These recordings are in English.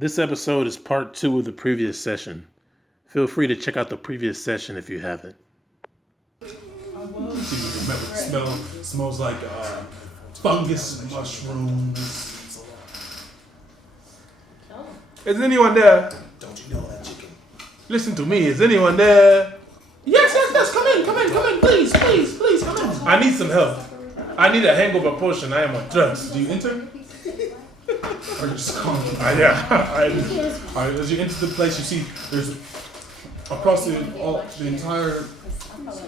This episode is part 2 of the previous session. Feel free to check out the previous session if you haven't. Smells like fungus and mushrooms. Is anyone there? Don't you know that chicken? Listen to me. Is anyone there? Yes. Come in. Please, come in. I need some help. I need a hangover potion. I am on drugs. Do you enter? Or you just calling? Yeah. As you enter the place, you see there's across the entire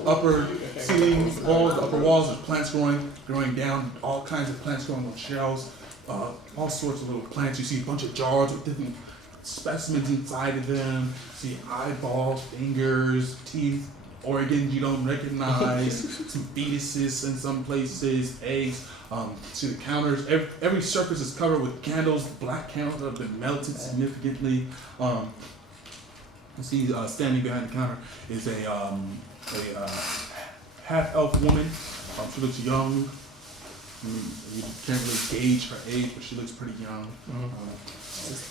upper ceiling walls, the upper walls, there's plants growing down, all kinds of plants growing on shelves, all sorts of little plants. You see a bunch of jars with different specimens inside of them. You see eyeballs, fingers, teeth, organs you don't recognize, some fetuses in some places, eggs. See the counters. Every surface is covered with candles, black candles that have been melted significantly. You see, standing behind the counter is a half-elf woman. She looks young. You can't really gauge her age, but she looks pretty young. She says,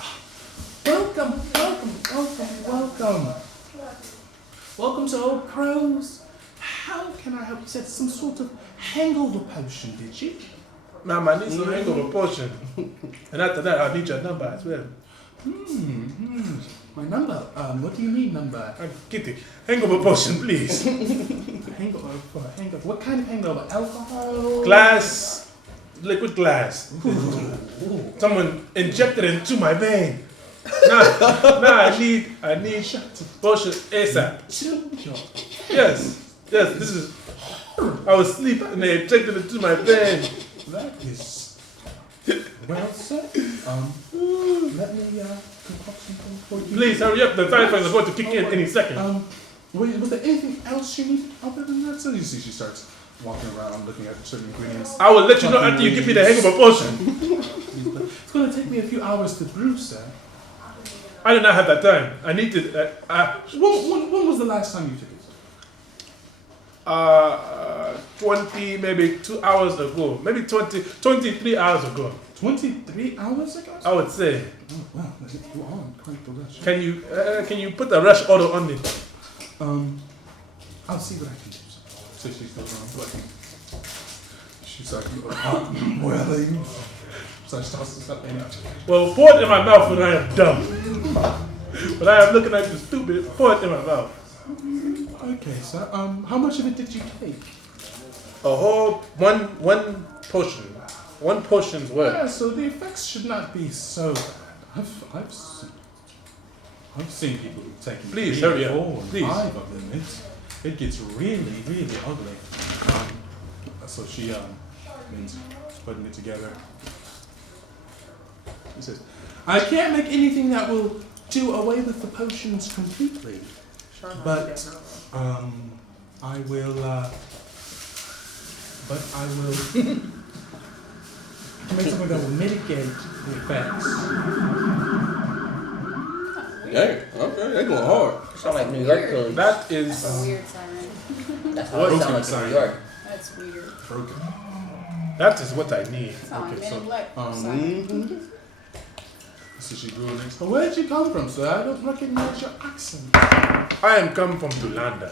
Welcome to Old Crow's. How can I help you? Said some sort of hangover potion, did you? Ma'am, I need some hangover potion. And after that, I'll need your number as well. My number? What do you mean number? Kitty, hangover potion, please. Hangover. What kind of hangover? Alcohol? Glass, liquid glass. Someone injected it into my vein. Nah, I need potion ASAP. Yes, this is. I was asleep and they injected it into my vein. That is well said. Let me concoct something for you. Please hurry up. The firefighter is about to kick in any second. Was there anything else you need other than that? So you see, she starts walking around looking at certain ingredients. I will let you know after you give me the hangover potion. It's going to take me a few hours to brew, sir. I do not have that time. I need to. When was the last time you took it? 20, maybe 2 hours ago. Maybe 23 hours ago. 23 hours ago? I would say. Oh, wow. You are on quite the rush. Can you put the rush auto on me? I'll see what I can do. So she goes around looking. She's like, well, so she tosses something out. Well, pour it in my mouth when I am dumb. When I am looking at you stupid, pour it in my mouth. Okay, so how much of it did you take? A whole one potion. One potion's worth. Yeah, so the effects should not be so bad. I've seen people taking Please, 3, hurry up. 4, Please. 5 of them. It gets really, really ugly. So she means putting it together. He says, I can't make anything that will do away with the potions completely. But I will make something that will mitigate the effects. Hey, okay, they going hard. Sound like New York code. That is That's a weird siren. That's how it sounds like Broken in New York. That's weird. Broken. that is what I need. Sound like Men in Black. So she grew next. Oh, where did you come from, sir? I don't recognize your accent. I am come from Tulanda,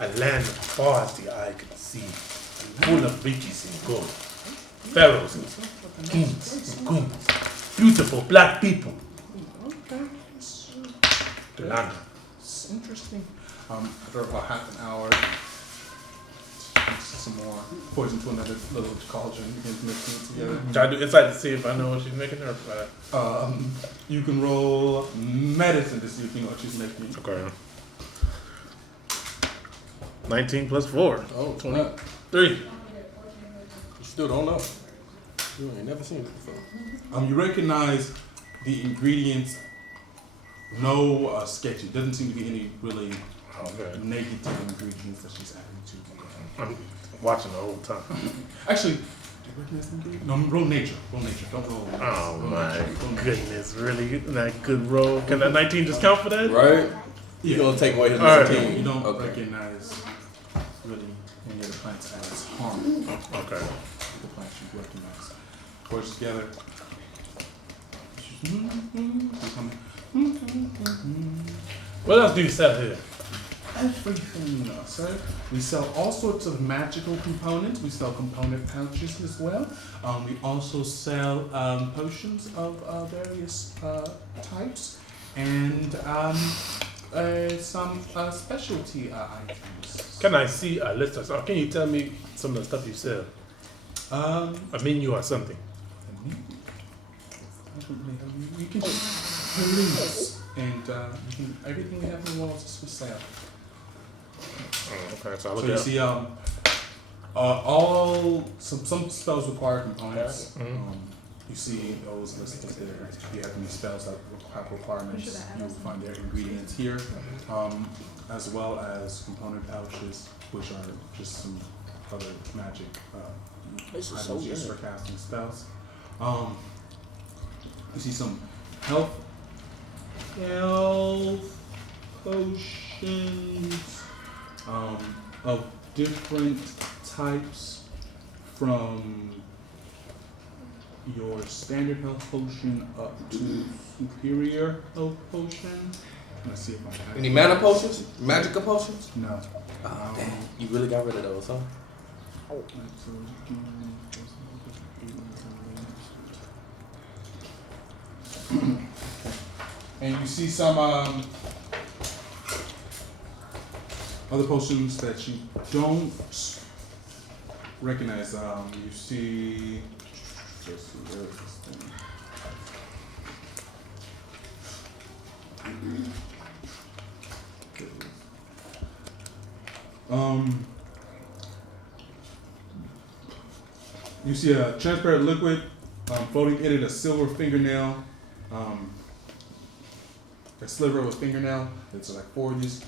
a land far as the eye can see, full of riches and gold, pharaohs, kings, and queens, beautiful black people. Okay. Tulanda. It's interesting. After about half an hour, some more poison to another little cauldron, begins mixing it together. Try to do inside to see if I know what she's making or You can roll medicine to see if you know what she's making. Okay. 19 plus 4. Oh, 20. 3. You still don't know. You ain't never seen it before. You recognize the ingredients. No sketchy. Doesn't seem to be any really negative ingredients that she's adding to. I'm watching the whole time. Actually, do you recognize the ingredients? No, roll nature. Roll nature. Don't roll. Oh roll my nature. Roll nature. goodness, really? That good roll. Can that 19 just count for that? Right? Yeah. You're going to take away his All right. 19. You don't Okay. recognize really any of the plants as harm. Okay. The plants you recognize. Works together. She's What else do you sell here? Everything, sir. We sell all sorts of magical components. We sell component pouches as well. We also sell potions of various types and some specialty items. Can I see a list of stuff? Can you tell me some of the stuff you sell? A menu or something? You can just peruse, and everything we have in the walls is for sale. Oh, okay, so I'll So look you at see, all some spells require components. You see those listed there. If you have any spells that have requirements, you will find their ingredients here, as well as component pouches, which are just some other magic This is items so used good. for casting spells. You see some health potions of different types, from your standard health potion up to superior health potion. Let's see if I have Any mana potions? Magical potions? No. Oh, dang. You really got rid of those, huh? And you see some other potions that you don't recognize. You see. Let's see, where is this thing? You see a transparent liquid floating in it, a silver fingernail, a sliver of a fingernail. It's like 4 of these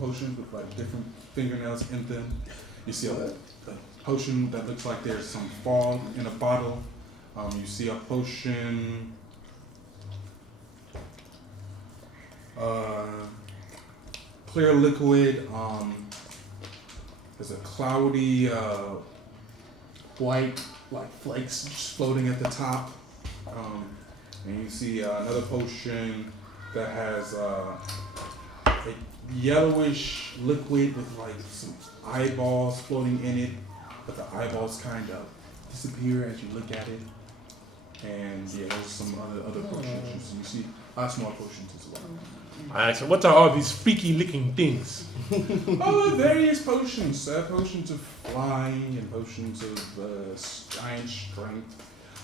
potions with like different fingernails in them. You see a potion that looks like there's some fog in a bottle. You see a potion, clear liquid. There's a cloudy white like flakes just floating at the top. And you see another potion that has a yellowish liquid with like some eyeballs floating in it, but the eyeballs kind of disappear as you look at it. And yeah, there's some other potions. You see small potions as well. Alright, so what are all these freaky looking things? Various potions. Potions of flying and potions of giant strength.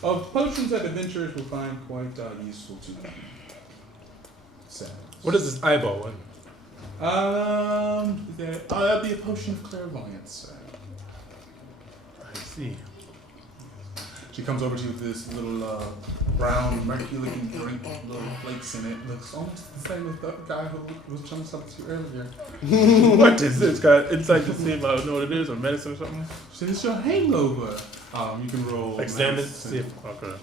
Potions that adventurers will find quite useful to them. So, What is this eyeball one? that'd be a potion of clairvoyance. I see. She comes over to you with this little brown, murky-looking drink, little flakes in it. Looks almost the same as the guy who was trying to sell it to you earlier. What is this? Got insight to see if I know what it is, or medicine or something? So it's your hangover. You can roll. Examine, medicine. see if, okay.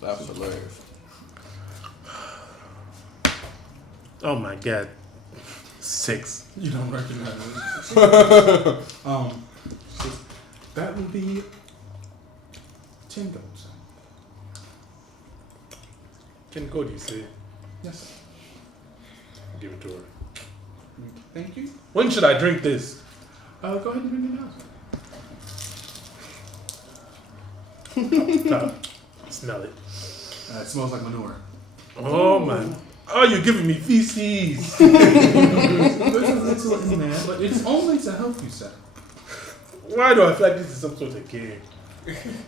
That's hilarious. Oh my god. 6. You don't recognize it. So that would be 10 gold. 10 gold, you say? Yes. Give it to her. Thank you. When should I drink this? Go ahead and bring it out. Smell it. It smells like manure. Oh my. Oh, you're giving me feces. There's a little in there, but it's only to help you, sir. Why do I feel like this is some sort of game?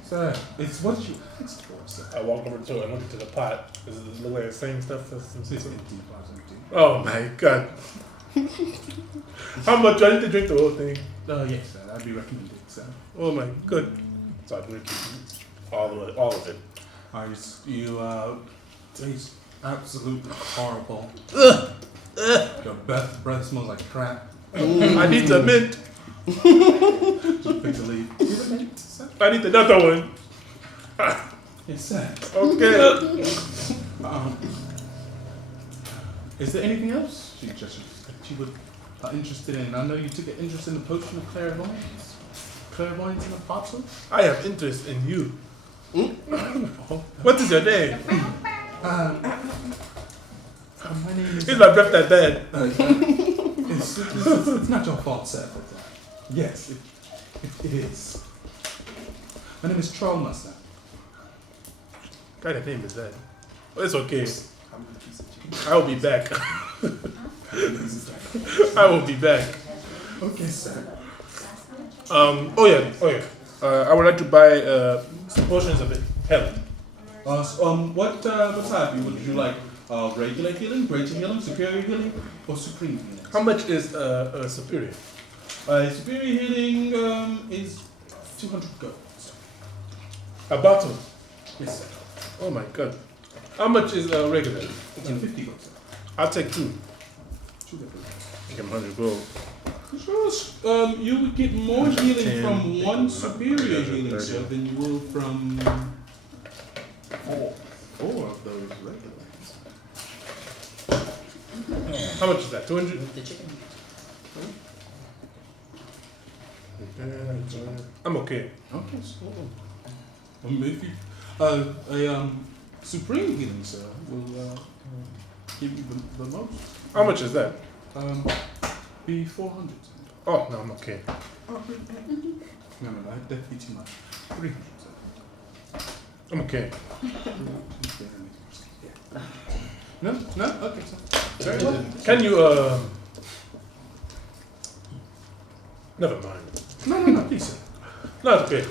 Sir, it's what you asked for, sir. I walk over to it and look into the pot. Does it look like the same stuff? As It's empty, pot's empty. Oh my god. How much do I need to drink the whole thing? Yes, sir. That'd be recommended, sir. Oh my good. So I drink all of it. You taste absolutely horrible. Your breath smells like crap. I need the mint. Just pick the leaf. Give it a mint, sir. I need another one. Yes, sir. Okay. Is there anything else she would interested in? I know you took an interest in the potion of clairvoyance. Clairvoyance in a bottle? I have interest in you. What is your name? My name is. He's my breath that bad. It's not your fault, sir. But, yes, it is. My name is Trollmus, sir. What kind of name is that? Oh, it's okay. I will be back. I will be back. Okay, sir. Oh yeah. I would like to buy some potions of it. Hell. What type would you like? Regular healing, greater healing, superior healing, or supreme healing? How much is superior? Superior healing is 200 gold. A bottle. Yes, sir. Oh my god. How much is regular? 50 gold, sir. I'll take 2. 2 gold. Give him 100 gold. Sure. You would get more healing 10, from one superior healing, 30. sir, than you will from four of those regular. How much is that? 200? The chicken. I'm okay. Okay, so if you a supreme healing, sir, will give you the most. How much is that? Be 400. Oh no, I'm okay. No, that'd be too much. 300. I'm okay. No, okay, sir. Very well. Can you never mind. No, please, sir. No, it's okay.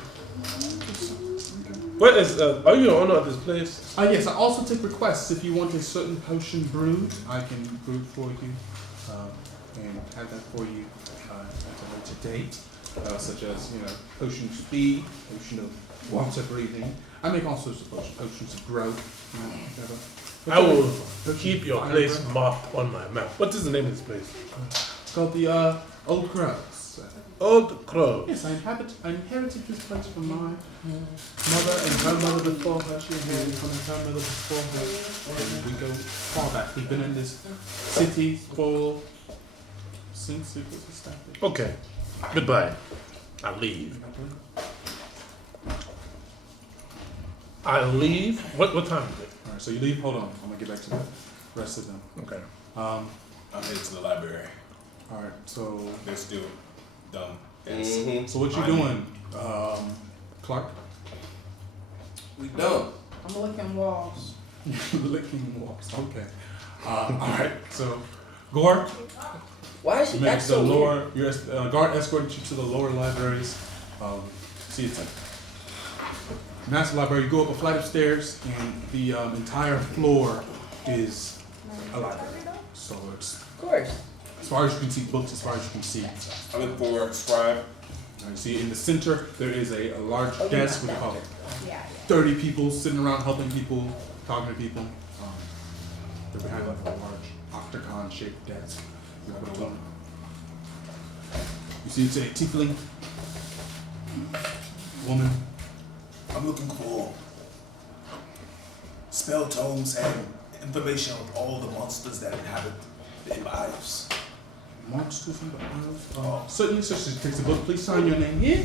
What is are you the owner of this place? Yes, I also take requests. If you want a certain potion brewed, I can brew it for you and have that for you at a later date, such as potion of speed, potion of water breathing. I make all sorts of potions of growth. I will keep your place marked on my map. What is the name of this place? It's called the Old Crows. Old Crow. Yes, I inherited this place from my mother and her mother before her. She inherited from her mother before her. And we go far back. We've been in this city since it was established. Okay. Goodbye. I leave. I leave? What time is it? Alright, so you leave. Hold on. I'm going to get back to the rest of them. Okay. I'm headed to the library. Alright, so They're still dumb. so what you doing, Clark? We dumb. I'm licking walls. Licking walls. Okay. Alright, so Gore, Why is you she make back the so weird? lower. Your guard escorted you to the lower libraries. See it. Master library. You go up a flight of stairs, and the entire floor is a library. So it's Of course. as far as you can see books. As far as you can see. I look for a scribe. You see in the center there is a large Oh, you're desk not with back about Yeah. 30 people sitting around helping people, talking to people. They're behind like a large octagon-shaped desk. You see, it's a tiefling woman. I'm looking for spell tomes and information on all the monsters that inhabit the Empires. Monsters in the Isles. Certainly, sir. She takes a book. Please sign your name here.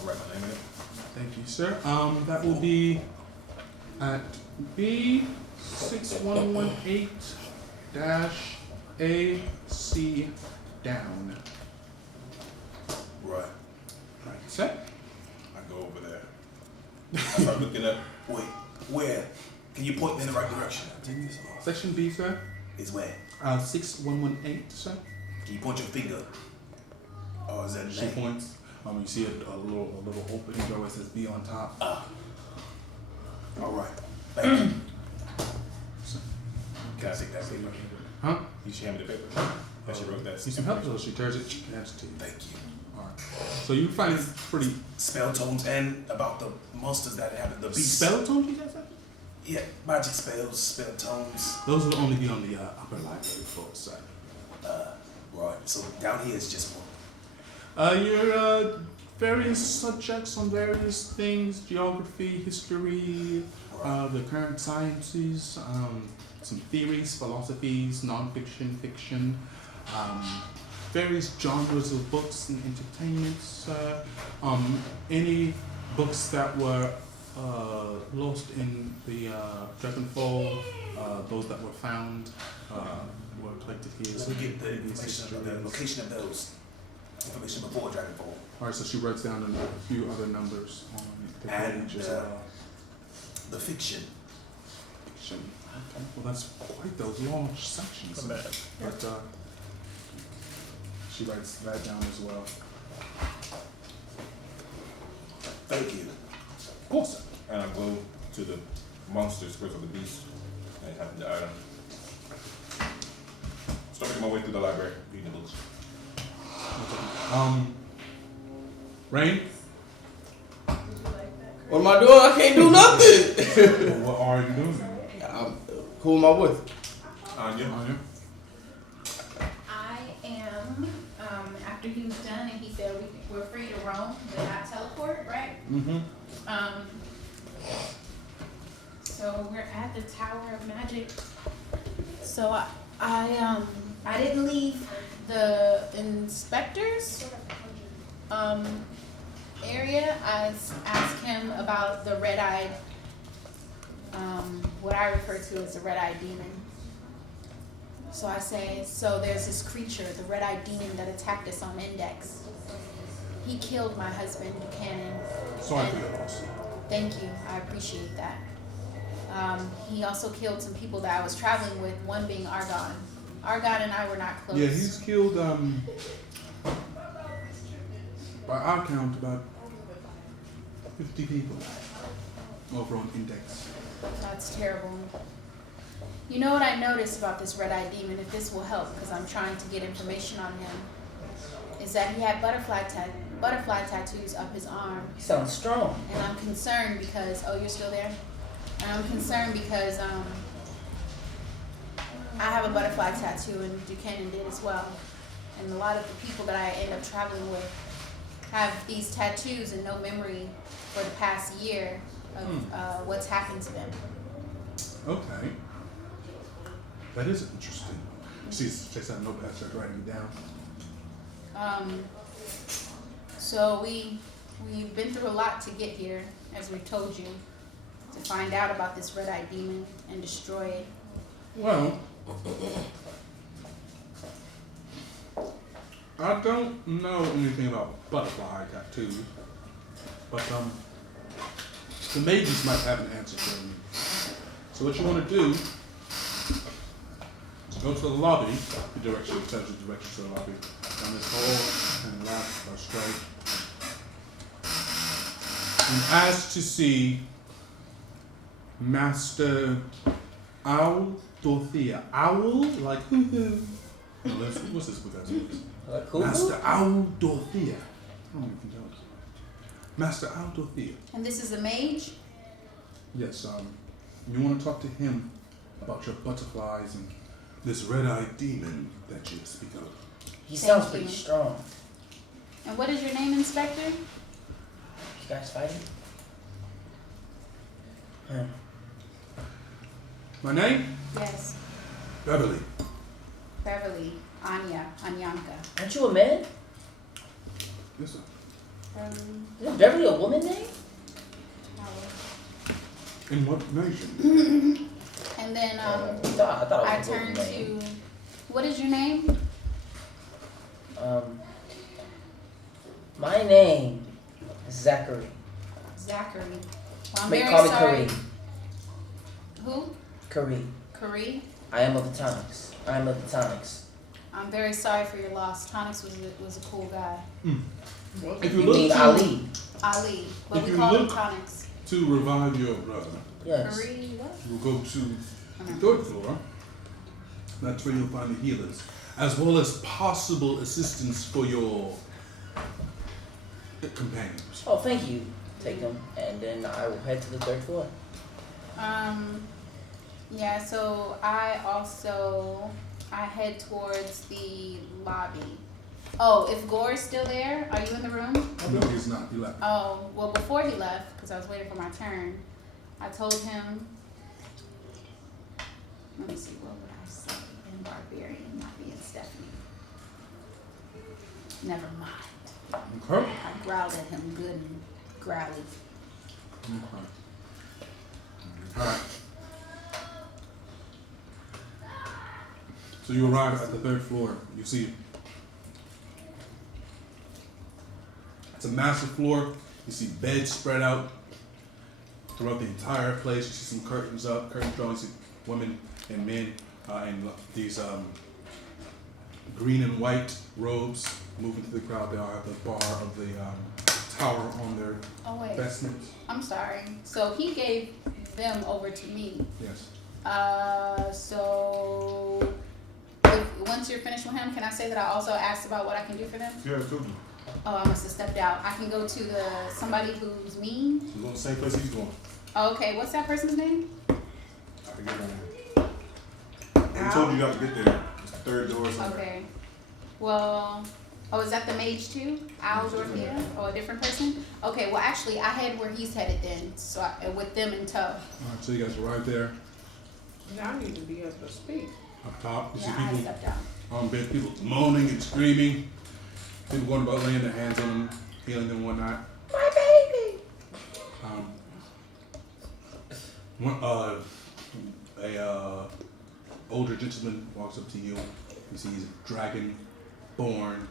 I'll write my name in it. Thank you, sir. That will be at B6118-AC down. Right. Right, sir. I go over there. I start looking up. Wait, where? Can you point me in the right direction? I'll take this off. Section B, sir. Is where? 6118, sir. Can you point your finger? Or is that a She name? points. You see a little opening door that says B on top. All right. Thank you. Can I take that paper? Huh? She handed me the paper. And she wrote that. Need some help? So she tears it. She hands it to you. Thank you. Alright. So you find it pretty. Spell tomes and about the monsters that inhabit the beasts. Spell tones, you guys have? Yeah, magic spells, spell tomes. Those will only be on the upper library floor side. Right. So down here is just one. Your various subjects on various things: geography, history, the current sciences, some theories, philosophies, non-fiction, fiction, various genres of books and entertainments. Any books that were lost in the Dragonfall. Those that were found were collected here. So we get the Previous information of the histories. location of those information before Dragonfall. Alright, so she writes down a few other numbers on the And, page as well. The fiction. Okay. Well, that's quite those large sections. Come back. But she writes that down as well. Thank you. Of course. And I go to the monster script of the beast and have the item. Start making my way through the library, reading the books. Rain, What am I doing? I can't do nothing. what are you doing? Who am I with? Anya? Anya? I am, after he was done and he said we're free to roam, but not teleport, right? Mm-hmm. So we're at the Tower of Magic. So I didn't leave the inspector's area. I asked him about the red-eyed, what I refer to as the red-eyed demon. So I say, so there's this creature, the red-eyed demon that attacked us on Index. He killed my husband, Buchanan. Sorry for your loss. Thank you, I appreciate that. He also killed some people that I was traveling with, one being Argon. Argon and I were not close. Yeah, he's killed, by our count, about 50 people over on Index. That's terrible. You know what I noticed about this red-eyed demon, if this will help, because I'm trying to get information on him, is that he had butterfly tattoos up his arm. He sounds strong. And I'm concerned because, oh, you're still there? And I'm concerned because I have a butterfly tattoo and Buchanan did as well. And a lot of the people that I end up traveling with have these tattoos and no memory for the past year of what's happened to them. Okay. That is interesting. See, takes out a notepad, starts writing it down. So we've been through a lot to get here, as we've told you, to find out about this red-eyed demon and destroy it. Well, I don't know anything about butterfly tattoos, but the mages might have an answer for me. So what you want to do is go to the lobby, the direction, it tells you the direction to the lobby, down this hall and left or straight, and ask to see Master Owl Dorothea. Owl? Like hoo-hoo. No, what's this book that's Like who? Master Owl Dorothea. I don't even know. Master Owl Dorothea. And this is a mage? Yes, you want to talk to him about your butterflies and this red-eyed demon that you speak of. He sounds Thank pretty you. strong. And what is your name, Inspector? You guys fighting? My name? Yes. Beverly. Beverly. Anyanka. Aren't you a man? Yes, sir. Isn't Beverly a woman name? In what nation? And then I thought it I was a woman turned name. to, what is your name? My name is Zachary. Zachary. Well, I'm May very call me sorry. Kareem. Who? Kareem. Kareem? I am of the Tonics. I am of the Tonics. I'm very sorry for your loss. Tonix was a cool guy. If You you look mean to, Ali? Ali, but If we you call him look- Tonix. to revive your brother, Yes. Kareem, what? you'll go to the third floor. That's where you'll find the healers, as well as possible assistance for your companions. Oh, thank you. Take them, and then I will head to the third floor. Yeah, so I head towards the lobby. Oh, if Gore's still there, are you in the room? No, he's not. He left. Oh, well, before he left, because I was waiting for my turn, I told him, let me see, what would I say in Barbarian, not being Stephanie? Never mind. Okay. I growled at him good and growly. Okay. Alright. So you arrive at the 3rd floor. You see it's a massive floor. You see beds spread out throughout the entire place. You see some curtains drawn. You see women and men in these green and white robes moving through the crowd. They all have the bar of the tower on their Oh wait, vestments. I'm sorry. So he gave them over to me. Yes. So once you're finished with him, can I say that I also asked about what I can do for them? Yeah, cool. Oh, I must have stepped out. I can go to somebody who's mean. He's going the same place he's going. Oh, okay, what's that person's name? I forget her name. He told you you got to get there. It's the 3rd door or something. Okay. Well, oh, is that the mage too? Al Dorothea? Or a different person? Okay, well actually I head where he's headed then, so with them in tow. Alright, so you guys arrive there. Now I need to be able to speak. Up top, you Yeah, I see people stepped out. on bed, people moaning and screaming. People going about laying their hands on them, healing them and whatnot. My baby! Older gentleman walks up to you. You see he's dragon-born.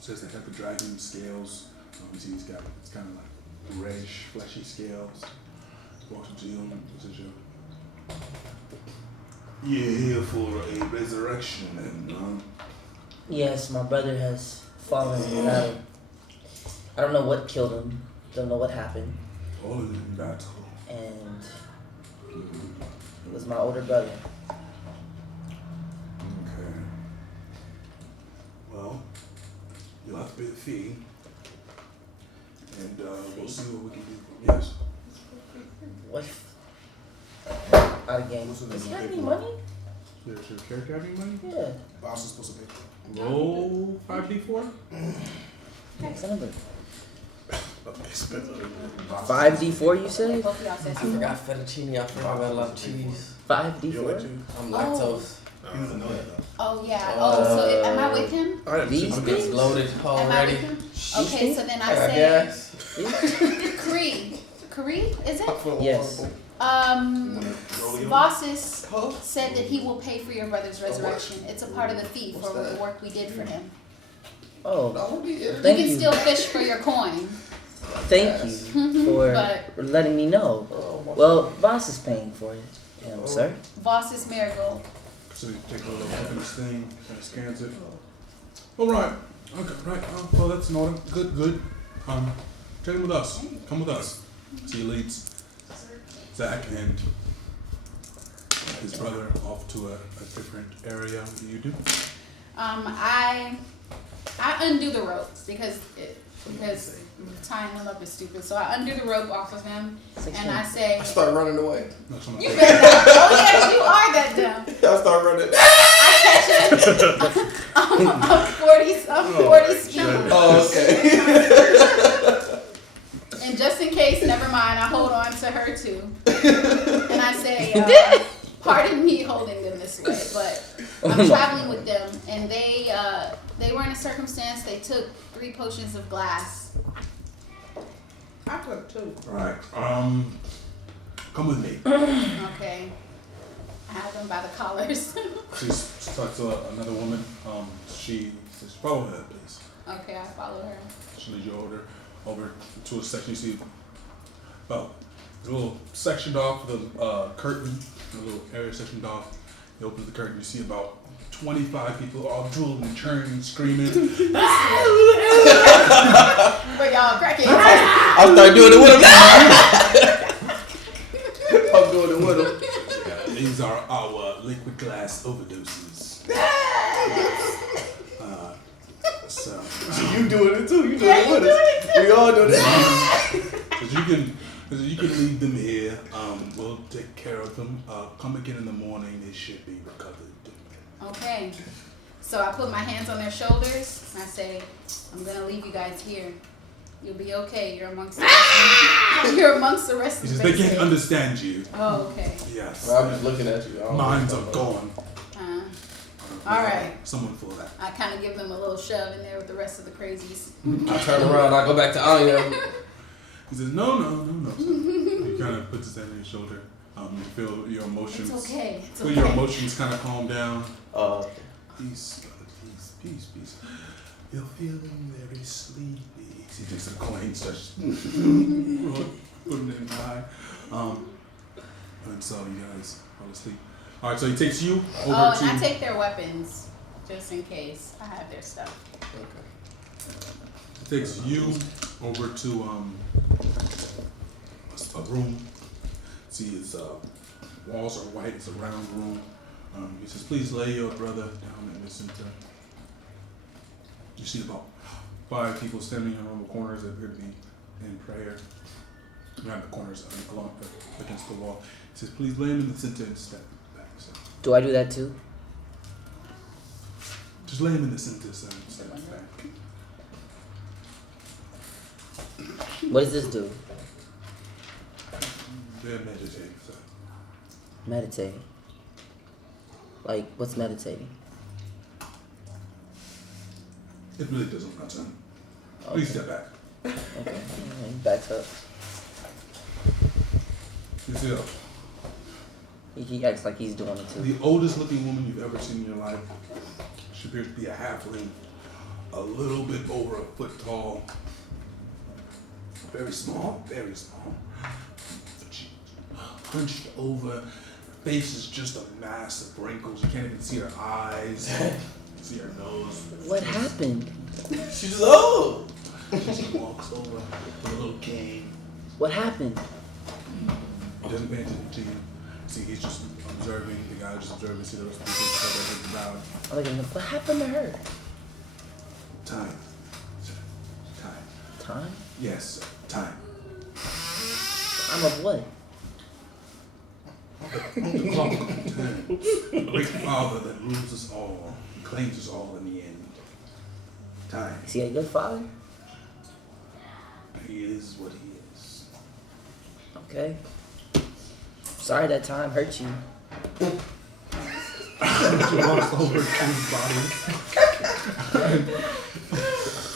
Says they have the dragon scales. You see he's got, it's kind of like reddish, fleshy scales. Walks up to you and says, You're here for a resurrection, and Yes, my brother has fallen in battle. I don't know what killed him. Don't know what happened. fallen in battle. And it was my older brother. Okay. Well, you'll have to pay the fee, and we'll see what we can do. Yes. What? Out of game. Does he have any money? there's your character having money? Yeah. Boss is supposed to pay. Roll 5d4. Somebody. Expensive. 5d4 you said? Both of y'all said I something. forgot fettuccine. I forgot about a lot of cheese. 5d4? I'm lactose. He doesn't know that though. Oh yeah. Oh, so am I with him? These I'm things? just loaded Am I already. with him? Okay, so then I I say guess. Kree, is it? Yes. Bosses said that he will pay for your brother's resurrection. It's a part of the fee for the work we did for him. Oh, You thank can you. still fish for your coin. Thank you for But- letting me know. Well, boss is paying for it, sir. Boss's marigold. So you take a little look at this thing, kind of scans it. All right. Okay, right. Well, that's in order. Good. Take him with us. Come with us. So he leads Zach and his brother off to a different area. What do you do? I undo the ropes because tying him up is stupid. So I undo the rope off of him and I say, I start running away. No, someone "You better not." Oh yes, you are that dumb. I start running. I catch it. I'm 40 speed. Oh, okay. And just in case, never mind, I hold on to her too. And I say, pardon me holding them this way, but I'm traveling with them, and they were in a circumstance. They took 3 potions of glass. I took 2. All right. Come with me. Okay, I have them by the collars. She talks to another woman. She says, "Follow her, please." Okay, I follow her. She leads you over to a section. You see, well, there's a little sectioned off with a curtain, a little area sectioned off. You open the curtain, you see about 25 people all drooling and churning and screaming. But y'all cracking. I'll start doing it with him. I'm doing it with him. Yeah, these are our liquid glass overdoses. So You doing it too. You doing it with us. We all doing it. Cause you can leave them here. We'll take care of them. Come again in the morning. They should be recovered. Okay, so I put my hands on their shoulders and I say, I'm gonna leave you guys here. You'll be okay. You're amongst the rest He of says the they base can't here." understand you. Oh, okay. Yes. Well, I'm just looking at you. I don't know Minds what are you're gone. All right. Someone for that. I kind of give them a little shove in there with the rest of the crazies. talking about. I turn around. I go back to Anya. He says, no, sir. kind of puts his hand on your shoulder. You feel your emotions. It's okay. It's Feel your okay. emotions kind of calm down. Oh, Peace, peace. You're feeling very sleepy. He takes a coin, starts putting it in the eye. And so you guys fall asleep. All right, so he takes you over Oh, to. and I take their weapons just in case I have their stuff. He takes you over to a room. See, its walls are white. It's a round room. He says, "Please lay your brother down in the center." You see about 5 people standing around the corners that appear to be in prayer. Around the corners, along against the wall. He says, "Please lay him in the center and step back." So, Do I do that too? just lay him in the center, so step back. What does this do? They're meditating. So. Meditating. Like, what's meditating? It really doesn't matter. Please step back. Okay. He backs up. You see, He acts like he's doing it too. the oldest looking woman you've ever seen in your life. She appears to be a halfling, a little bit over a foot tall. Very small, very small. She hunched over. Her face is just a mass of wrinkles. You can't even see her eyes. See her nose. What happened? she's old. She walks over with a little cane. What happened? He doesn't pay attention to you. See, he's just observing. The guy just observing. See those people have their heads bowed. I'm like, what happened to her? Time. Time. Time? Yes, time. Time of what? The clock turns. The great father that rules us all, and claims us all in the end. Time. Is he a good father? He is what he is. Okay. Sorry that time hurt you. She walks over to his body.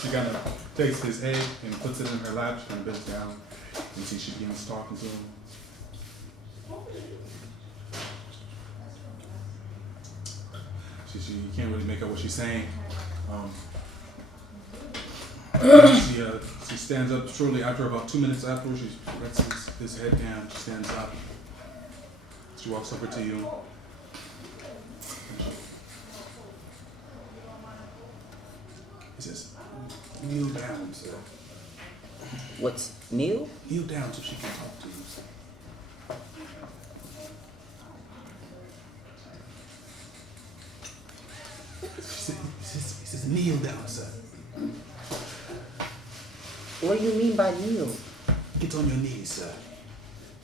She kind of takes his head and puts it in her lap. She kind of bends down. You see she begins talking to him. She can't really make out what she's saying. She stands up shortly after, about 2 minutes after. She lets his head down. She stands up. She walks over to you. He says, "Kneel down, sir. What's Neil? Kneel down so she can talk to you." He says, "Kneel down, sir. What do you mean by Neil? Get on your knees, sir."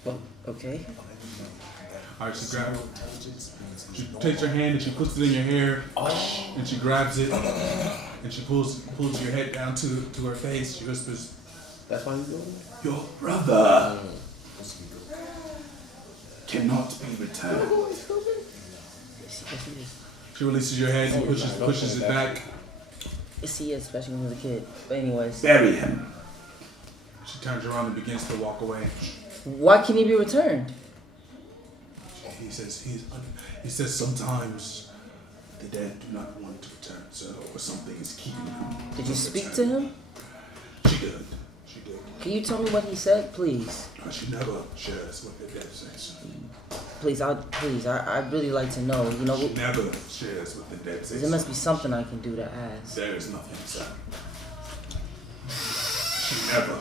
Well, okay. All right, she grabs. She takes her hand and she puts it in your hair, and she grabs it, and she pulls your head down to her face. She whispers, That's why you doing "Your brother cannot be returned." She releases your head and pushes it back. Yes, he is, especially when he was a kid. But anyways, "Bury him." She turns around and begins to walk away. why can't he be returned? He says sometimes the dead do not want to return, so or something is keeping them. Did you speak to him? She did. Can you tell me what he said, please? She never shares what the dead says. Please, I'd really like to know. You know, She never shares what the dead says. there must be something I can do to ask. There is nothing, sir. She never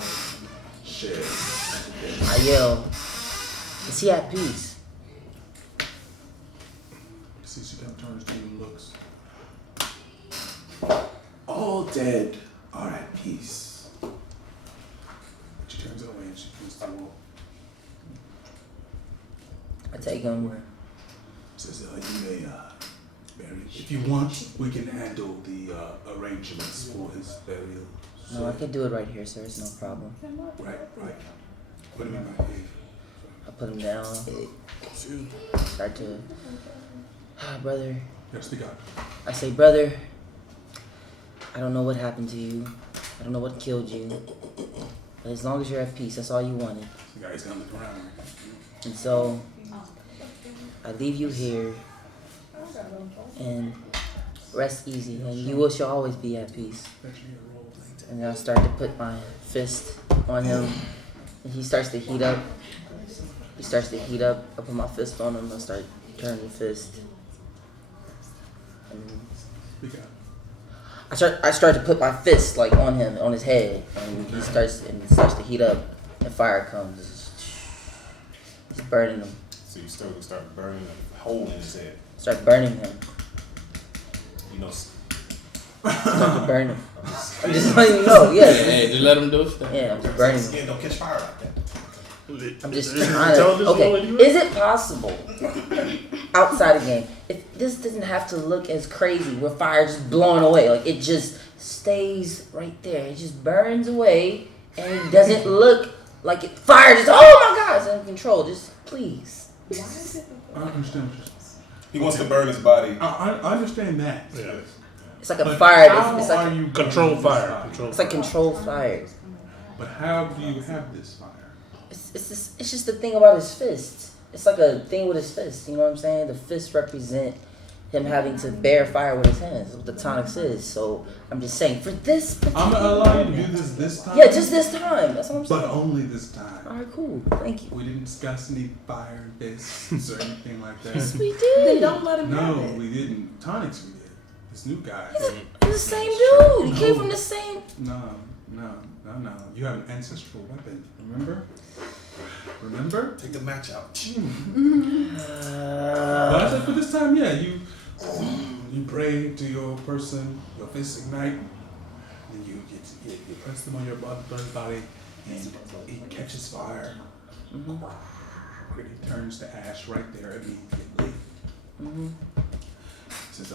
shares what the dead I yell, is he at peace? See, she kind of turns to you and looks. All dead are at peace. She turns away and she begins to walk. I take him. Says, "You may bury. If you want, we can handle the arrangements for his burial." No, I can do it right here, sir. It's no problem. Right. What do you mean by here? I put him down. Start to, brother. Yeah, speak out. I say, brother, I don't know what happened to you. I don't know what killed you. But as long as you're at peace, that's all you wanted. The guy's gonna look around. And so I leave you here and rest easy, and you shall always be at peace. And then I start to put my fist on him, and he starts to heat up. I put my fist on him. I start turning the fist. And Speak out. I start to put my fist like on him, on his head, and it starts to heat up. And fire comes. It's burning him. So you start burning a hole in his head. Start burning him. You know, Start to burn him. I'm just letting you know. Yeah. Hey, just let him do his thing. Yeah, I'm just burning him. Skin don't catch fire like that. I'm just trying to. Okay, is it possible outside the game if this doesn't have to look as crazy where fire just blowing away, like it just stays right there, it just burns away, and it doesn't look like it fire just oh my god, it's under control. Just please. I understand what you're saying. he wants to burn his body. I understand that. Yeah. It's like a But fire. how It's like are you Control burning fire. this Control it's like controlled fire. But how do you have this fire? It's just the thing about his fist. It's like a thing with his fist. You know what I'm saying? The fist represent him having to bear fire with his hands. That's what the tonics is. So I'm just saying for this. I'm gonna allow you to do this time. Yeah, just this time. That's what I'm saying. But only this time. All right, cool. Thank you. We didn't discuss any fire fists or anything like that. Yes, we did. Then don't let him have No, it. we didn't. Tonics we did. This new guy. He's the same dude. He came from the same. No. You have an ancestral weapon. Remember? Take the match out. But I said for this time, yeah, you pray to your person, your fists ignite, and you press them on your brother's body, and it catches fire. It turns to ash right there immediately. Says,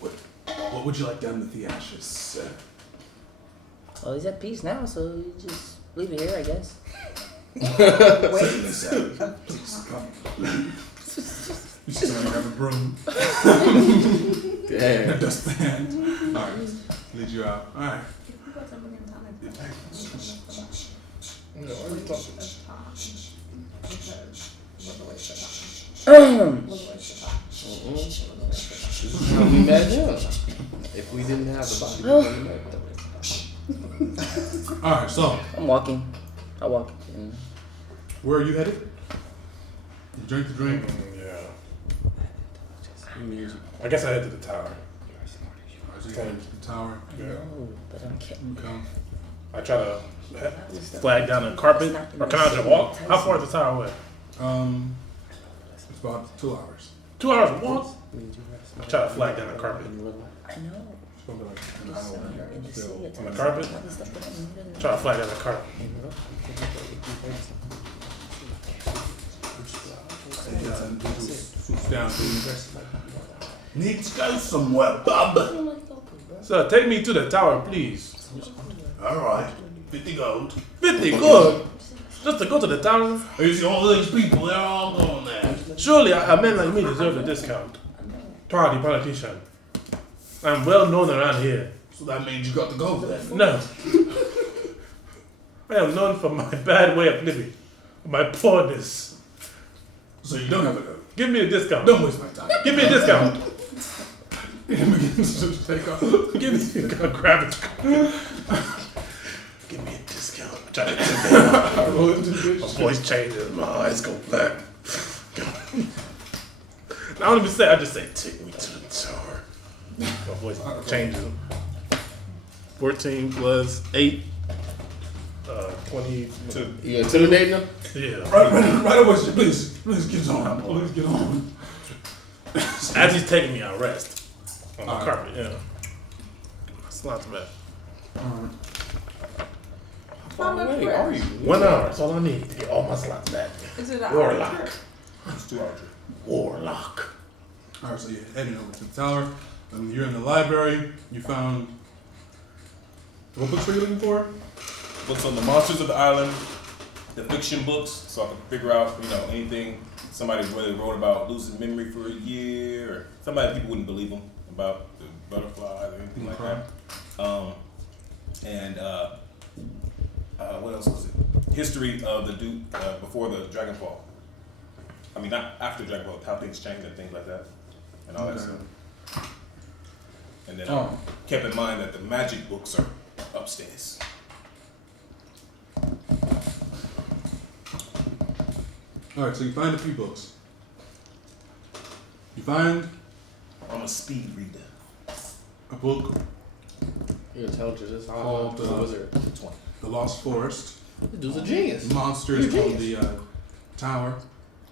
what would you like done with the ashes? Oh, he's at peace now, so you just leave it here, I guess. Certainly, sir. You still don't have a broom. Damn. A dustpan. Alright, lead you out. Alright. This is how we met him. If we didn't have the body, we wouldn't have met them. Alright, so I'm walking. I walk. In. where are you headed? You drink the drink. Yeah. I guess I head to the tower. Alright, so you head to the tower. Yeah. Oh, but I'm kidding. Come. I try to flag down the carpet, or can I just walk? How far is the tower away? It's about 2 hours. 2 hours walk? I try to flag down the carpet. I know. It's probably like an hour. In the city, it On the turns carpet? out all this stuff that I'm doing. Try to flag down the carpet. Swoops down to you. Need to go somewhere, bub. So take me to the tower, please. Alright. 50 gold. 50 good. Just to go to the tower? You see all these people, they're all going there. Surely a man like me deserves a discount. Party politician. I'm well known around here. So that means you got to go there. No. I am known for my bad way of living. My poorness. So you don't have a go. Give me a discount. Don't waste my time. Give me a discount. He begins to take off. Give me a grab it. Give me a discount. I try to Roll into the my dish. voice changes. My eyes go back. I don't even say. I just say, take me to the tower. My voice changes. 14 plus 8. 22. You intimidating them? Yeah. Right away, sir. Please get on. Please get on. As he's taking me, I rest on the Alright. carpet. Yeah. Slots back. How far away are you? 1 hour. That's all I need to get all my slots back. Is it an Warlock. hour? It's 2 hours. Warlock. Alright, so you're heading over to the tower. And you're in the library. You found. What books were you looking for? Books on the monsters of the island, the fiction books, so I can figure out, anything somebody really wrote about losing memory for a year, or somebody people wouldn't believe them about the butterflies or anything like that. And what else was it? history of the Duke before the Dragonfall. I mean, not after Dragonfall, how things changed and things like that, and all that Okay. stuff. And then Oh. kept in mind that the magic books are upstairs. Alright, so you find a few books. You find I'm a speed reader. a book Your intelligence is high. called Wizard. 20. The Lost Forest. This dude's a genius. Monsters You're on genius. the tower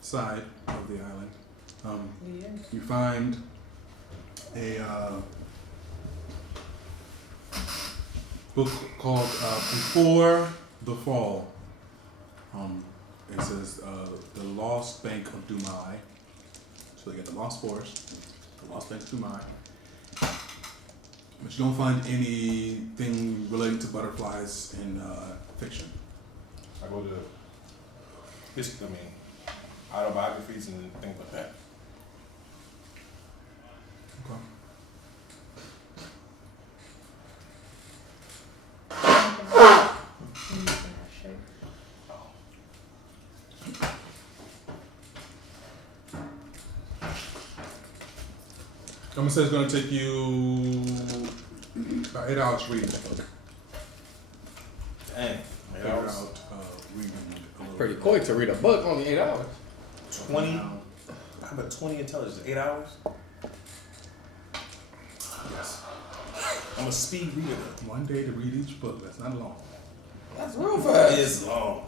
side of the island. Yeah. You find a book called Before the Fall. It says The Lost Bank of Dumai. So they got the Lost Forest, the Lost Bank of Dumai. But you don't find anything relating to butterflies in fiction. I go to history, autobiographies and things like that. Okay. It says it's going to take you about 8 hours to read this book. Dang. Figure out reading a little Pretty bit. quick to read a book, only 8 hours. 20. How about 20 intelligence? 8 hours? Yes. I'm a speed reader. One day to read each book. That's not long. That's real It fast. is long.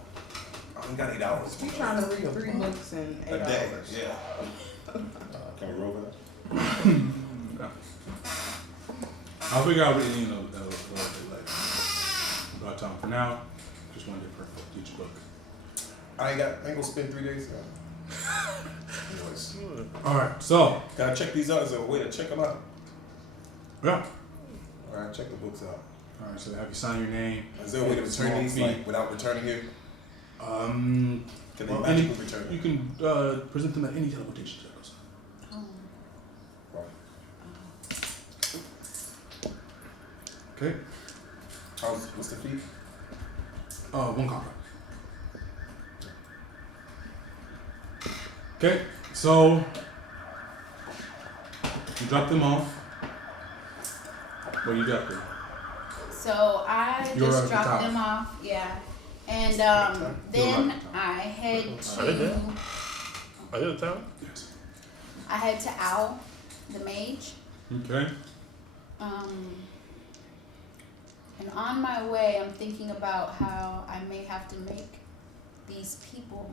I only got 8 hours. You trying to read 3 books in 8 A day. hours? Yeah. Can we roll with that? I'll figure out what you know a little bit later. About time. For now, just one day per book, each book. I ain't gonna spend 3 days. Anyways. Alright, so, Gotta check these out. Is there a way to check them out? yeah. Alright, check the books out. Alright, so have you sign your name? Is there a way to return these like without returning here? Um, Can they well, magically return you them? can present them at any teleportation channels. Oh. Okay? What's the fee? 1 copper. Okay, so you drop them off. Where you drop them? So I You're at just the dropped top. them off, yeah. And then I head to Are you in town? Yes. I head to Owl, the mage. Okay. And on my way, I'm thinking about how I may have to make these people,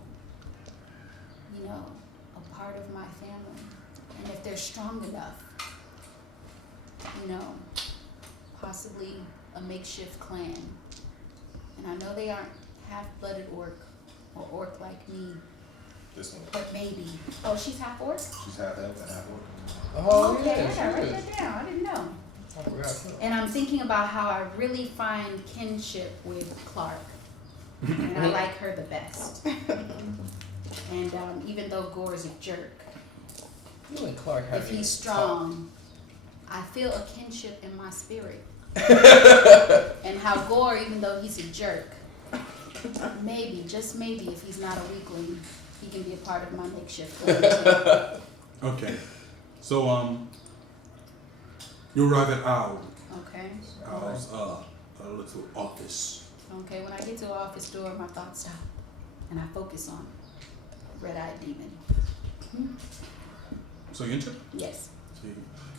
you know, a part of my family. And if they're strong enough, you know, possibly a makeshift clan. And I know they aren't half-blooded orc or orc like me, This one. but maybe. Oh, she's half orc? She's half elf and half orc. Oh, Okay, yeah, I gotta write sure is. that down. I didn't know. I forgot too. And I'm thinking about how I really find kinship with Clark. And I like her the best. And even though Gore's a jerk, You and Clark have if he's strong, I feel a kinship in my spirit. And how Gore, even though he's a jerk, maybe, just maybe, if he's not a weakling, he can be a part of my makeshift clan too. Okay. So, you arrive at Owl. Okay. Owl's, a little office. Okay, when I get to the office door, my thoughts stop. And I focus on red-eyed demon. So you enter? Yes. So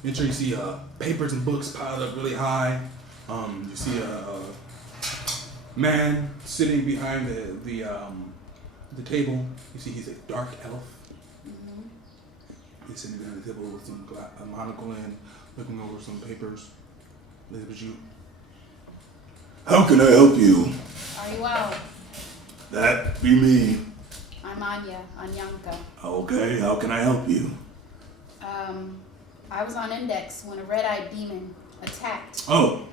you enter, you see papers and books piled up really high. You see a man sitting behind the table. You see he's a dark elf. Mm-hmm. He's sitting behind the table with some a monocle in, looking over some papers. Look at you. How can I help you? Are you out? That be me. I'm Anya, Anyanka. Okay, how can I help you? I was on Index when a red-eyed demon attacked. Oh,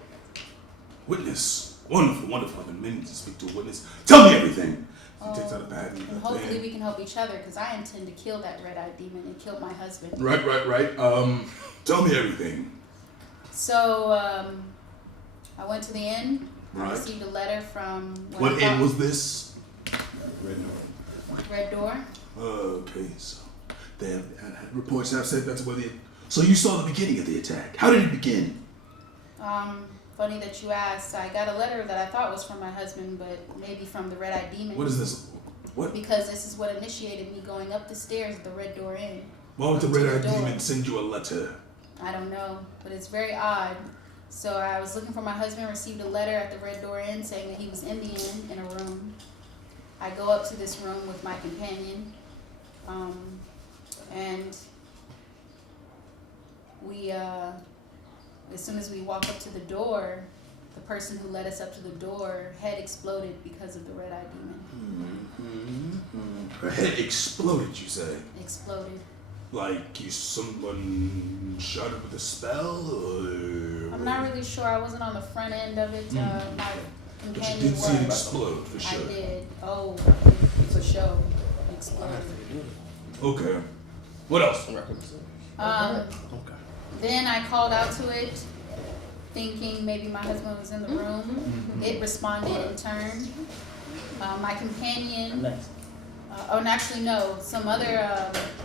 witness. Wonderful, wonderful. I've been meaning to speak to a witness. Tell me everything. He takes out a bag And hopefully we can help each other, because I intend to kill that red-eyed demon and kill my husband. Right. Tell me everything. So, I went to the inn. I Right. received a letter from... What inn was this? Red door. Red door. Okay, so they have reports have said that's where So you saw the beginning of the attack. How did it begin? Funny that you asked. I got a letter that I thought was from my husband, but maybe from the Red-Eyed Demon. What is this? What? Because this is what initiated me going up the stairs of the Red Door Inn. Why would the Red-Eyed Demon send you a letter? I don't know, but it's very odd. So I was looking for my husband, received a letter at the Red Door Inn saying that he was in the inn in a room. I go up to this room with my companion, and we, as soon as we walk up to the door, the person who led us up to the door, head exploded because of the Red-Eyed Demon. Her head exploded, you say? Exploded. Like someone shot her with a spell, or? I'm not really sure. I wasn't on the front end of it. My But companion you did see it was. explode, for sure. I did. Oh, for sure. Exploded. Okay. What else? Then I called out to it, thinking maybe my husband was in the room. It responded in turn. My companion. And actually, no. Some other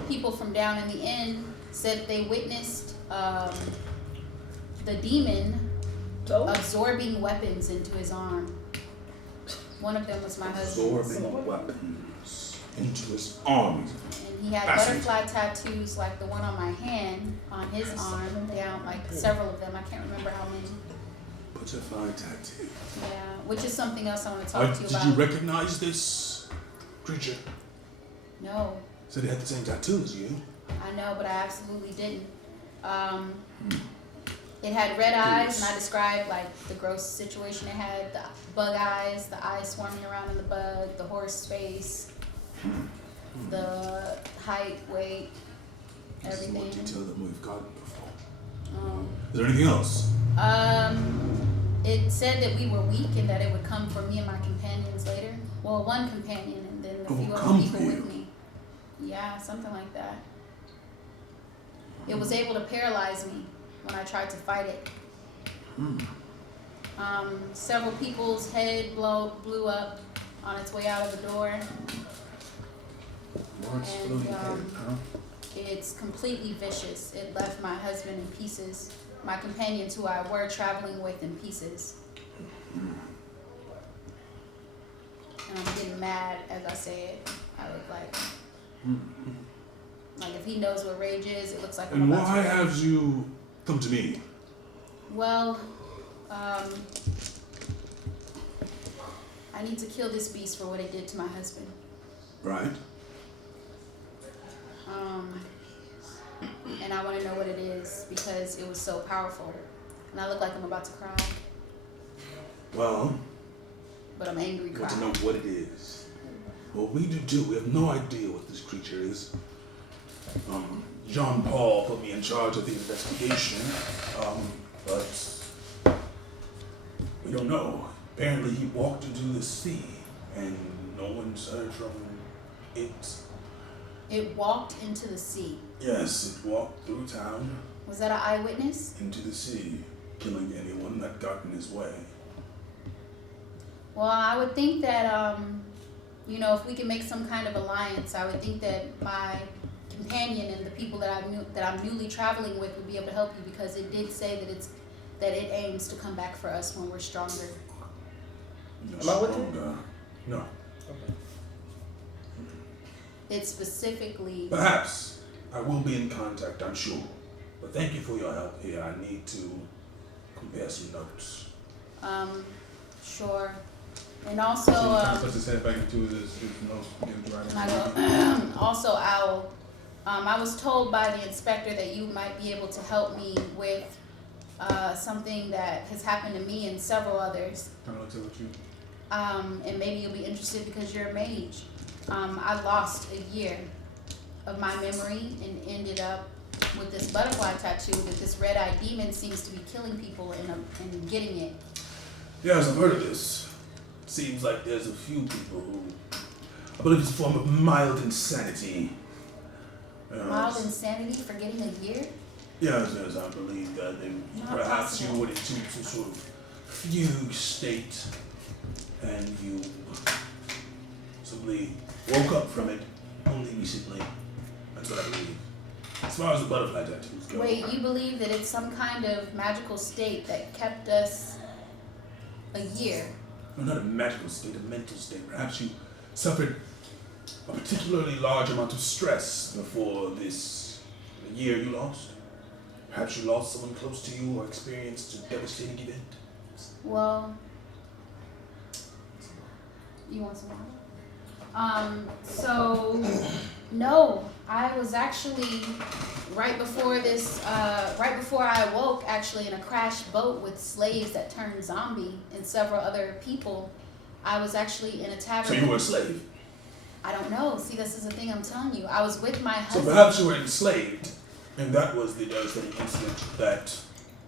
people from down in the inn said they witnessed the demon absorbing weapons into his arm. One of them was my husband. Absorbing weapons into his arm. And he had butterfly tattoos like the one on my hand, on his arm, down like several of them. I can't remember how many. Butterfly tattoo. Yeah, which is something else I want to talk to you about. Did you recognize this creature? No. Said he had the same tattoo as you. I know, but I absolutely didn't. It had red eyes, and I described like the gross situation it had, the bug eyes, the eyes swarming around in the bug, the horse face, the height, weight, everything. This is more detail than we've gotten before. Is there anything else? It said that we were weak and that it would come for me and my companions later. Well, one companion and then a few other people with me. Yeah, something like that. It was able to paralyze me when I tried to fight it. Several people's head blew up on its way out of the door. And it's completely vicious. It left my husband in pieces. My companions who I were traveling with in pieces. And I'm getting mad as I say it. I look like if he knows what rage is, it looks like I'm And about why to have you come to me? Well, I need to kill this beast for what it did to my husband. Right. And I want to know what it is because it was so powerful. And I look like I'm about to cry. Well, but I'm angry want crying. to know what it is. Well, we do too. We have no idea what this creature is. John Paul put me in charge of the investigation, but we don't know. Apparently he walked into the sea, and no one's heard from it. It walked into the sea. Yes, it walked through town. Was that an eyewitness? Into the sea, killing anyone that got in his way. Well, I would think that, if we can make some kind of alliance, I would think that my companion and the people that I'm newly traveling with would be able to help you because it did say that it aims to come back for us when we're stronger. Am I with you? No. Okay. It specifically. Perhaps. I will be in contact, I'm sure. But thank you for your help here. I need to compare some notes. Sure. And also, puts his head back into his notes. Also, Owl, I was told by the inspector that you might be able to help me with something that has happened to me and several others. And maybe you'll be interested because you're a mage. I lost a year of my memory and ended up with this butterfly tattoo that this red-eyed demon seems to be killing people and getting it. Yes, I've heard of this. Seems like there's a few people who, I believe it's a form of mild insanity. Mild insanity for getting a year? Yes, I believe that perhaps you went into some sort of fugue state and you simply woke up from it only recently. That's what I believe. As far as the butterfly tattoos go. Wait, you believe that it's some kind of magical state that kept us a year? No, not a magical state, a mental state. Perhaps you suffered a particularly large amount of stress before this year you lost. Perhaps you lost someone close to you or experienced a devastating event. Well, you want some water? So, no, I was actually right before this, right before I awoke, actually in a crashed boat with slaves that turned zombie and several other people. I was actually in a tavern. So you were a slave? I don't know. See, this is the thing I'm telling you. I was with my So husband. perhaps you were enslaved, and that was the devastating incident that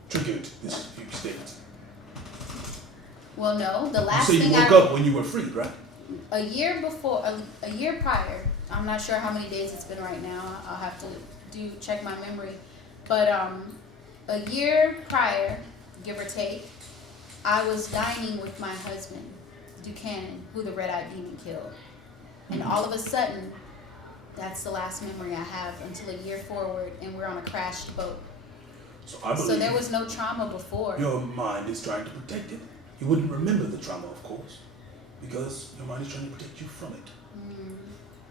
triggered this fugue state. Well, no, the last You say thing you woke up when you were freed, right? a year before, a year prior. I'm not sure how many days it's been right now. I'll have to check my memory. But a year prior, give or take, I was dining with my husband, Buchanan, who the red-eyed demon killed. And all of a sudden, that's the last memory I have until a year forward, and we're on a crashed boat. So I believe So there was no trauma before. your mind is trying to protect it. You wouldn't remember the trauma, of course, because your mind is trying to protect you from it.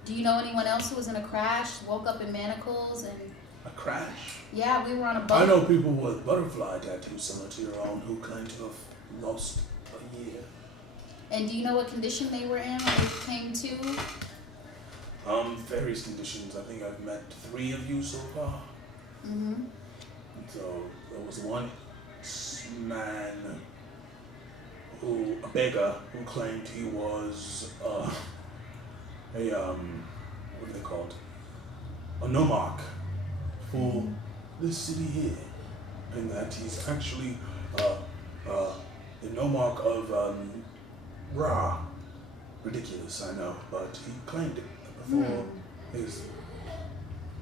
Do you know anyone else who was in a crash, woke up in manacles, and A crash. yeah, we were on a boat. I know people with butterfly tattoos similar to your own who claim to have lost a year. And do you know what condition they were in when they came to? Various conditions. I think I've met 3 of you so far. Mm-hmm. So there was one man a beggar who claimed he was what are they called? A nomarch for this city here, and that he's actually the nomarch of Ra. Ridiculous, I know, but he claimed it before his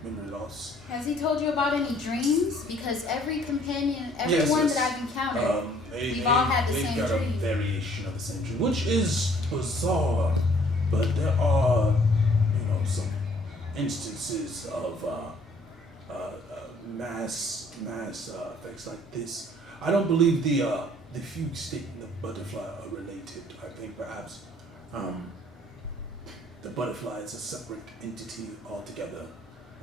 memory loss. Has he told you about any dreams? Because every companion, everyone Yes. that I've encountered, They- we've all had the they've same got dream. a variation of the same dream, which is bizarre, but there are, some instances of mass effects like this. I don't believe the fugue state and the butterfly are related. I think perhaps the butterfly is a separate entity altogether.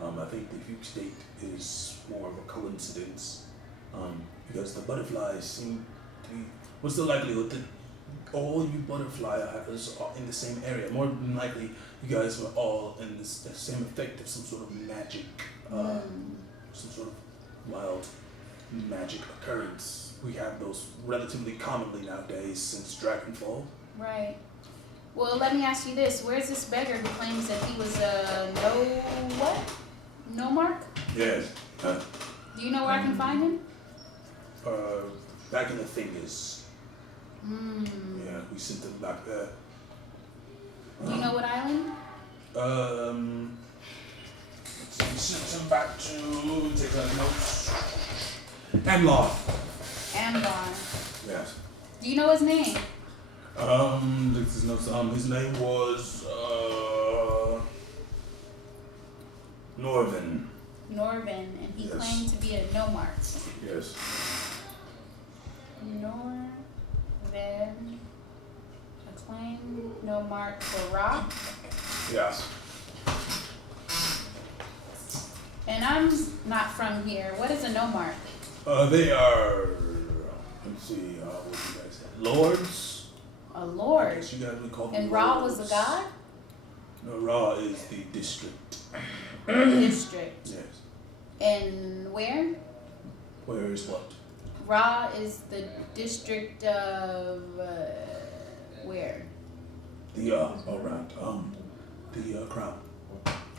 I think the fugue state is more of a coincidence, because the butterflies seem to be. What's the likelihood that all you butterfly havers are in the same area? More than likely, you guys were all in the same effect of some sort of magic, some sort of wild magic occurrence. We have those relatively commonly nowadays since Dragonfall. Right. Well, let me ask you this: where's this beggar who claims that he was a nomarch? Yes. Do you know where I can find him? Back in the fingers. Yeah, we sent them back there. Do you know what island? We sent them back to take our notes. Amlar. Ambar. Yes. Do you know his name? This is notes. His name was Norvin. Norvin, and he Yes. claimed to be a nomarch. Yes. Norvin, acclaimed nomarch for Rock. Yes. And I'm not from here. What is a nomarch? They are. Let's see. What do you guys say? Lords. A lord. Yes, you guys would call them. And Ra was the lords. god? No, Ra is the district. District. Yes. And where? Where is what? Ra is the district of where? The around the crown.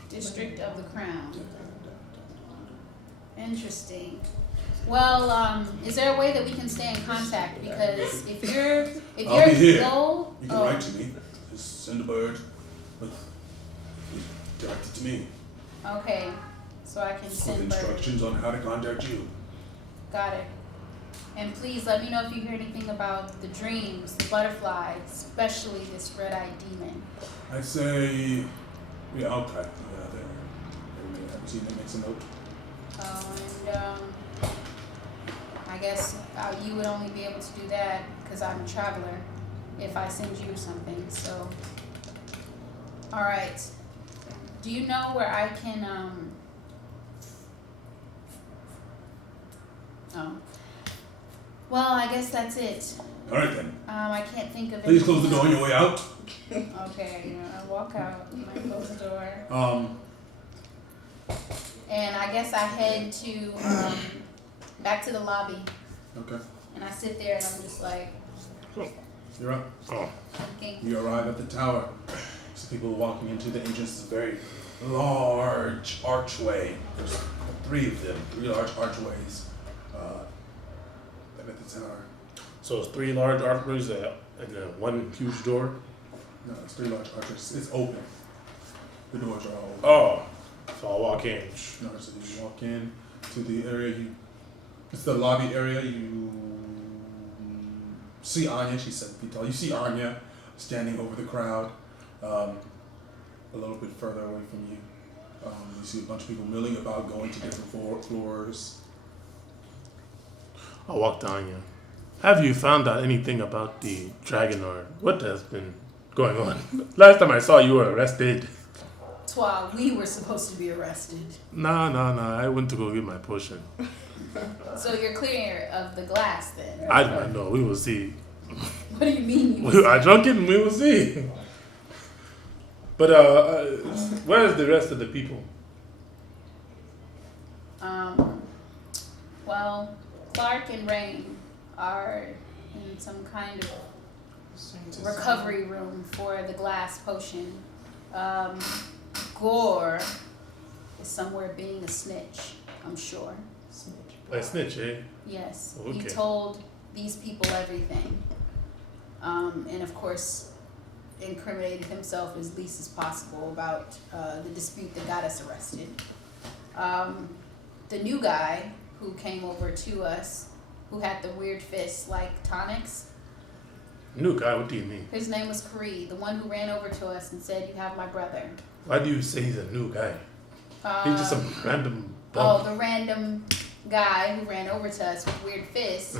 District of the Crown. Interesting. Well, is there a way that we can stay in contact? Because if I'll be here. goal, You can write to me. Just send a bird with direct it to me okay, so I can with send birds. instructions on how to contact you. Got it. And please let me know if you hear anything about the dreams, the butterflies, especially this red-eyed demon. I say, yeah, okay. Yeah, there. Have you seen that? Makes a note. And I guess you would only be able to do that because I'm a traveler if I send you something. So, all right. Do you know where I can? Oh. Well, I guess that's it. All right then. I can't think of it. Please close the door on your way out. Okay, I walk out, I close the door. And I guess I head to back to the lobby. Okay. And I sit there and I'm just like You're up. thinking. You arrive at the tower. So people walking into the entrance is a very large archway. There's 3 of them, 3 large archways. At the tower. So it's 3 large archways and one huge door. No, it's 3 large archways. It's open. The doors are all open. Oh, so I walk in. No, so you walk in to the area. It's the lobby area. You see Anya. She's 7 feet tall. You see Anya standing over the crowd, a little bit further away from you. You see a bunch of people milling about, going to different floors. I walk to Anya. Have you found out anything about the Dragonhood? What has been going on? Last time I saw you were arrested. Twa, we were supposed to be arrested. No. I went to go get my potion. So you're clear of the glass then? I don't know. We will see. What do you mean? I drunk it and we will see. But where is the rest of the people? Well, Clark and Rain are in some kind of recovery room for the glass potion. Gore is somewhere being a snitch, I'm sure. A snitch, eh? Yes. Okay. He told these people everything. And of course, incriminated himself as least as possible about the dispute that got us arrested. The new guy who came over to us, who had the weird fists like tonics. New guy, what do you mean? His name was Kari, the one who ran over to us and said, "You have my brother." Why do you say he's a new guy? He's just some random Oh, bum. the random guy who ran over to us with weird fists.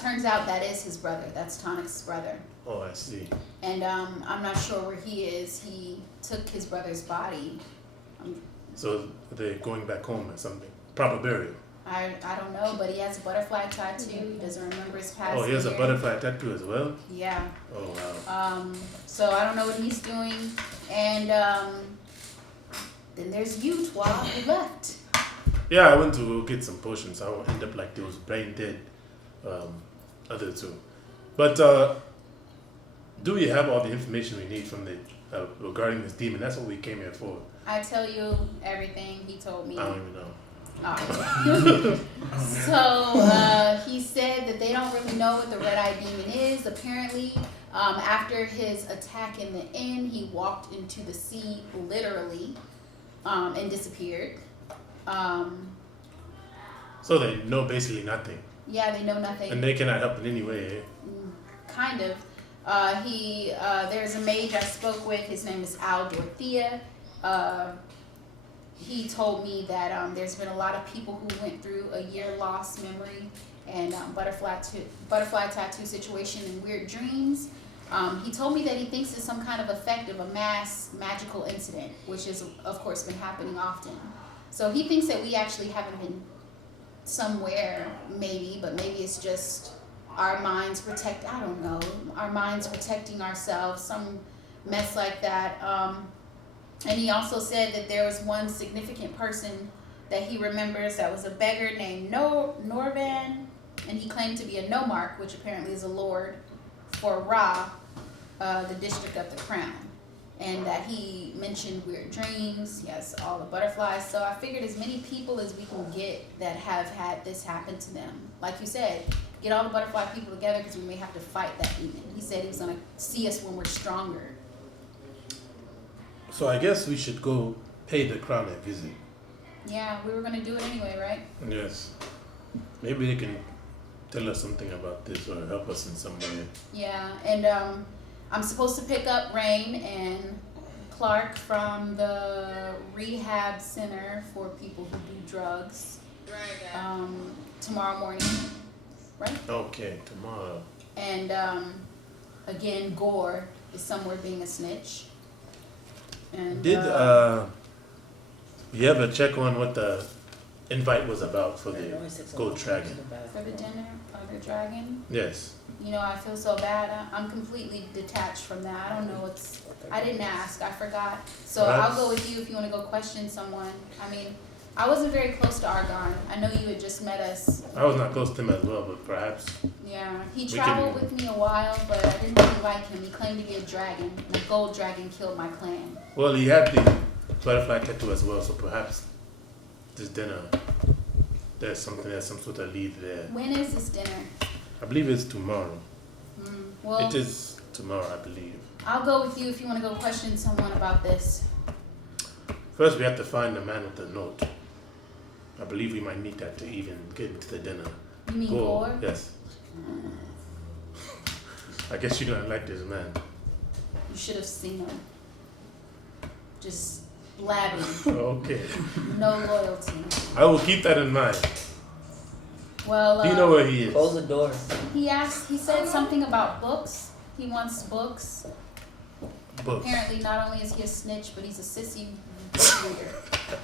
Turns out that is his brother. That's Tonic's brother. Oh, I see. And I'm not sure where he is. He took his brother's body. So they're going back home or something. Proper burial. I don't know, but he has a butterfly tattoo. He doesn't remember his past. Oh, he has a year. butterfly tattoo as well? Yeah. Oh, wow. So I don't know what he's doing. And then there's you, Twa, who left. Yeah, I went to go get some potions. I will end up like those brain dead other 2. But do we have all the information we need from the regarding this demon? That's what we came here for. I tell you everything he told me. I don't even know. So he said that they don't really know what the red-eyed demon is. Apparently, after his attack in the inn, he walked into the sea literally and disappeared. So they know basically nothing. Yeah, they know nothing. And they cannot help in any way, eh? Kind of. There's a mage I spoke with. His name is Al Dorothea. He told me that there's been a lot of people who went through a year lost memory and butterfly tattoo situation and weird dreams. He told me that he thinks it's some kind of effect of a mass magical incident, which is of course been happening often. So he thinks that we actually haven't been somewhere, maybe, but maybe it's just our minds our minds protecting ourselves, some mess like that. And he also said that there was one significant person that he remembers that was a beggar named Norvan, and he claimed to be a nomarch, which apparently is a lord for Ra, the district of the crown. And that he mentioned weird dreams, yes, all the butterflies. So I figured as many people as we can get that have had this happen to them. Like you said, get all the butterfly people together because we may have to fight that demon. He said he was going to see us when we're stronger. So I guess we should go pay the crown a visit. Yeah, we were going to do it anyway, right? Yes. Maybe they can tell us something about this or help us in some way. Yeah, and I'm supposed to pick up Rain and Clark from the rehab center for people who do drugs. Tomorrow morning, right? Okay, tomorrow. And again, Gore is somewhere being a snitch. And Did you ever check on what the invite was about for the gold dragon? for the dinner of the dragon, Yes. you know, I feel so bad. I'm completely detached from that. I don't know what's. I didn't ask. I forgot. So I'll go with you if you want to go question someone. I mean, I wasn't very close to Argon. I know you had just met us. I was not close to him as well, but perhaps. Yeah, he We traveled can- with me a while, but I didn't really like him. He claimed to be a dragon. The gold dragon killed my clan. Well, he had the butterfly tattoo as well, so perhaps this dinner, there's some sort of lead there. When is this dinner? I believe it's tomorrow. Well, It is tomorrow, I believe. I'll go with you if you want to go question someone about this. First, we have to find the man with the note. I believe we might need that to even get into the dinner. You mean Gore? Yes. I guess you don't like this man. You should have seen him. Just blabbing. Okay. No loyalty. I will keep that in mind. Well, Do you know where he is? Close the door. he said something about books. He wants books. Books. Apparently, not only is he a snitch, but he's a sissy book reader.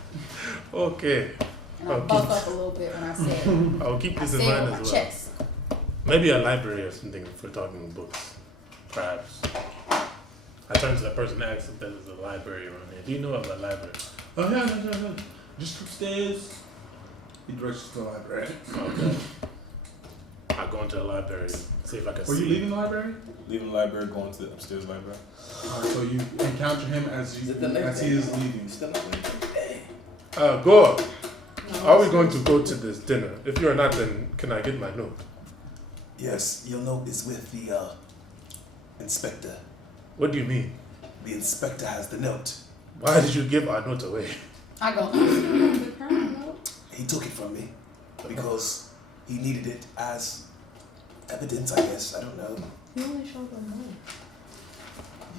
Okay. And I Okay. buff up a little bit when I say it. I'll keep I this in say it mind with my as well. chest. Maybe a library or something if we're talking books. Perhaps. I turned to the person and asked if there's a library around here. Do you know of a library? Oh yeah. Just upstairs. He directs us to the library. Okay. I'll go into the library and see if I can Were see. you leaving the library? Leaving the library, going to the upstairs library. Alright, so you encounter him as he is leaving. Gore, are we going to go to this dinner? If you're not, then can I get my note? Yes, your note is with the inspector. What do you mean? The inspector has the note. Why did you give our note away? I go, He took it from me because he needed it as evidence, I guess. I don't know. You only showed them money.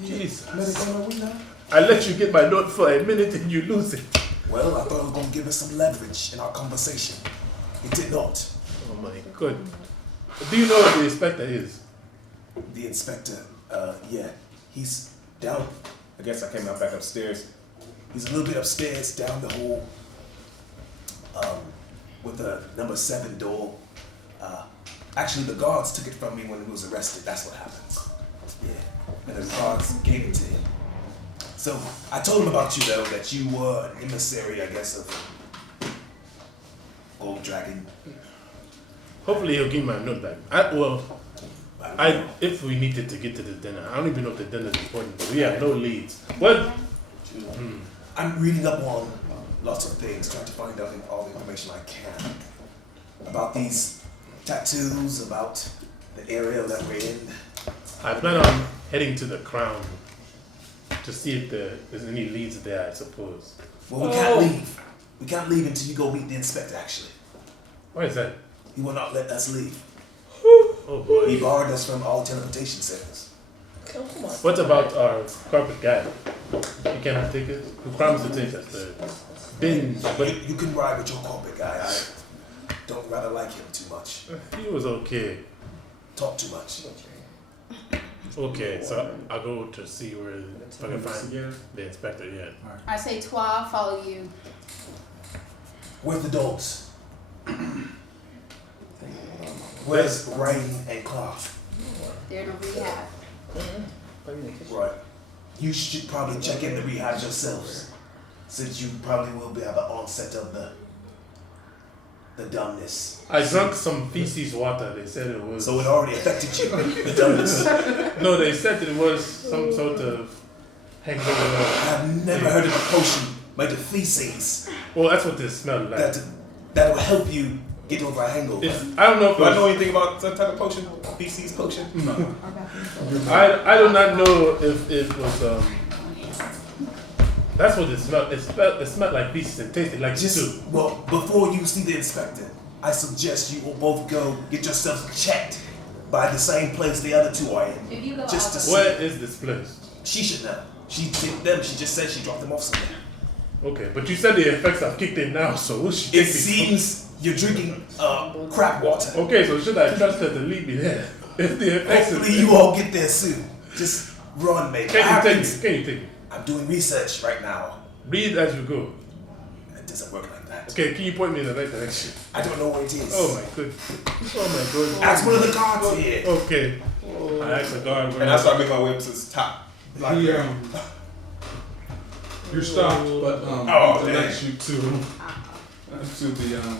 Jesus. Let it go, we know. I let you get my note for a minute and you lose it. Well, I thought it was going to give us some leverage in our conversation. It did not. Oh my god. Do you know what the inspector is? The inspector, yeah, he's down. I guess I came out back upstairs. He's a little bit upstairs, down the hall, with the number 7 door. Actually, the guards took it from me when he was arrested. That's what happens. Yeah, and the guards gave it to him. So I told him about you, though, that you were an emissary, I guess, of Gold Dragon. Hopefully he'll give me my note back. If we needed to get to the dinner, I don't even know if the dinner is important, but we have no leads. What? I'm reading up on lots of things, trying to find out all the information I can about these tattoos, about the area that we're in. I plan on heading to the Crown to see if there's any leads there, I suppose. Well, we can't leave. We can't leave until you go meet the inspector, actually. What is that? He will not let us leave. Oh boy. He barred us from all teleportation centers. Oh, come on. What about our carpet guy? He cannot take it? Who promised to take us the bins, but You can ride with your corporate guy. I don't rather like him too much. he was okay. Talk too much. Okay, so I'll go to see where if I can find the inspector, yeah. I say, Twa, follow you. Where's the dogs? Where's Rain and Clark? They're in a rehab. Right. You should probably check in the rehab yourselves, since you probably will be at the onset of the dumbness. I drank some feces water, they said it was. So it already affected you, the dumbness. No, they said it was some sort of hangover. I've never heard of a potion made of feces Well, that's what this smelled like. that will help you get over a hangover. I don't know if Do I know it's, anything about that type of potion? Feces potion? No. I do not know if it was that's what it smelled. It smelled like feces and tasted like soup. Well, before you see the inspector, I suggest you will both go get yourselves checked by the same place the other two are in. If you go Just to out, see. Where is this place? She should know. She took them. She just said she dropped them off somewhere. Okay, but you said the effects have kicked in now, so what should It seems you're drinking crap water. Okay, so should I trust her to leave me there? If the effects Hopefully you all get there soon. Just run, maybe. Can you take me? Can you take me? I'm doing research right now. Read as you go. It doesn't work like that. Okay, can you point me in the right direction? I don't know where it is. Oh my goodness. Oh my goodness. Ask one of the guards here. Okay. I asked the guard. And I start making my way up to the top. Like, You're stopped, but Oh, direct you to the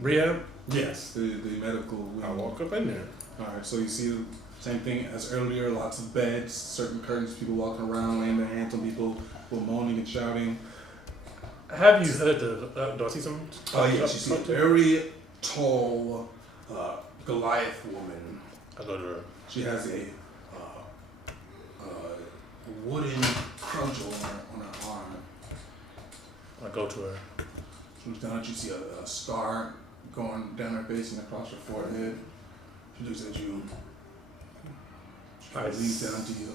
Rehab? yes, the medical wing. I walk up in there. All right, so you see the same thing as earlier. Lots of beds, certain curtains, people walking around, laying their hands on people moaning and shouting. Have you heard of, do I see some? Oh yes, you see a very tall Goliath woman. I go to her. She has a wooden cudgel on her arm. I go to her. She looks down at you, see a scar going down her face and across her forehead. She looks at you. She kind of leans down to you.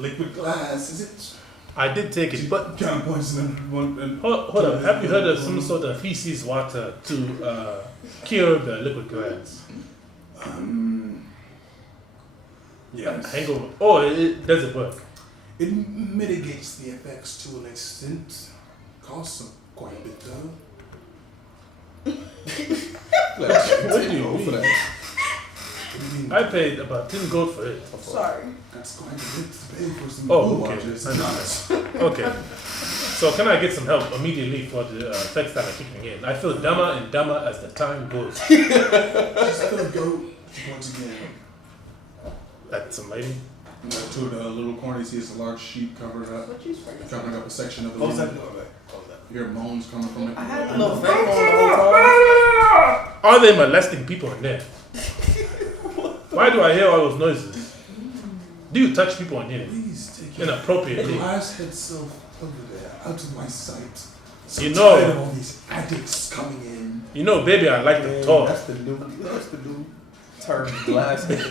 Liquid glass, is it? I did take it, but Kind of points in one. hold up. Have you heard of some sort of feces water to cure the liquid glass? Yes. Hangover. Oh, does it work? It mitigates the effects to an extent. Costs quite a bit though. What do you mean? For that. I paid about 10 gold for it. Sorry. That's quite a bit to pay for some Oh, blue okay. watches. I know. Okay. So can I get some help immediately for the effects that are kicking in? I feel dumber and dumber as the time goes. Just gonna go once again. That's some lady. To the little corner, you see it's a large sheet covering up a section of the Close that room. door, man. Close that. You hear moans coming from it. I had a little fake on the whole time. Are they molesting people in there? Why do I hear all those noises? Do you touch people in here Please take your inappropriately? glass head self over there, out of my sight. So You know- tired of all these addicts coming in. You know, baby, I like to talk. That's the new term, glass head.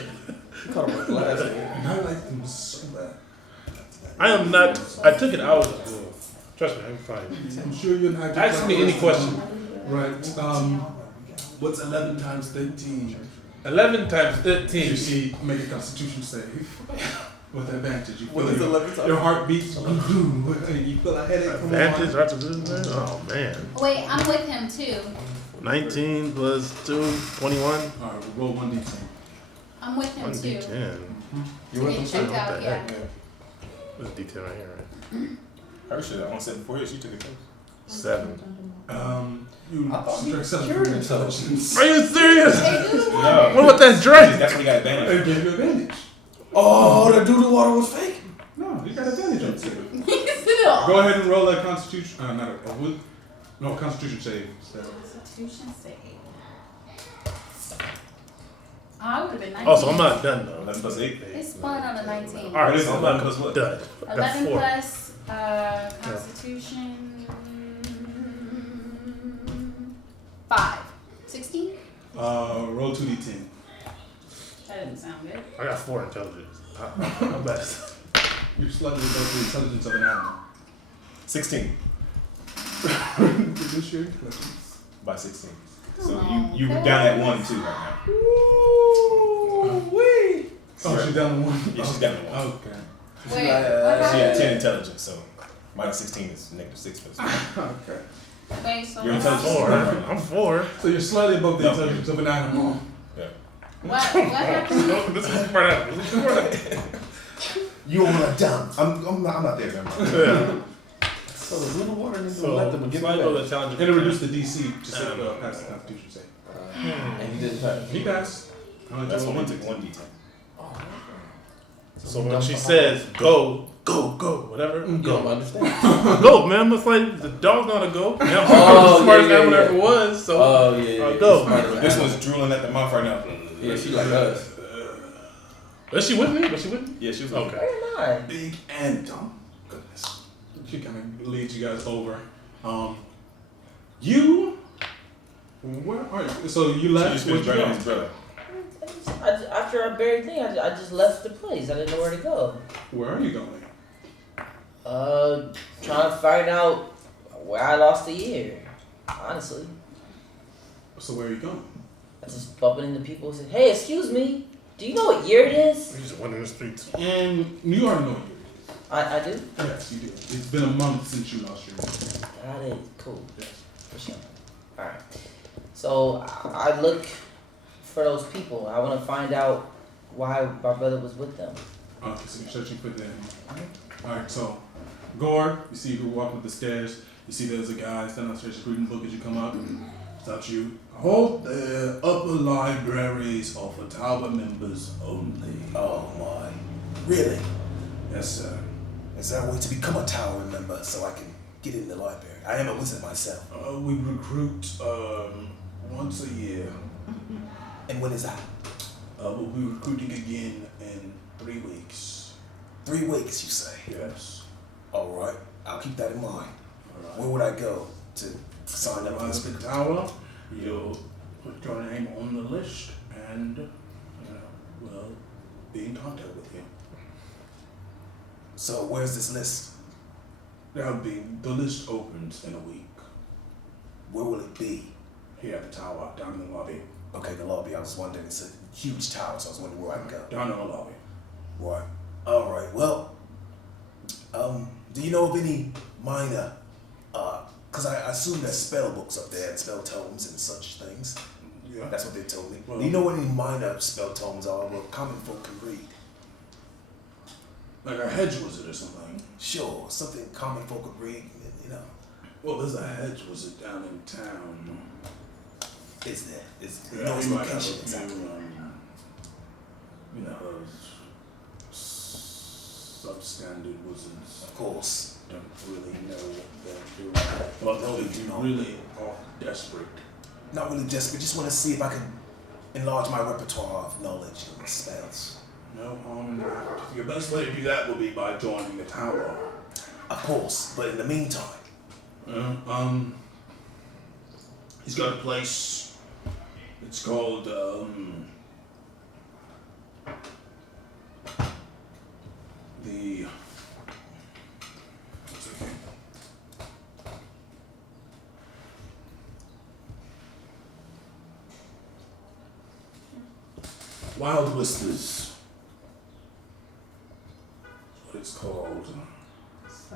You call him a glass head. And I like them so bad. I am not. I took it hours ago. Trust me, I'm fine. I'm sure you're not. Ask me any question. Right. What's 11 times 13? 11 times You 13. see, make a Constitution save with advantage. You What feel is your, 11 times? your heart beats. You feel a headache. Come Advantage, on. right to this man? Oh man. wait, I'm with him too. 19 plus 2, 21. All right, we'll roll 1d10. I'm with him 1 too. d10. You with them Get checked too? out, What the yeah. heck? What's the d10 right here, right? Her shit, I only said before, she took it first. 7. You I thought he subtract 7 cured from your himself. intelligence. Are you serious? Hey, do the water. No. What about that drink? That's when he got advantage. It gave you advantage. Oh, the doodle water was fake. No, you got advantage on it. Still. Go ahead and roll that Constitution. Not a wood. No, Constitution save. Constitution save. I would have been 19. Oh, so I'm not done though. 11 plus 8. It's fun on a 19. All right, What is so it? I'm not 11 plus what? done. I got 11 4. plus Constitution. 5. 16? Roll 2d10. That didn't sound good. I got 4 intelligence. I'm best. You're slightly above the intelligence of an animal. 16 Reduce your intelligence. by 16. So Oh, you were okay. down at 1 too right now. Wee! Oh, she's down to 1. Yeah, she's down to 1. Okay. Wait, what She had happened? 10 intelligence, so minus 16 is -6 plus. Okay. Wait, so Your what intelligence happened? 4. I'm 4. So you're slightly above the No. intelligence of an animal. Yeah. What happened? No, this is part of it. This is part of it. You on a dump. I'm not there, man. Yeah. So the doodle water needs to So, let them get slide over back. the challenge. It'll reduce the DC to save, pass the Constitution save. And he didn't try. He passed. That's what we took 1d10. So when she says go, whatever, You don't go. understand. Go, man. It's like the dog's not a go. Yeah, I'm Oh, the smartest yeah, animal yeah. ever was. So Oh yeah. go. This one's drooling at the mouth right now. Yeah, she like us. is she with me? Was she with me? Yeah, she was Okay. Very nice. Big and dumb. Goodness. She kind of leads you guys over. You? Where are you? So you left? She just Where'd you buried go? his brother. After I buried thing, I just left the place. I didn't know where to go. Where are you going? Trying to find out where I lost a year. Honestly, So where are you going? I just bumping into people and said, "Hey, excuse me, do you know what year it is?" We just went in the streets. And you already know you. I do. Yes, you do. It's been a month since you lost your year. Got it. Cool. Yes. For sure. All right. So I look for those people. I want to find out why my brother was with them. Okay, so you're searching for them. Alright, so Gore, you see who walk up the stairs. You see there's a guy standing upstairs reading the book as you come up. Is that you? Hold the upper libraries are for tower members only. Oh my. Really? Yes, sir. Is there a way to become a tower member so I can get in the library? I am a wizard myself. We recruit once a year. And when is that? We'll be recruiting again in 3 weeks. 3 weeks, you say? Yes. Alright, I'll keep that in mind. Alright. Where would I go to sign up for Once this? the tower, you'll put your name on the list and, we'll be in contact with you. So where's this list? The list opens in a week. Where will it be? Here at the tower, down in the lobby. Okay, the lobby. I was wondering, it's a huge tower, so I was wondering where I can go. Down in the lobby. Right. Alright, well, do you know of any minor, because I assume there's spell books up there and spell tomes and such things. Yeah. That's what they told me. Well- Do you know what any minor spell tomes are where common folk can read? Like a hedge wizard or something. Sure, something common folk could read, Well, there's a hedge wizard down in town. Is there? You Yeah, know its he might have a location few, exactly. Substandard wizards Of course. don't really know what they're doing. But No, they they do not. really are desperate. Not really desperate, just want to see if I can enlarge my repertoire of knowledge and spells. No harm in that. Your best way to do that will be by joining the tower. Of course, but in the meantime, He's got a place. It's called the. It's okay. Wild Whispers. That's what it's called.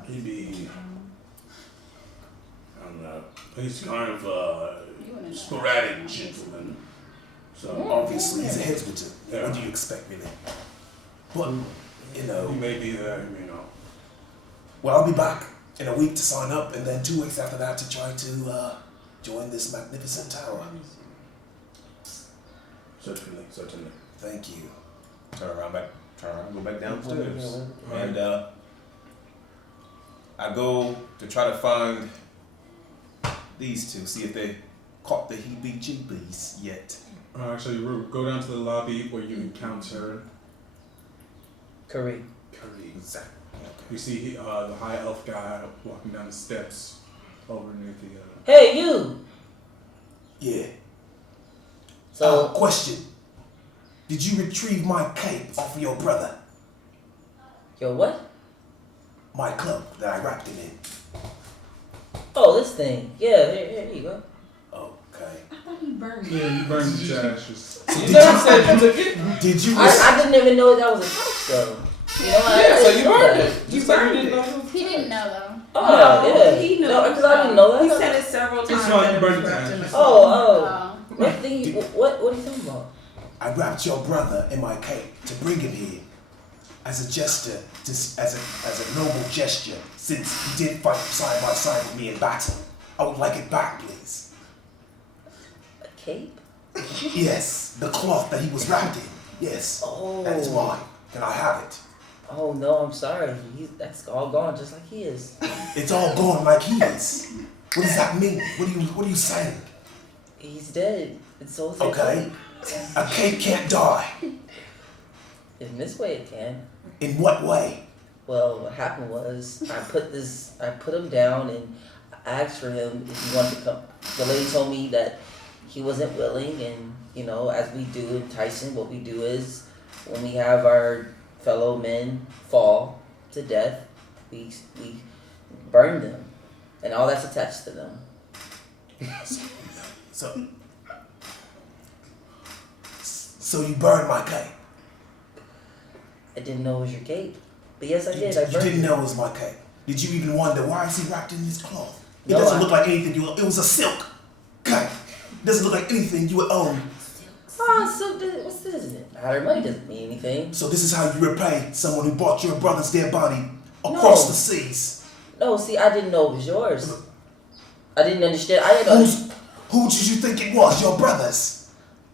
He'd be. I don't know. He's kind of a sporadic gentleman. So obviously he's a head wizard. Yeah. What do you expect, really? But, you know, he may be there, he may not. well, I'll be back in a week to sign up, and then 2 weeks after that to try to join this magnificent tower. Certainly, certainly. Thank you. Turn around, go back downstairs. Right. And I go to try to find these two, see if they caught the heebie-jeebies yet. Alright, so you go down to the lobby where you encounter Curry. Exactly. You see the high elf guy walking down the steps over near the. Hey, you. Yeah. So Question. Did you retrieve my cape off of your brother? yo, what? My cloak that I wrapped him in. Oh, this thing. Yeah, here you go. Okay. I thought he burned Yeah, you burned the ashes. Did Did you I didn't even know that was a couch though. You know, Yeah, so you know burned that. it. You burned it. He didn't know though. Oh, yeah. He knew. No, because I didn't know that. He said it several times. It's fine, that you it burned was it wrapped in down. a- Oh. What thing? What are you talking about? I wrapped your brother in my cape to bring him here as a gesture, as a noble gesture, since he did fight side by side with me in battle. I would like it back, please. A cape? Yes, the cloth that he was wrapped in. Yes, Oh. that is mine. Can I have it? Oh no, I'm sorry. That's all gone, just like he is. It's all gone like he is. What does that mean? What are you saying? He's dead. And so is that Okay. cape. A cape can't die. In this way, it can. In what way? Well, what happened was I put him down, and asked for him if he wanted to come. The lady told me that he wasn't willing, and as we do in Tyson, what we do is when we have our fellow men fall to death, we burn them, and all that's attached to them. So you burned my cape. I didn't know it was your cape, but yes, I did. You didn't know it was my cape. Did you even wonder why is he wrapped in this cloth? It No, doesn't look like anything it was a silk cape. It doesn't look like anything you would own. So what's this? Her money doesn't mean anything. So this is how you repay someone who brought your brother's dead body across the seas. No, see, I didn't know it was yours. I didn't understand. I didn't know. Who did you think it was? Your brothers?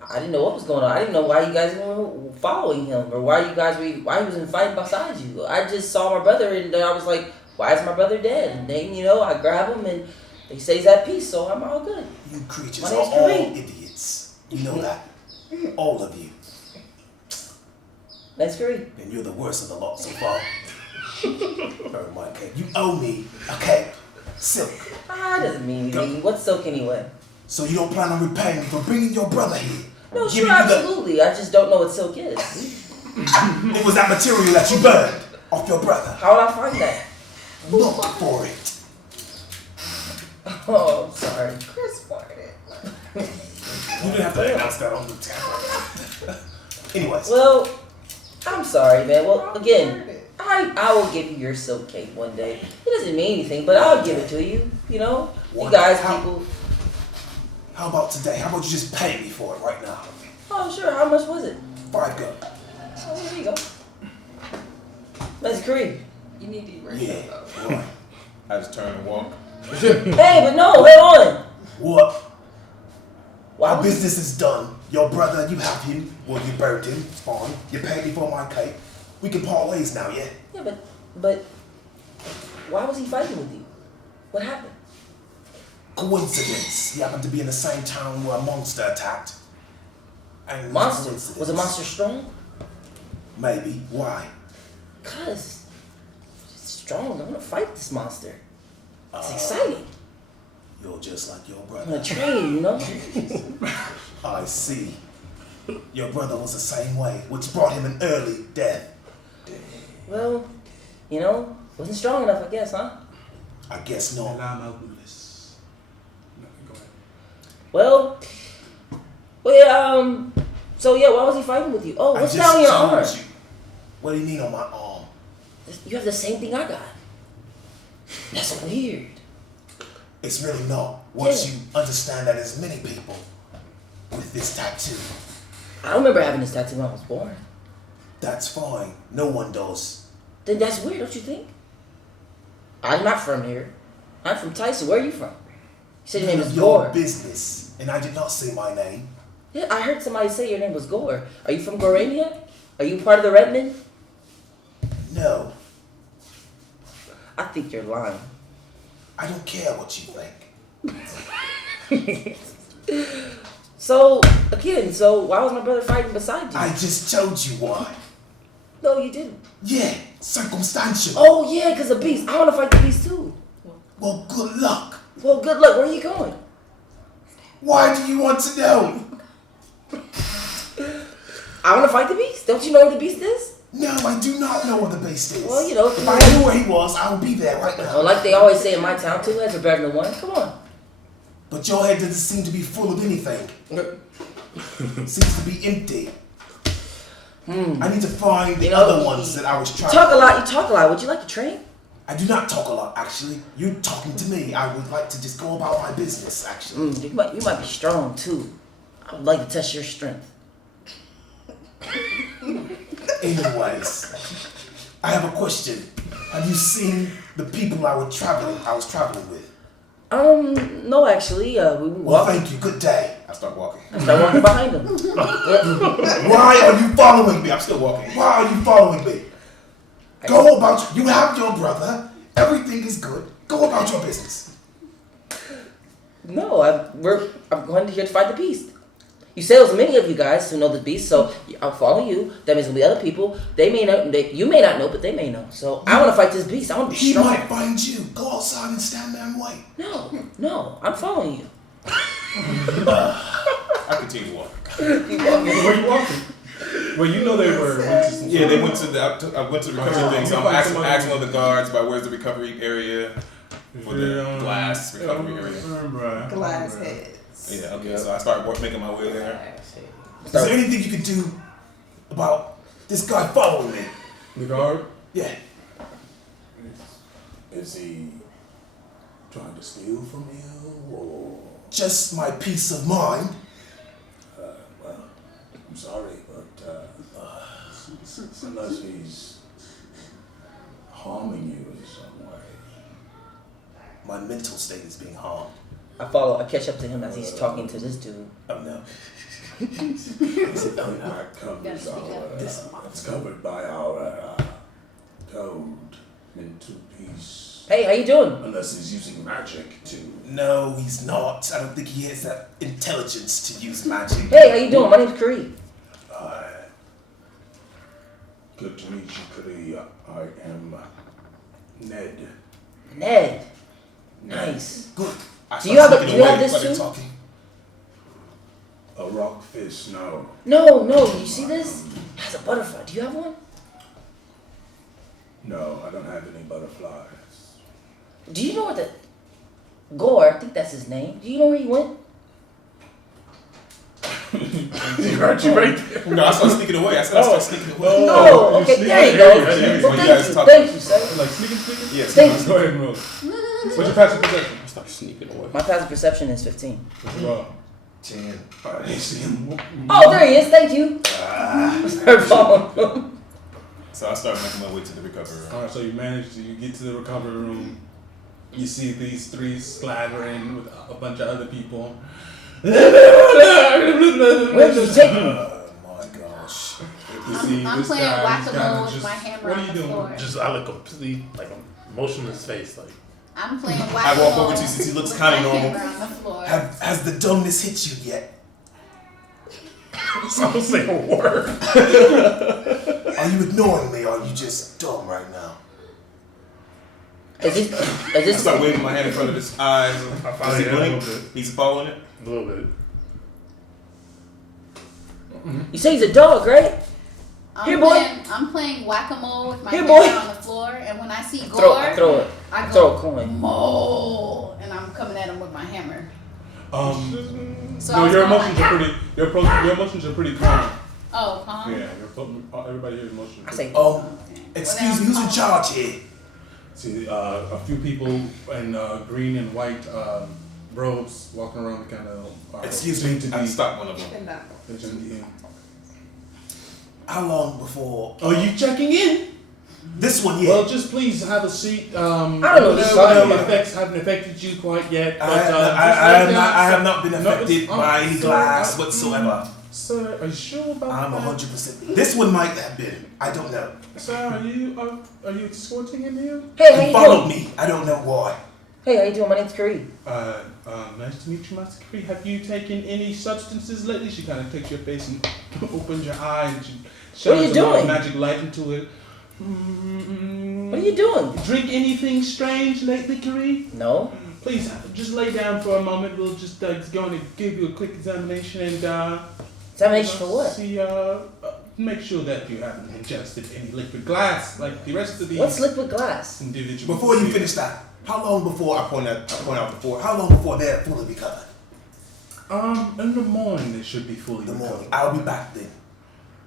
I didn't know what was going on. I didn't know why you guys were following him, or why he was fighting beside you. I just saw my brother, and then I was like, "Why is my brother dead?" And then I grab him, and they say he's at peace, so I'm all good. You creatures My are name's all Kareem. idiots. You know that. All of you. That's great. And you're the worst of the lot so far. Burn my cape. You owe me a cape. Silk. It doesn't mean anything. What's silk anyway? So you don't plan on repaying me for bringing your brother here? No, Giving sure, you the- absolutely. I just don't know what silk is. It was that material that you burned off your brother. How would I find that? Look for it. Oh, I'm sorry. Chris farted. You didn't have to announce that on the camera. Anyways. Well, I'm sorry, man. Well, again, I will give you your silk cape one day. It doesn't mean anything, but I'll give it to you. You guys, people. How about today? How about you just pay me for it right now? Oh, sure. How much was it? 5 gold. Oh, there you go. That's Kareem. You need to eat right Yeah, though. right. I just turn and walk. Hey, but no, hold on. What? Why Our was business is done. Your brother, you have him. Well, you burned him. It's fine. You paid me for my cape. We can part ways now, yeah? Yeah, but why was he fighting with you? What happened? Coincidence. He happened to be in the same town where a monster attacked. And Monster? coincidence. Was the monster strong? Maybe. Why? Cause it's strong. I want to fight this monster. It's exciting. You're just like your I'm brother. gonna train, I see. Your brother was the same way, which brought him an early death. Well, wasn't strong enough, I guess, huh? I guess not. Well, so yeah, why was he fighting with you? Oh, I what's just down your told arm? you. What do you mean on my arm? You have the same thing I got. That's weird. It's really not. Once Yeah. you understand that there's many people with this tattoo, I don't remember having this tattoo when I was born. that's fine. No one does. Then that's weird, don't you think? I'm not from here. I'm from Tyson. Where are you from? You said your name None is of your Gore. business. And I did not say my name. Yeah, I heard somebody say your name was Gore. Are you from Gorania? Are you part of the Redmen? No. I think you're lying. I don't care what you think. So why was my brother fighting beside you? I just told you why. No, you didn't. Yeah, circumstantial. Oh, yeah, because the beast. I want to fight the beast, too. Well, good luck. Well, good luck. Where are you going? Why do you want to know? I want to fight the beast. Don't you know where the beast is? No, I do not know where the beast is. Well, If I knew where he was, I would be there right now. Well, like they always say in my town, 2 heads are better than one. Come on. But your head doesn't seem to be full of anything. Seems to be empty. I need to find the other ones that I was trying. You talk a lot. Would you like to train? I do not talk a lot, actually. You're talking to me. I would like to just go about my business, actually. You might be strong, too. I would like to test your strength. Anyways, I have a question. Have you seen the people I was traveling with? No, actually, we Well, walk. thank you. Good day. I start walking. I start walking behind them. Why are you following me? I'm still walking. Why are you following me? Go about. You have your brother. Everything is good. Go about your business. No, I'm going to here to fight the beast. You said it was many of you guys who know the beast, so I'll follow you. That means there'll be other people. They may not. You may not know, but they may know. So I want to fight this beast. I want to be He strong. might find you. Go outside and stand there and wait. No, I'm following you. I continue to walk. Where you walking? Well, you know they were. Yeah, they went to the. I went to the recovery thing, so I'm asking one of the guards about where's the recovery area for the glass recovery area. Glass heads. Yeah, okay, so I started making my way there. Is there anything you could do about this guy following me? The guard? Yeah. Is he trying to steal from you, or? Just my peace of mind. Well, I'm sorry, but unless he's harming you in some way. My mental state is being harmed. I catch up to him as he's talking to this dude. Oh no. That covers it's covered by our code into peace. Hey, how you doing? Unless he's using magic to. No, he's not. I don't think he has that intelligence to use magic. Hey, how you doing? My name's Kareem. Good to meet you, Kuri. I am Ned. Ned. Nice. Good. Do you have this too? Talking. A rockfish, no. No. You see this? It has a butterfly. Do you have one? No, I don't have any butterflies. Do you know where the Gore? I think that's his name. Do you know where he went? He heard you right there. No, I started sneaking away. I started sneaking away. Oh, okay. There you go. Well, thank you, sir. Like sneaking? Yeah, Thank you. Go ahead and roll. What's your passive perception? I started sneaking away. My passive perception is 15. Roll. 10. I see him. Oh, there he is. Thank you. Start following him. So I started making my way to the recovery room. Alright, so you get to the recovery room. You see these three slavering with a bunch of other people. Where did you take me? Oh my gosh. You see I'm this playing guy, whack-a-mole he's with kinda my just- hammer What on are you the doing? floor. Just I look complete like a motionless face, like I'm playing I whack-a-mole. walk over to you since he looks with kind of my normal. hammer on the floor. Has the dumbness hit you yet? so I'm saying a word. Are you ignoring me or are you just dumb right now? Is I this start waving my hand in front of his eyes. I Does find he it a blink? little bit. He's following it. A little bit. You say he's a dog, right? Here, boy. I'm playing whack-a-mole with my Here, hammer boy. on the floor, and when I see I Gore, throw it. I Throw go a coin. mole, and I'm coming at him with my hammer. So I No, was your going emotions like, are pretty. Your emotions are pretty calm. oh, calm. Yeah, everybody here emotions. I say, Excuse me, who's in charge here? See, a few people in green and white robes walking around kind of. Excuse me, I stopped one of them. And that. How long before? Oh, you checking in? This one, yeah. Well, just please have a seat. I don't know this song. The effects haven't affected you quite yet. But, I have not been No, affected by any sir, glass whatsoever. Sir, are you sure about I'm that? 100%. This one might have been. I don't know. Sir, are you escorting him here? hey, how He you followed doing? me. I don't know why. Hey, how you doing? My name's Kareem. Nice to meet you, Master Cree. Have you taken any substances lately? She kind of takes your face and opens your eye and she What are you shines a lot of doing? magic light into it. What are you doing? Drink anything strange lately, Kareem? No. Please, just lay down for a moment. We'll just go and give you a quick examination and Examination for what? see, make sure that you haven't ingested any liquid glass like the rest of these What's liquid glass? individuals. Before you finish that, how long before I point out before? How long before they're fully recovered? In the morning they should be fully The morning. recovered. I'll be back then.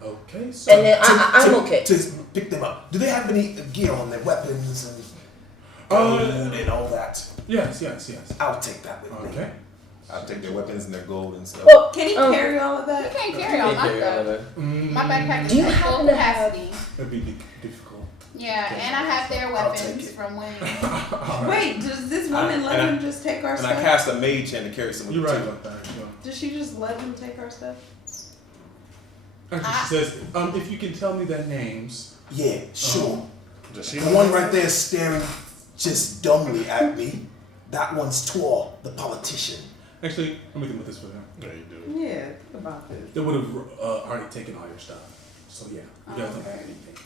Okay, so And then I'm okay. To pick them up. Do they have any gear on their weapons and food and all that? yes. I'll take that with me. Okay. I'll take their weapons and their gold and stuff. Well, Can he carry all of You that? can't carry all my stuff. My backpack Do you is at full happen to have- capacity. That'd be difficult. Yeah, and I have their I'll take weapons it. from when. Wait, does this woman let and I- him just take our And I stuff? cast a mage hand to carry some of You're the right too. about that. Yeah. Does she just let him take our stuff? Actually, she says, if you can tell me their names. Yeah, sure. Does she The know one that? right there staring just dumbly at me. That one's Twar, the politician. Actually, let me think about this for them. Yeah, you do. Yeah, think about this. They would have already taken all your stuff. So yeah, you guys don't have any things.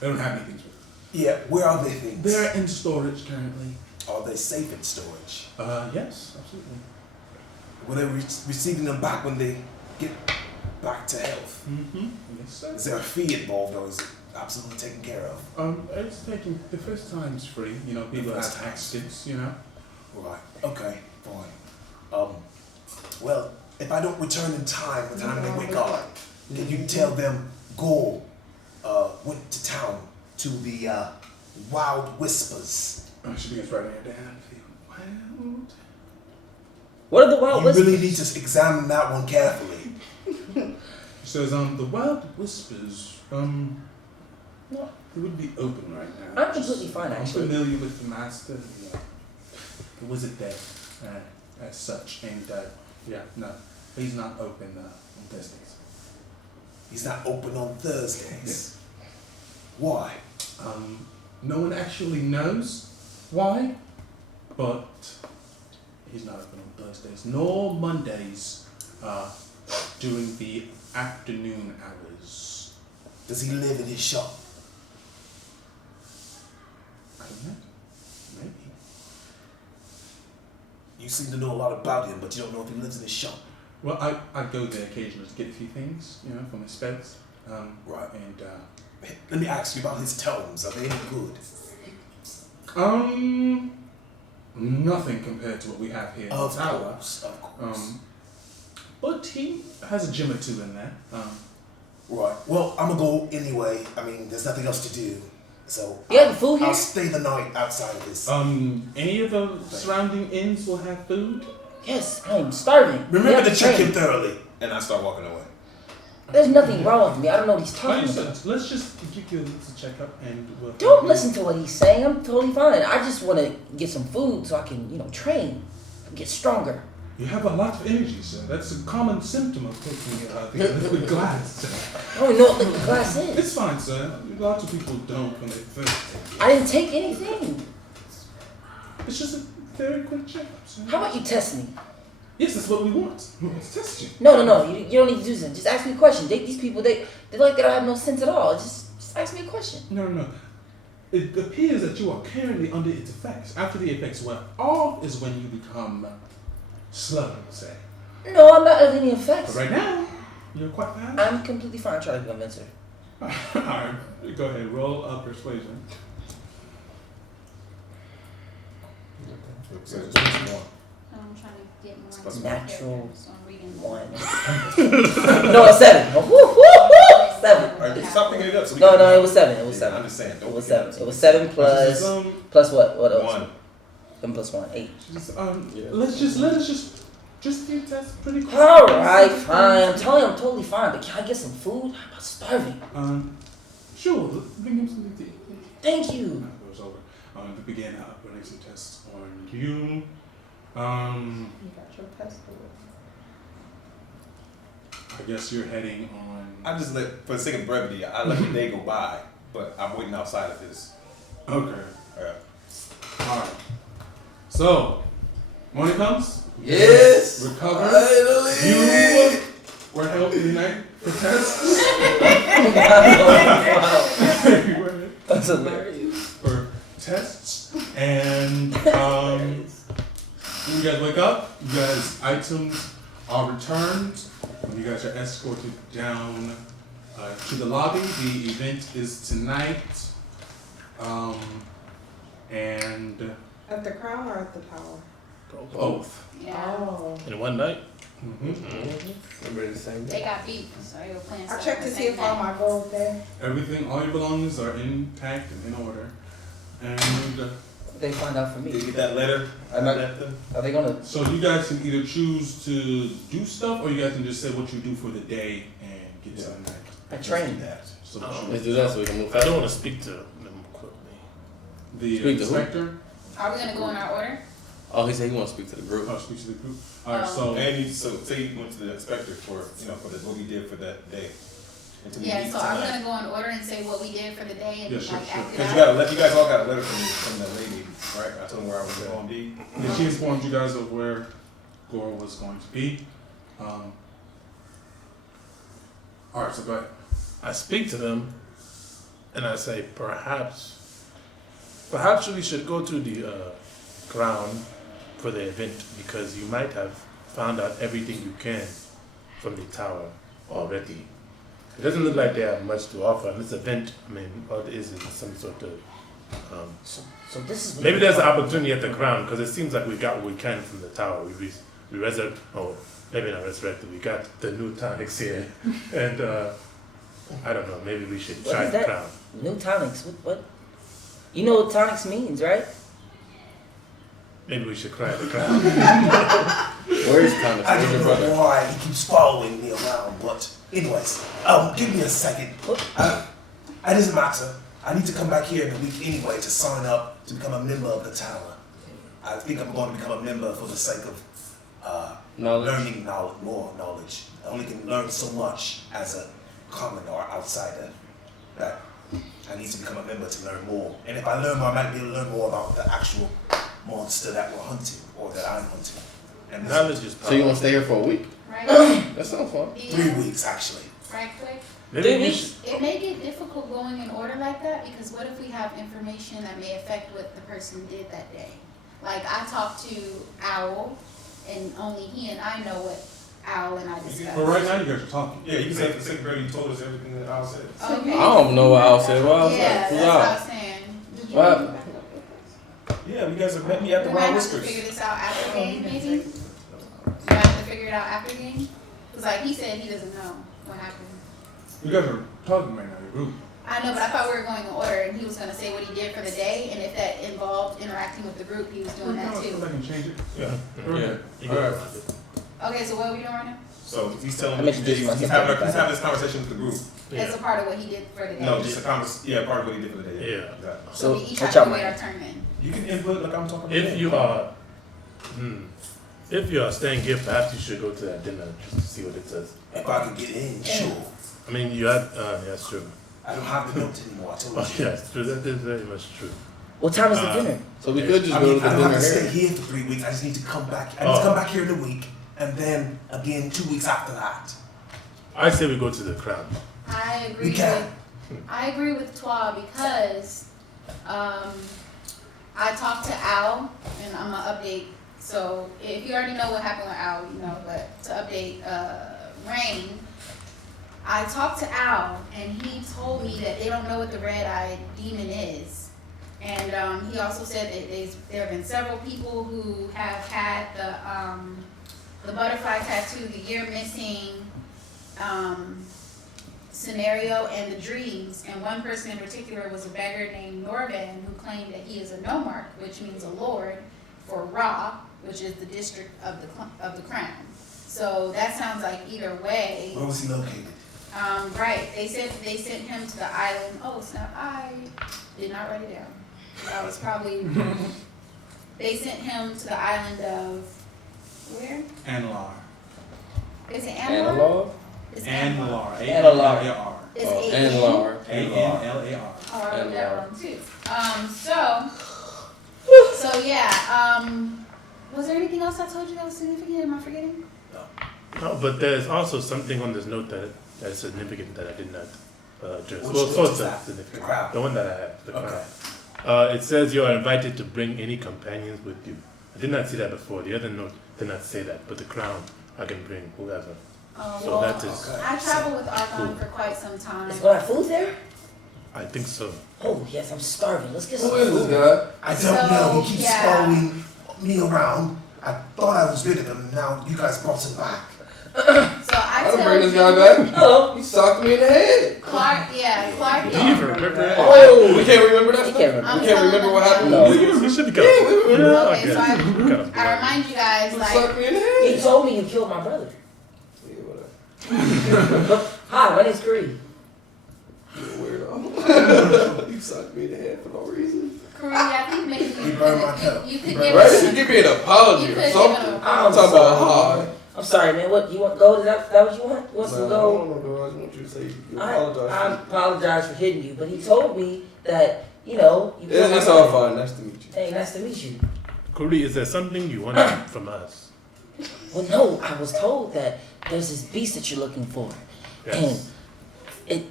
They don't have any things with them. Yeah, where are their things? They're in storage currently. Are they safe in storage? Yes, absolutely. Will they receiving them back when they get back to health? Mm-hmm. Yes, sir. Is there a fee involved, or is it absolutely taken care of? It's taking the first time's free. You know, people first have time. accidents. You know. Right. Okay. Fine. Well, if I don't return in time, by the time they wake up, can you tell them Gore went to town to the Wild Whispers? Should be right there down. Wild. What are the wild You whispers? really need to examine that one carefully. It says the Wild Whispers. They wouldn't be open right now. I'm completely fine, I'm actually. familiar with the master, the wizard there, as such, and no, he's not open on Thursdays. He's not open on Thursdays. Why? No one actually knows why, but he's not open on Thursdays, nor Mondays during the afternoon hours. Does he live in his shop? I don't know. Maybe. You seem to know a lot about him, but you don't know if he lives in his shop. Well, I go there occasionally to get a few things, you know, for my spells. Right. And Let me ask you about his tomes. Are they any good? nothing compared to what we have here in Of the tower. course, of course. But he has a gem or two in there. Right. Well, I'm gonna go anyway. I mean, there's nothing else to do. So You have the food here? I'll stay the night outside of this. Any of the surrounding inns will have food. Yes, I am starving. We Remember have to check train. him thoroughly. And I start walking away. There's nothing wrong with me. I don't know what he's talking Like I about. said, let's just give you a little checkup and we'll. Don't listen to what he's saying. I'm totally fine. I just want to get some food so I can, train and get stronger. You have a lot of energy, sir. That's a common symptom of taking the liquid glass. Sir. I don't even know what liquid glass is. It's fine, sir. Lots of people don't when they first take it. I didn't take anything. It's just a very quick checkup, sir. How about you test me? Yes, that's what we want. We want to test you. No. You don't need to do this. Just ask me a question. These people, they like they don't have no sense at all. Just ask me a question. No. It appears that you are currently under its effects. After the effects wear off is when you become slow, I would say. No, I'm not under any effects. But right now, you're quite fast. I'm completely fine trying to convince her. Alright, go ahead. Roll up persuasion. So it's what you want. I'm trying to get more Supposed into to my Natural character, so I'm reading one. No, it's 7. Oh, woo, 7. All right, stop picking it up. So we No, can- it was 7. It was Yeah, 7. I'm just saying. It don't was pick it 7. up. It was 7 plus plus what? What else? 1. 7 plus 1, 8. Let us just do tests pretty quick. All right, fine. I'm telling you, I'm totally fine. But can I get some food? I'm starving. Sure. Bring him something to eat. Thank you. That goes over. To begin running some tests on you. You got your pestle. I guess you're heading on. I just let, for the sake of brevity, I let the day go by, but I'm waiting outside of his. Okay. Yeah. Alright. So, morning comes. Yes. Recover. Finally. You were held in the night for tests. You were That's hilarious. for tests. And when you guys wake up, you guys' items are returned. When you guys are escorted down to the lobby, the event is tonight. And At the crown or at the tower? both. Yeah. Oh. In one night? They got beat, so they were playing. I stuff checked to the see same if all night. my gold there. Everything, all your belongings are intact and in order. And They find out from Did you me. get that letter? I'm not- left them? Are they gonna? so you guys can either choose to do stuff, or you guys can just say what you do for the day and get to the night. I train. That. So Let's do that so we can move. I don't want to speak to them quickly. the Speak to who? inspector. Are we gonna go in our order? Oh, he said he wants to speak to the group. Oh, speak to the group. All right, so And you, so say you went to the inspector for, for the, what he did for that day. And to Yeah, meet so are we tonight. gonna go in order and say what we did for the day and Yeah, sure, like sure. act it Cause out? you guys all got a letter from the lady, right? I told him where I was going to be. yeah, she informed you guys of where gore was going to be. Alright, so go ahead. I speak to them, and I say, perhaps we should go to the ground for the event, because you might have found out everything you can from the tower already. It doesn't look like they have much to offer. And this event, I mean, all it is some sort of So this is maybe there's an opportunity at the ground, because it seems like we got what we can from the tower. We resurrected, oh, maybe not resurrected. We got the new tonics here, and I don't know. Maybe we should What try is the that? crown. New tonics. What? You know what tonics means, right? Maybe we should try the crown. Where is Thomas? I Where's don't your know brother? why he keeps following me around, but anyways, give me a second. It doesn't matter. I need to come back here in a week anyway to sign up to become a member of the tower. I think I'm going to become a member for the sake of learning more knowledge. I only can learn so much as a common or outsider. That I need to become a member to learn more. And if I learn more, I might be able to learn more about the actual monster that we're hunting or that I'm hunting. And Knowledge is So you want to stay here for a week? Right? That sounds fun. 3 weeks actually. Right quick. Maybe we should. It may get difficult going in order like that, because what if we have information that may affect what the person did that day? Like, I talked to Owl, and only he and I know what Owl and I discussed. But right now you guys are talking. Yeah, you can say for the second grade, you told us everything that Al said. Okay. I don't know what Al said. What Al Yeah, said? that's Who's what I Al? was saying. Did you What? Yeah, you guys have met me at the We might Wild have to Whiskers. figure this out after game, maybe? We might have to figure it out after game? Because, like, he said he doesn't know what happened. You guys are talking right now, your group. I know, but I thought we were going in order, and he was going to say what he did for the day, and if that involved interacting with the group, he was doing that Come too. back and change it. Yeah. Okay. You Alright. go. Okay, so what are we doing right now? So he's telling I'm me introducing he's myself having back. this conversation with the group. As a part of what he did for the day. No, just a conversation. Yeah, part of what he did for the day. Yeah. Exactly. So we So, each what have y'all to wait mind? our turn then. You can input like I'm talking about. If you are, if you are staying here, perhaps you should go to that dinner just to see what it says. If I could get in, sure. I mean, you have, yeah, that's true. I don't have the note anymore. I told Oh, you. yeah, it's true. That is very much true. What time is the dinner? So we could just I go mean, to I the don't have dinner to stay here. here for 3 weeks. I just need to come back. I need to come back here in a week, and then again 2 weeks after that. I say we go to the crown. I agree We can. I agree with Twa, because I talked to Al, and I'm gonna update. So if you already know what happened with Al, you know, but to update Rain, I talked to Al, and he told me that they don't know what the red-eyed demon is. And he also said that there have been several people who have had the butterfly tattoo, the year missing scenario, and the dreams. And one person in particular was a beggar named Norvan, who claimed that he is a nomarch, which means a lord, for Ra, which is the district of the crown. So that sounds like either way. Where was he located? Right. They said they sent him to the island. Oh snap! I did not write it down. That was probably. They sent him to the island of where? Anlar. Is it Analar? Analog? It's Analar. Anlar. Analar. It's Oh, A-N. Analar. A-N-L-A-R. Oh, I wrote that Analar. wrong too. So yeah. Was there anything else I told you that was significant? Am I forgetting? No, but there's also something on this note that's significant that I did not address. Which Well, note sort is of that? significant. The crown? The one that I have. The Okay. crown. It says you are invited to bring any companions with you. I did not see that before. The other note did not say that, but the crown I can bring whoever. So Well, that is, Okay. I traveled with Argon for quite some time. Is gonna have food there? I think so. Oh yes, I'm starving. Let's get some Who is this food. guy? I don't So, know. He keeps yeah. following me around. I thought I was rid of him. Now you guys brought him back. So I I done tell bring this you, guy back. Hello. He socked me in the head. Clark, Clark. Do you even remember that? Oh, we can't remember that He stuff? can't remember. We can't remember what happened? No. You should be kind of. Yeah, Okay, so okay. I remind you guys, He like, sucked me in the He head. told me you killed my brother. Yeah, whatever. Hi, my name's Creed. You a weirdo. You sucked me in the head for no reason. Korea, I think maybe He burned my cup. you could He give burned Right? us You give me an apology You or could give something. him a- I'm talking about hi. I'm sorry, man. What you want gold? Is that what you want? You want some I gold? don't know, bro. I just want you to say you I apologize. apologize for hitting you, but he told me that you killed my It's all brother. fine. Nice to meet you. Hey, nice to meet you. Kuri, is there something you want from us? Well, no, I was told that there's this beast that you're looking for, Yes. and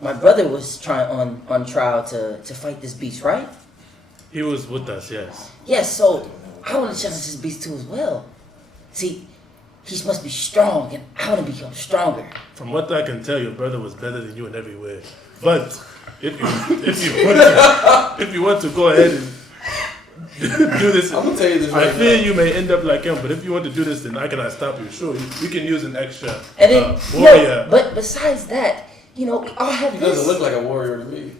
my brother was trying on trial to fight this beast, right? He was with us, yes. Yes, so I want to challenge this beast too as well. See, he must be strong, and I want to become stronger. From what I can tell, your brother was better than you in every way. But if you want to go ahead and do this, I'm gonna tell you this I right fear now. you may end up like him. But if you want to do this, then I cannot stop you. Sure, we can use an extra And then, warrior. but besides that, we all have He this. doesn't look like a warrior to me.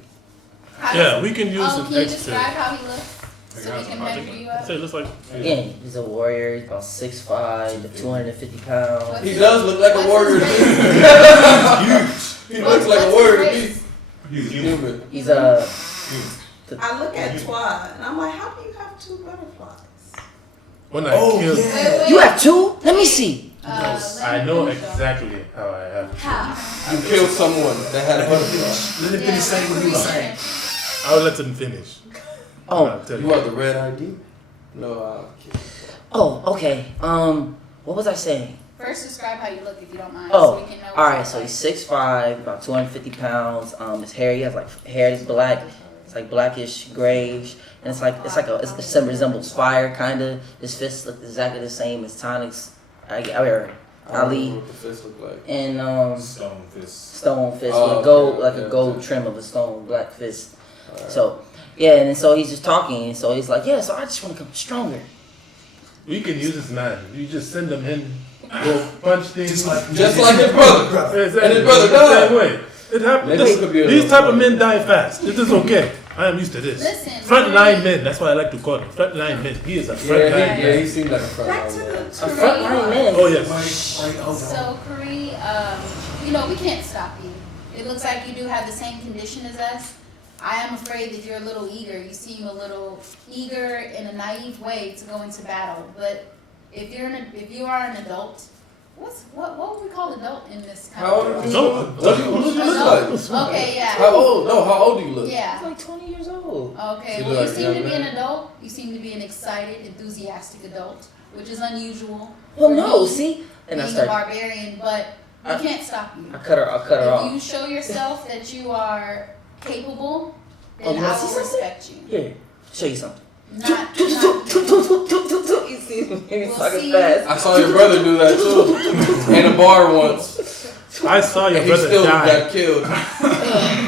Yeah, we can use an Can you extra. describe how he looks so we can measure you up? Say, it looks like Again, he's a warrior. He's about 6'5", 250 pounds. He does look like a What's warrior his to me. race? He looks like a What's warrior his to me. race? He's Human. He's I look at Twa and I'm like, how do you have 2 butterflies? when I Oh, killed. yeah. You have 2? Let me see. I know exactly how I have. How? You killed someone that had a butterfly. Let him finish saying what he was saying. I'll let him finish. Oh, I'll tell You you. want the red ID? No, I'm kidding. okay. What was I saying? First, describe how you look if you don't mind. Oh, so we can know what all you right. look So like. he's 6'5", about 250 pounds. His hair, he has like hair that's black. It's like blackish, grayish, and it's it resembles fire kind of. His fists look exactly the same as Tonic's. I don't know Ali what the fist look like. and Stone fist. stone fist Oh, with gold, okay, like yeah, a gold okay. trim of a stone black fist. Alright. So yeah, and then so he's just talking, and so he's like, yeah. So I just want to become stronger. We can use this man. You just send them in, go punch things. Just like Just like his brother. Exactly. And his brother The died. same way. It happens. Maybe it could be a These little type of funny. men die fast. It is okay. I am used to this. Listen, Frontline men. That's why I like to call him frontline men. He is a frontline Yeah, man. he seemed like a front Back to line the man. A frontline man. Oh yes. Wait, hold on. So, Karee, we can't stop you. It looks like you do have the same condition as us. I am afraid that you're a little eager. You seem a little eager in a naive way to go into battle. But if you are an adult, what would we call adult in this country? How old are you? No. What do you look like? Okay, yeah. How old? No, how old do you look? He's Yeah. like 20 years old. Okay, You well, look you like a seem young to be an man. adult. You seem to be an excited, enthusiastic adult, which is unusual. Well, for no, me, see, and I being a started. barbarian, but we I- can't stop you. I cut her If off. you show yourself that you are capable, Oh, then you wanna I see will something? respect you. Here, show you something. Not, You see, We'll he's talking see. fast. I saw your brother do that too. In a bar once. I saw your And he brother still die. got killed.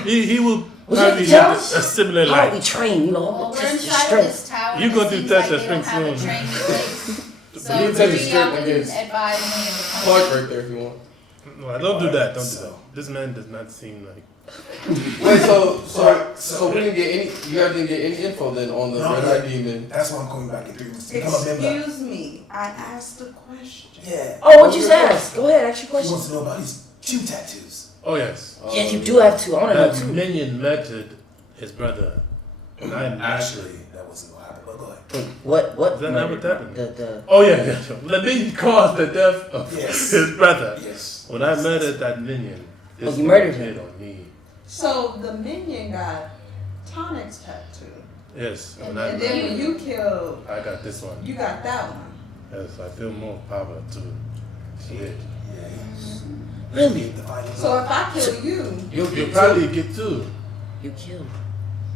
He will Was that probably the have a challenge? similar How we life. train, well, we're just inside of strength. this tower. You and gonna it do seems test like that they don't strength have a soon. training place. So, You can take Bree, the I strength wouldn't against advise me to come. Clark right there if you want. No, don't do that. Don't do that. This man does not seem like. Wait, so we didn't get any. You guys didn't get any info then on the No, red ID then. That's why I'm coming back in 3 weeks. to become a member. Excuse me, I asked a question. Yeah. Oh, what'd you ask? Go ahead, ask your He question. wants to know about his Q tattoos. Oh yes. Yeah, you do have two. I want to know That too. minion murdered his brother. And I am Actually, that wasn't gonna happen. But go ahead. Wait, what? Is that not what happened? The Oh yeah. The minion caused the death of Yes. his brother. Yes. When I murdered that minion, Oh, this you murdered hit him. on me. So the minion got Tonic's tattoo. Yes. When And then when you killed, I got this one. you got that one. Yes, I feel more power to it. Yeah. really? The violence. So if I kill you, You'll probably get two. You killed.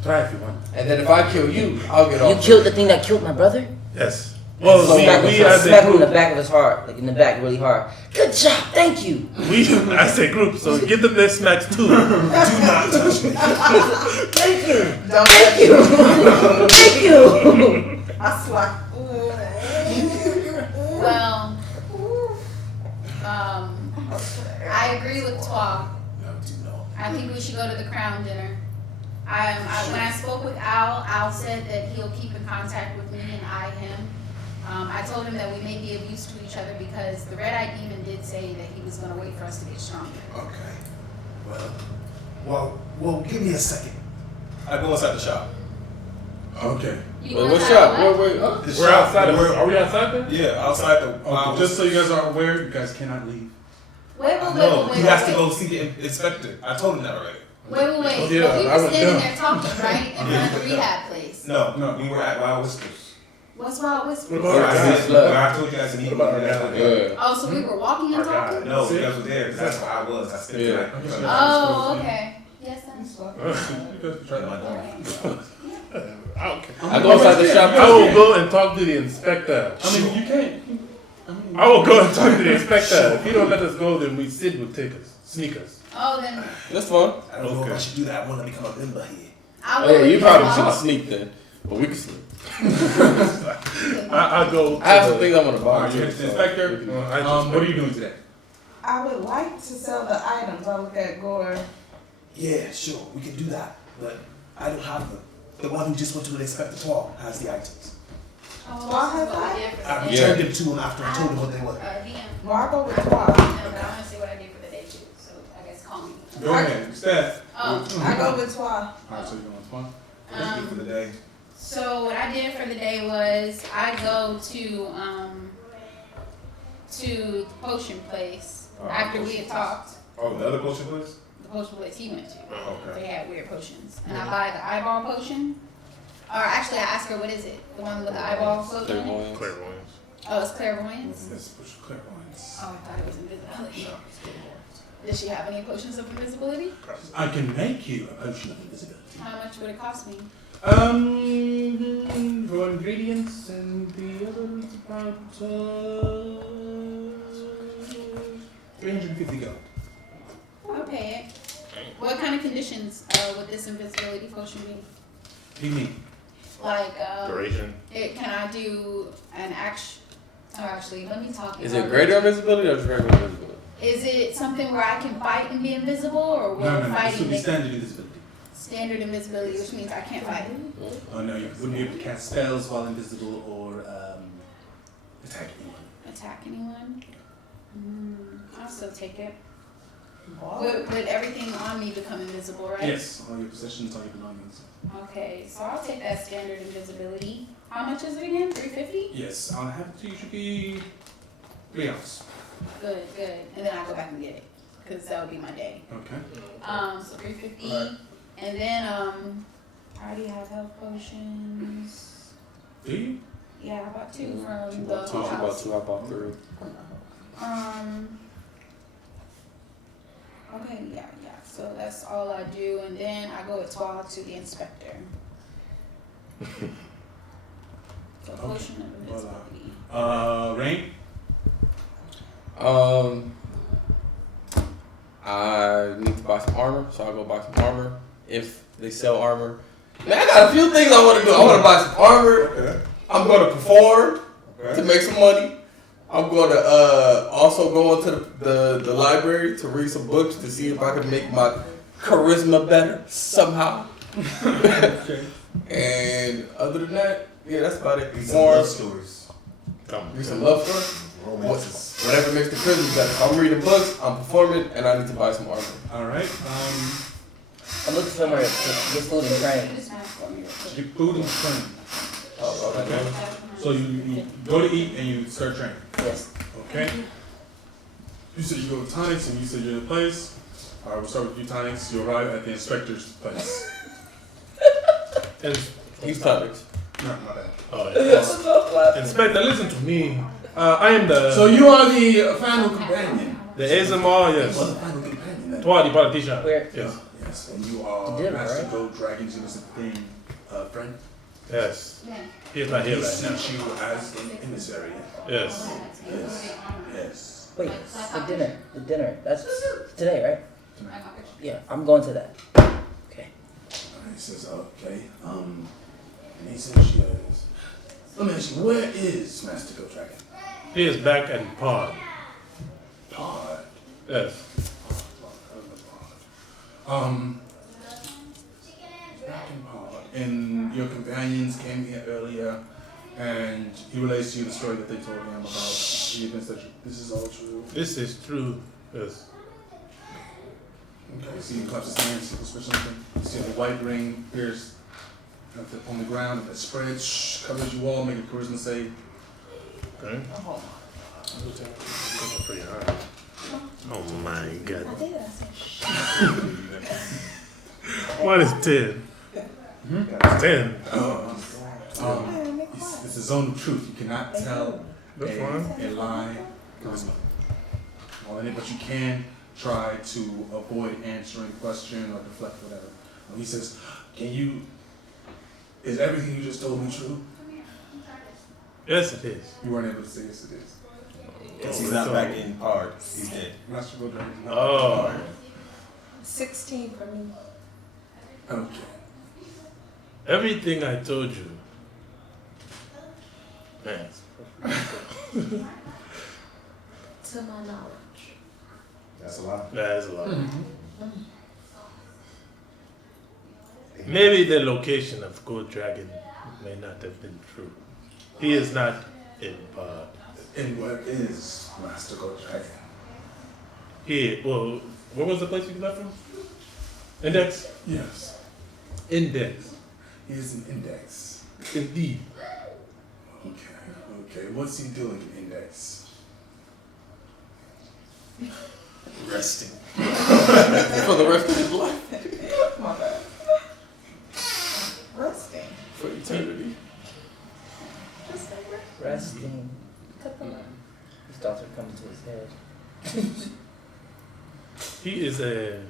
Try if you want. And then if I kill you, I'll get off. You killed the thing that killed my brother? Yes. Well, So we Smack him, as smack a him in the group, back of his heart, like in the back, really hard. Good job, thank you. we as a group, so give them their smacks too. Do not touch me. Thank you. don't Thank you. Thank you. I slap. Well, I agree with Twa. No, do not. I think we should go to the crown dinner. When I spoke with Al said that he'll keep in contact with me and I him. I told him that we may be of use to each other because the Red-Eyed Demon did say that he was going to wait for us to get stronger. Okay. Well, give me a second. I go inside the shop. Okay. You Wait, going what inside shop? what? Wait, huh? The We're shop, outside. we're- Are we outside there? Yeah, outside the. Okay, just so you guys are aware, you guys cannot leave. Wait. No, he has to go see the inspector. I told him that already. Wait. Oh, But yeah, we I were would standing know. there talking, right? In front of the rehab place. No, No. we were at Wild Whispers. What's Wild Whispers? What about I our said, guy? I told you guys to meet me. What about That's our what guy? they did. Yeah. Oh, so we were walking and Our guy. talking? No, you guys were there, 'cause that's where I was. I spent the Yeah. night. Oh, okay. Yes, sir. I go inside the shop. I will go and talk to the inspector. I mean, you can't. I will go and talk to the inspector. If you don't let us go, then we Sid will take us, sneak us. Oh, then That's fun. I don't know if I should do that. I want to become a member here. I Oh, yeah, will. you probably should have sneaked then. But we can sneak. I go. I have some things I want to buy. Alright, Mr. Inspector, what are you doing today? I would like to sell the items. I look at Gore. Yeah, sure, we can do that. But I don't have them. The one who just went to the inspector Paul has the items. Twa has that? I returned them to him after I told him what they were. DM. Well, I go with No, Twa. but I want to see what I did for the day too. So I guess call me. Go ahead, Steph. Oh. I go with Twa. Alright, so you're going to fun. Thank you for the day. So what I did for the day was I go to potion place after we had talked. Oh, the other potion place? The potion place he went to. Okay. They had weird potions, and I buy the eyeball potion. Or actually, I asked her what is it? The one with the eyeball potion. in it? Clairvoyance. Oh, it's clairvoyance. Let's push clairvoyance. Oh, I thought it was invisibility. Does she have any potions of invisibility? I can make you a potion of invisibility. How much would it cost me? For ingredients and the other is about 350 gold. I'll pay it. What kind of conditions would this invisibility potion be? What do you mean? Like, Duration. can I do an action? Oh, actually, let me talk. Is it greater invisibility or just regular invisibility? Is it something where I can fight and be invisible, or will No, this fighting would be make standard invisibility. standard invisibility, which means I can't fight? Oh no, you wouldn't be able to cast spells while invisible or attack anyone. Attack anyone? I'll still take it. Would everything on me become invisible, right? Yes, all your possessions, all your belongings. Okay, so I'll take that standard invisibility. How much is it again? 350? Yes, I'll have to usually 3 ounces. Good, good. And then I go back and get it, because that would be my day. Okay. So 350. Alright. And then I already have health potions. Do you? Yeah, I bought 2 She from bought the two, she bought house. 2, I bought 3. Okay, yeah. So that's all I do, and then I go at 12 to the inspector. So potion of invisibility. Rain? I need to buy some armor, so I'll go buy some armor. If they sell armor. Man, I got a few things I want to do. I want to buy some armor. Okay. I'm going to perform to Okay. make some money. I'm going to also go into the library to read some books to see if I can make my charisma better somehow. And other than that, yeah, that's about it. Read some love Perform, stories. read some love stories. Romances. Whatever makes the charisma better. I'm reading books, I'm performing, and I need to buy some armor. Alright. I'm looking somewhere to get food and train. Just ask for me real quick. You food and train. Okay. So you go to eat and you start training. Yes. Okay. You said you go to Tonics and you said you're in the place. Alright, we'll start with you, Tonics. You arrive at the inspector's place. He's Tonics. No, not that. Oh, yeah. Inspector, listen to me. I am the So you are the final companion. the ASMR, You are yes. the final companion. Then. Toi, the politician. Where? Yes. Yes, and you are You did, Master right? Gold Dragon's innocent thing, friend. Yes. Yeah. He's not here He right now. sent you as an emissary. Yes. Yes. Yes. Wait, the dinner. That's today, right? Tonight. Yeah, I'm going to that. Okay. He says, okay. And he says, yes. Let me ask you, where is Master Gold Dragon? He is back and pod. Pod. Yes. Back in Pod. And your companions came here earlier, and he relates to you the story that they told him about the events that this is all true. This is true. Yes. Okay, see, he claps his hands, he whispers something. You see the white ring appears on the ground that spreads, covers you all, make a charisma save. Okay. Pretty hard. Oh my god. I did. I said, What is 10? It's 10. The It's a zone of truth. You cannot tell That's fine. a lie. Well, but you can try to avoid answering question or deflect whatever. He says, is everything you just told me true? Yes, it is. You weren't able to say yes, it is. Because he's not back in hard. He's dead. Master Gold Dragon. Oh. 16 for me. Okay. Everything I told you. Man. To my knowledge. That's a lot. That is a lot. Maybe the location of Gold Dragon may not have been true. He is not in Pod. And what is Master Gold Dragon? Well, where was the place you left from? Index? Yes. Index. He is an index. Indeed. Okay. What's he doing in index? Resting. For the rest of his life. My bad. Resting. For eternity. Just like Resting. His thoughts are coming to his head. He is a.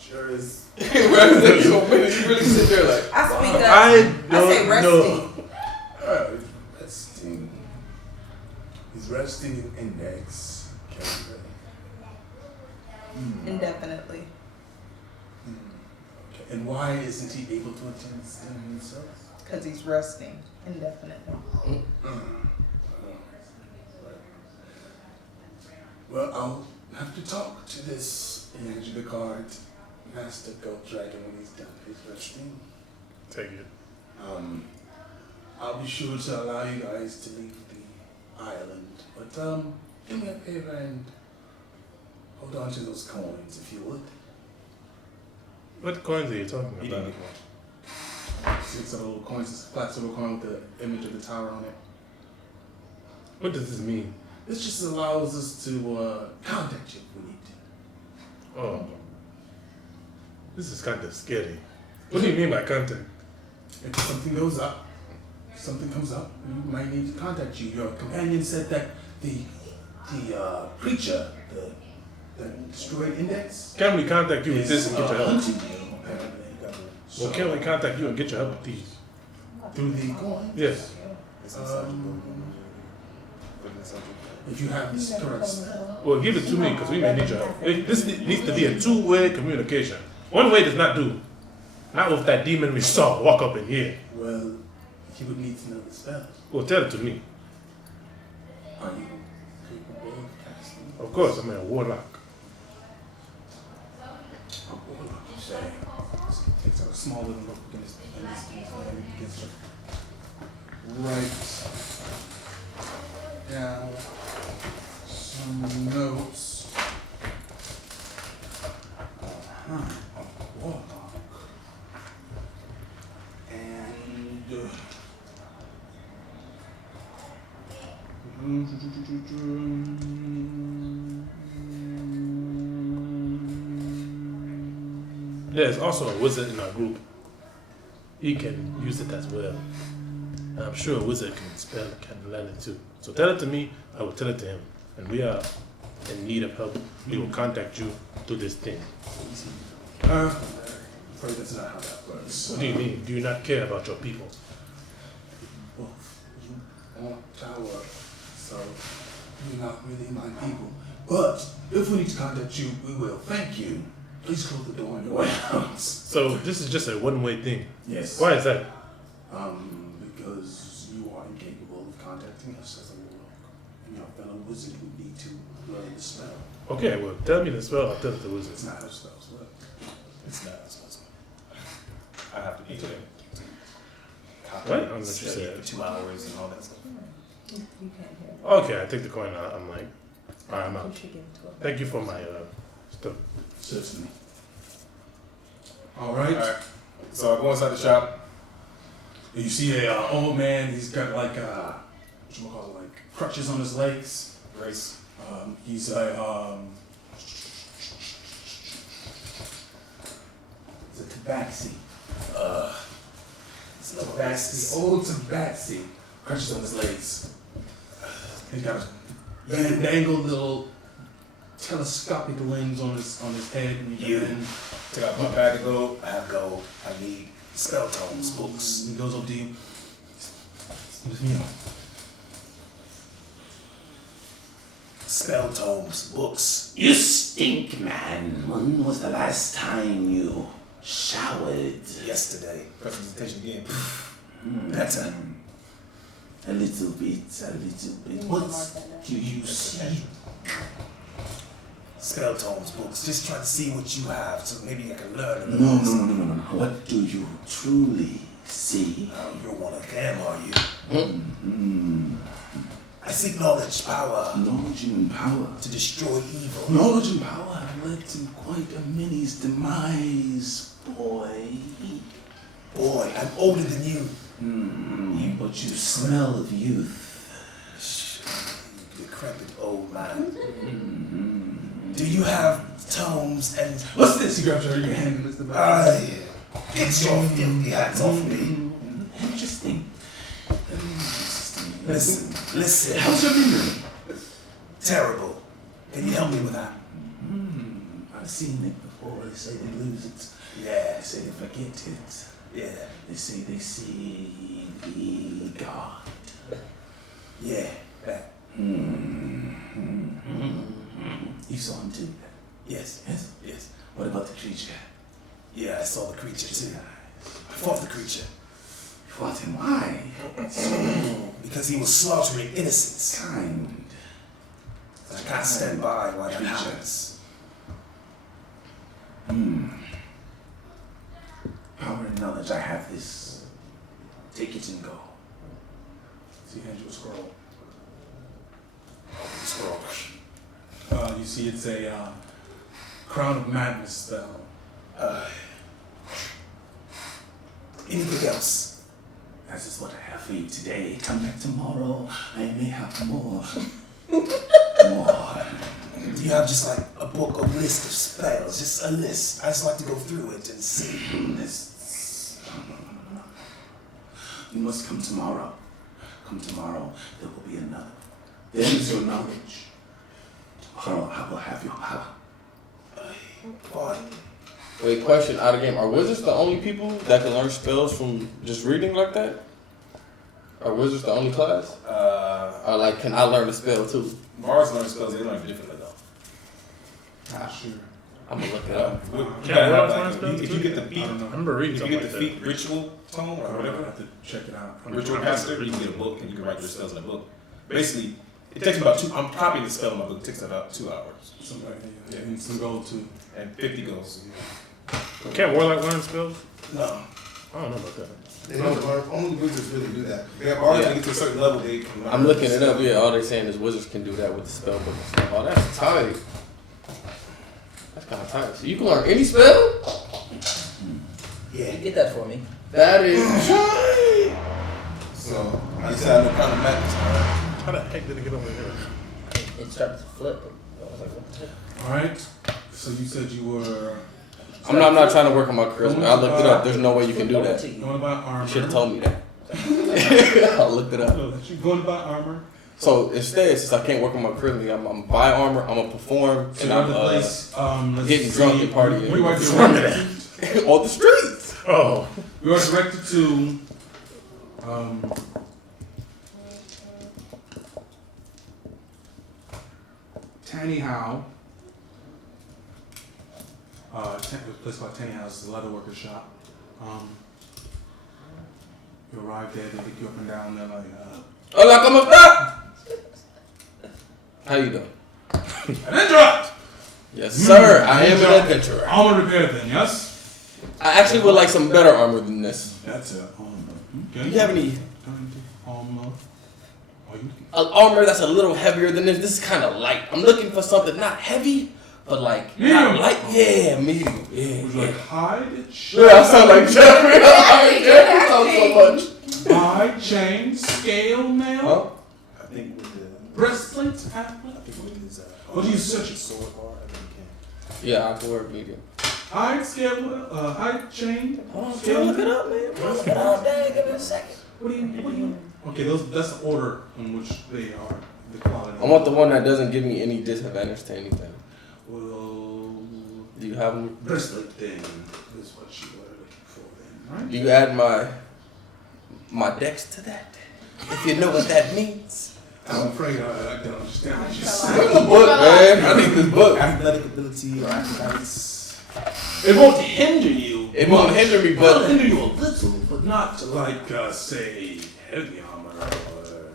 Sure is. Resting so many. You really sit there like. I speak up. I say don't resting. know. Resting. He's resting in index. Okay. Indefinitely. Okay. And why isn't he able to attend this thing himself? Because he's resting indefinitely. Well, I'll have to talk to this Angelic Master Gold Dragon when he's done his resting. Take it. I'll be sure to allow you guys to leave the island. But do me a favor and hold on to those coins if you would. What coins are you talking He about? didn't get one. 6 little coins, this flat silver coin with the image of the tower on it. What does this mean? This just allows us to contact you if we need to. Oh. This is kind of scary. What do you mean by contact? If something goes up, something comes up, we might need to contact you. Your companion said that the creature, the destroyed index, Can we contact you with this is and get your help? hunting you, apparently. Well, can we contact you and get your help with these? Through the coin? Yes. If you have this correct. Well, give it to me because we may need your help. This needs to be a two-way communication. One way does not do. Not with that demon we saw walk up in here. Well, he would need to know the spell. Well, tell it to me. Are you capable of casting? Of course, I'm a warlock. A warlock, you say? Takes out a small little notebook in his hand and begins to write down some notes. A warlock. And There's also a wizard in our group. He can use it as well. And I'm sure a wizard can spell can learn it too. So tell it to me, I will tell it to him. And we are in need of help. We will contact you through this thing. afraid that's not how that works. What do you mean? Do you not care about your people? Well, you want tower, so you're not really my people. But if we need to contact you, we will. Thank you. Please close the door on your way out. So this is just a one-way thing. Yes. Why is that? Because you are incapable of contacting us as a warlock. And your fellow wizard would need to learn the spell. Okay, well, tell me the spell. I'll tell it to the wizard. It's not how spells work. It's not. I have to be there. What? I'm not Study sure. for 2 hours and all that stuff. You can't hear. Okay, I take the coin out. I'm like, all right, I'm out. You should give it to her. Thank you for my stuff. Certainly. All right. Alright. So I go inside the shop. And you see a old man. He's got like whatchamacallit, like crutches on his legs. Grace. He's it's a tabaxi. Tabaxi, old Tabaxi. Crunches on his legs. He's got a dangled little telescopic lens on his head. And Take out my bag of gold. I have gold. I need spell tomes, books. He goes up to you. Spell tomes, books. You stink, man. When was the last time you showered? Yesterday. Presentation again. Better. A little bit. What do you see? Spell tomes, books. Just trying to see what you have, so maybe I can learn a little. No. What do you truly see? You're one of them, are you? I seek knowledge, power. Knowledge and power. To destroy evil. Knowledge and power have led to quite a many's demise, boy. Boy, I'm older than you. But you smell of youth. You decrepit old man. Do you have tomes and... What's this? He grabs your hand and Mr. Get your filthy hands off me. Interesting. Listen. How's your memory? Terrible. Can you help me with that? I've seen it before. They say they lose it. Yeah. They say they forget it. Yeah. They say they see the God. Yeah. That. You saw him too? Yes. Yes. What about the creature? Yeah, I saw the creature too. I fought the creature. What and why? Because he was slaughtering innocents. Kind. I can't stand by while that happens. Power and knowledge, I have this. Take it and go. So he hands you a scroll. Scroll. You see it's a Crown of Madness spell. Anything else? That is what I have for you today. Come back tomorrow. I may have more. More. Do you have just like a book, a list of spells? Just a list. I just like to go through it and see. Lists. No. You must come tomorrow. Come tomorrow. There will be another. Then is your knowledge. Tomorrow I will have your power. Fine. Wait, question out of game. Are wizards the only people that can learn spells from just reading like that? Are wizards the only class? Or like, can I learn a spell too? Mars learn spells, they learn differently though. Not sure. I'm gonna look it up. You gotta have, like, if you get the feat, I don't know. I remember reading if you something get the like feat ritual tome or I whatever, have to check it out. ritual caster, you can get a book and you can write your spells in a book. Basically, it takes about I'm copying the spell in my book, it takes about 2 hours. Something like that. And some gold too. And 50 goals. Can't Warlock learn spells? No. I don't know about that. They don't, only wizards really do that. They have bards that get to a certain level, they can learn. I'm looking it up. Yeah, all they're saying is wizards can do that with the spell book and stuff. Oh, that's tight. That's kind of tight. So you can learn any spell? Yeah. You get that for me. That is tight. So, I decided to kind of match. How the heck did it get over here? It started to flip. I was like, what the heck? Alright. So you said you were I'm not trying to work on my charisma. I looked it up. There's no way you can do that. going by armor. You should have told me that. I looked it up. You're going by armor. So instead, since I can't work on my charisma, I'm buy armor, I'm gonna perform, So and you're I'm the place, let's getting see. drunk and partying. We are directed on the streets. Oh. we are directed to Tanny Howe. A place called Tanny House is a leather worker's shop. You arrive there, they pick you up and down. They're like, Hola, ¿cómo está? How you doing? an adventurer! Yes, sir. I am an adventurer. Armor repair then, yes? I actually would like some better armor than this. That's it. Do you have any armor? armor that's a little heavier than this? This is kind of light. I'm looking for something not heavy, but like not light. Yeah, medium. Yeah. Would you like hide? Yeah, I sound like Jeffrey. Jeffrey talks so much. Hide, chain, scale, mail. Huh? I think with the breastplate, anklet. I think with his What do you search? sword bar, I think you can. Yeah, I can wear medium. Hide, scale, hide, chain. Scale. Look it up, man. Look it up, dang. a second. What do you? Okay, that's the order in which they are. The quality. I want the one that doesn't give me any disadvantage to anything. Well, Do you have them? bracelet then is what you are looking for then, right? Do you add my dex to that? If you know what that means. I'm afraid I don't understand what you're Bring saying. the book, man. I need this book. Athletic ability or acrobatics. It won't hinder you. It won't hinder me, It'll but hinder you a little, but not like, say, heavy armor or...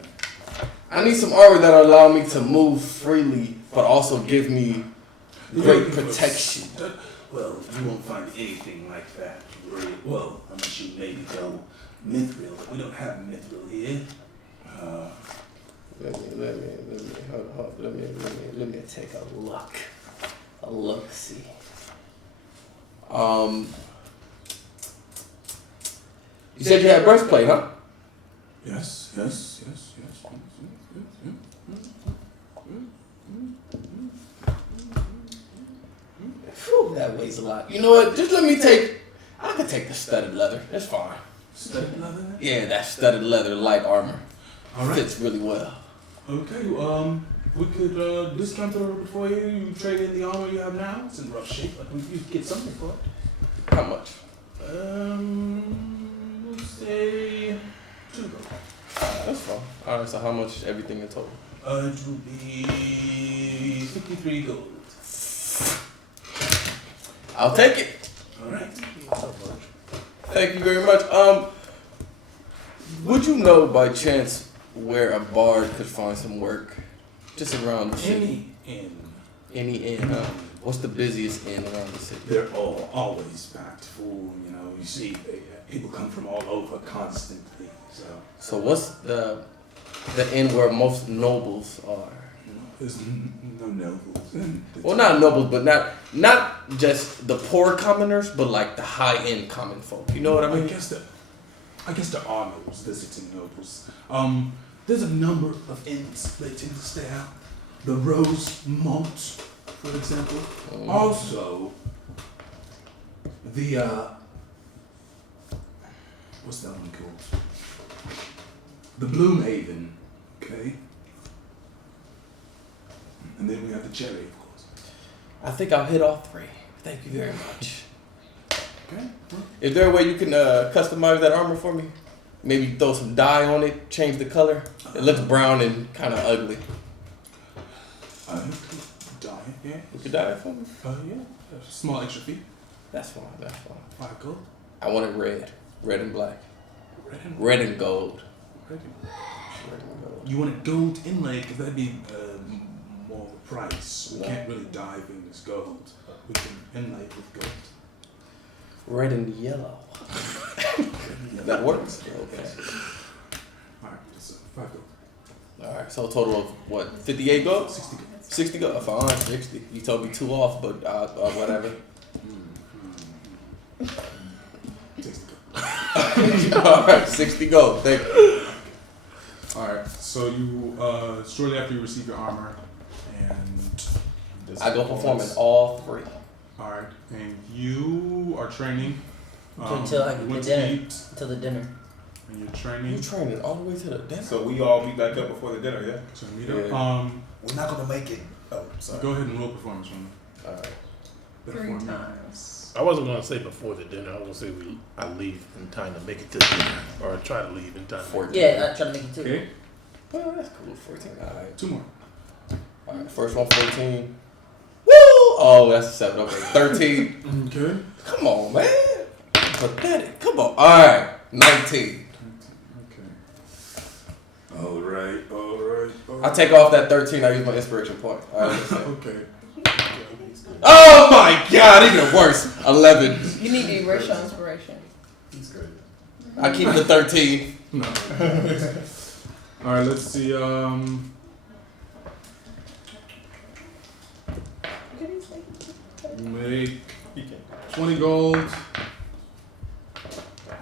I need some armor that'll allow me to move freely, but also give me great protection. Well, you won't find anything like that. Really. Well, unless you maybe go mithril. We don't have mithril here. Let me take a look. See. You said you had breastplate, huh? Yes. Phew, that weighs a lot. You know what? Just let me take. I could take the studded leather. That's fine. Studded leather? Yeah, that studded leather light armor All right. fits really well. Okay, we could discount it for you. You trade in the armor you have now. It's in rough shape, but you could get something for it. How much? We'll say 2 gold. That's fine. All right. So how much everything in total? It will be 53 gold. I'll take it. All right. Thank you very much. Would you know by chance where a bard could find some work just around the city? Any inn? Huh? What's the busiest inn around the city? They're all always packed full. You see, people come from all over constantly. So what's the inn where most nobles are? There's no nobles. Well, not nobles, but not just the poor commoners, but like the high end common folk. You know what I mean? I guess there are nobles visiting nobles. There's a number of inns they tend to stay out. The Rose Mont, for example. Also, the what's that one called? The Bloomhaven. Okay. And then we have the Cherry, of course. I think I'll hit all three. Thank you very much. Okay. Is there a way you can customize that armor for me? Maybe throw some dye on it, change the color. It looks brown and kind of ugly. Dye, yeah. You could dye it for me? Yeah. A small extra fee. That's fine. 5 gold. I want it red and black, Red and red and gold. Red and You want it gold inlay, because that'd be more price. We can't really dive in this gold, but we can inlay it with gold. Red and yellow. That works. Okay. Alright, that's 5 gold. All right. So a total of what? 58 gold? 60 gold. 60 gold. Fine. 60. You told me 2 off, but whatever. 60 gold. All right. 60 gold. Thank you. Alright, so you, shortly after you receive your armor, and... I go performing all 3. Alright, and you are training. Until I get went the to dinner. eat, Until the dinner. and you're training. You training all the way to the dinner. So we all meet back up before the dinner, yeah? So meet up. Yeah. We're not gonna make it. Oh, sorry. Go ahead and roll performance on All right. 3 times. I wasn't gonna say before the dinner. I was gonna say I leave in time to make it to the dinner, or try to leave in time. 14. Yeah, I try to make it too. Okay, Well, that's cool. 14. All right. 2 more. All right. First one, 14. Woo! Oh, that's a 7. Okay. 13. Okay. Come on, man. Pathetic. Come on. All right. 19. Okay. Alright. I take off that 13. I use my inspiration point. All right. Okay. Oh my God! Even worse. 11. You need to erase your inspiration. I keep the 13. No. Alright, let's see, make 20 gold.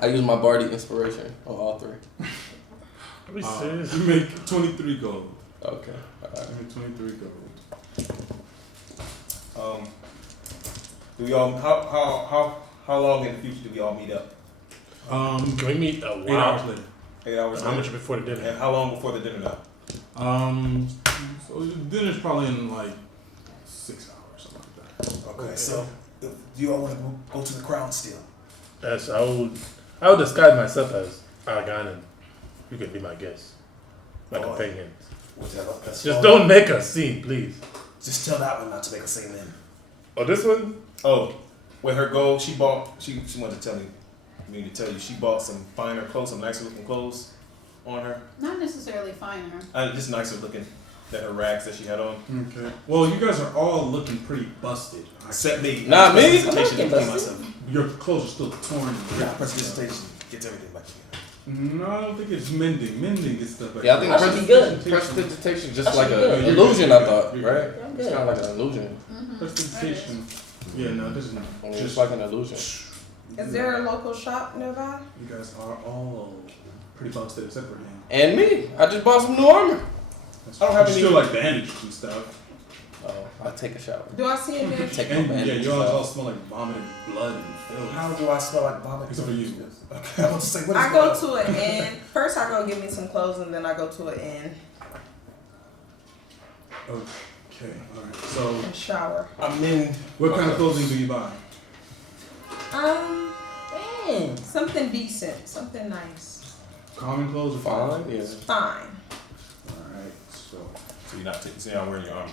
I use my Bardic inspiration on all 3. Are we serious? You make 23 gold. Okay. You make 23 gold. Do we all how long in the future do we all meet up? Can we meet a 8 hours later. 8 hours How later. much before the dinner? And how long before the dinner now? So dinner's probably in like 6 hours, something like that. Okay, so do you all want to go to the crown still? Yes, I would disguise myself as Argan and you can be my guest. My companion. Whatever. Just don't make a scene, please. Just tell that one not to make a scene then. Oh, this one? Oh, with her gold, she wanted to tell me she bought some finer clothes, some nicer looking clothes on her. Not necessarily finer. Just nicer looking than her rags that she had on. Okay. Well, you guys are all looking pretty busted. Except me. Not me. Presentation to myself. Your clothes are still torn. Yeah, presentation gets everything back together. No, I don't think it's mending. Mending gets stuff back. Yeah, I think That should be good. presentation just That like should be an good. illusion. I thought, You're right? good. It's kind of like an illusion. Presentation. Yeah, no, this is not. Just like an illusion. Is there a local shop nearby? You guys are all pretty busted except for him. And me, I just bought some new armor. I don't have You any- still like bandaged and stuff. Oh, I'll take a shower. Do I see him there? Take my And yeah, bandages you all off. smell like vomit and blood and filth. How do I smell like vomit? Except for you. Okay, I want to say, what is I going go on? to an inn. First, I go get me some clothes, and then I go to an inn Okay, alright. So, and shower. I'm in. what kind of clothing do you buy? Something decent, something nice. Common clothes or Fine, yeah. Fine. Alright, so. So you're not taking. So you're not wearing your armor.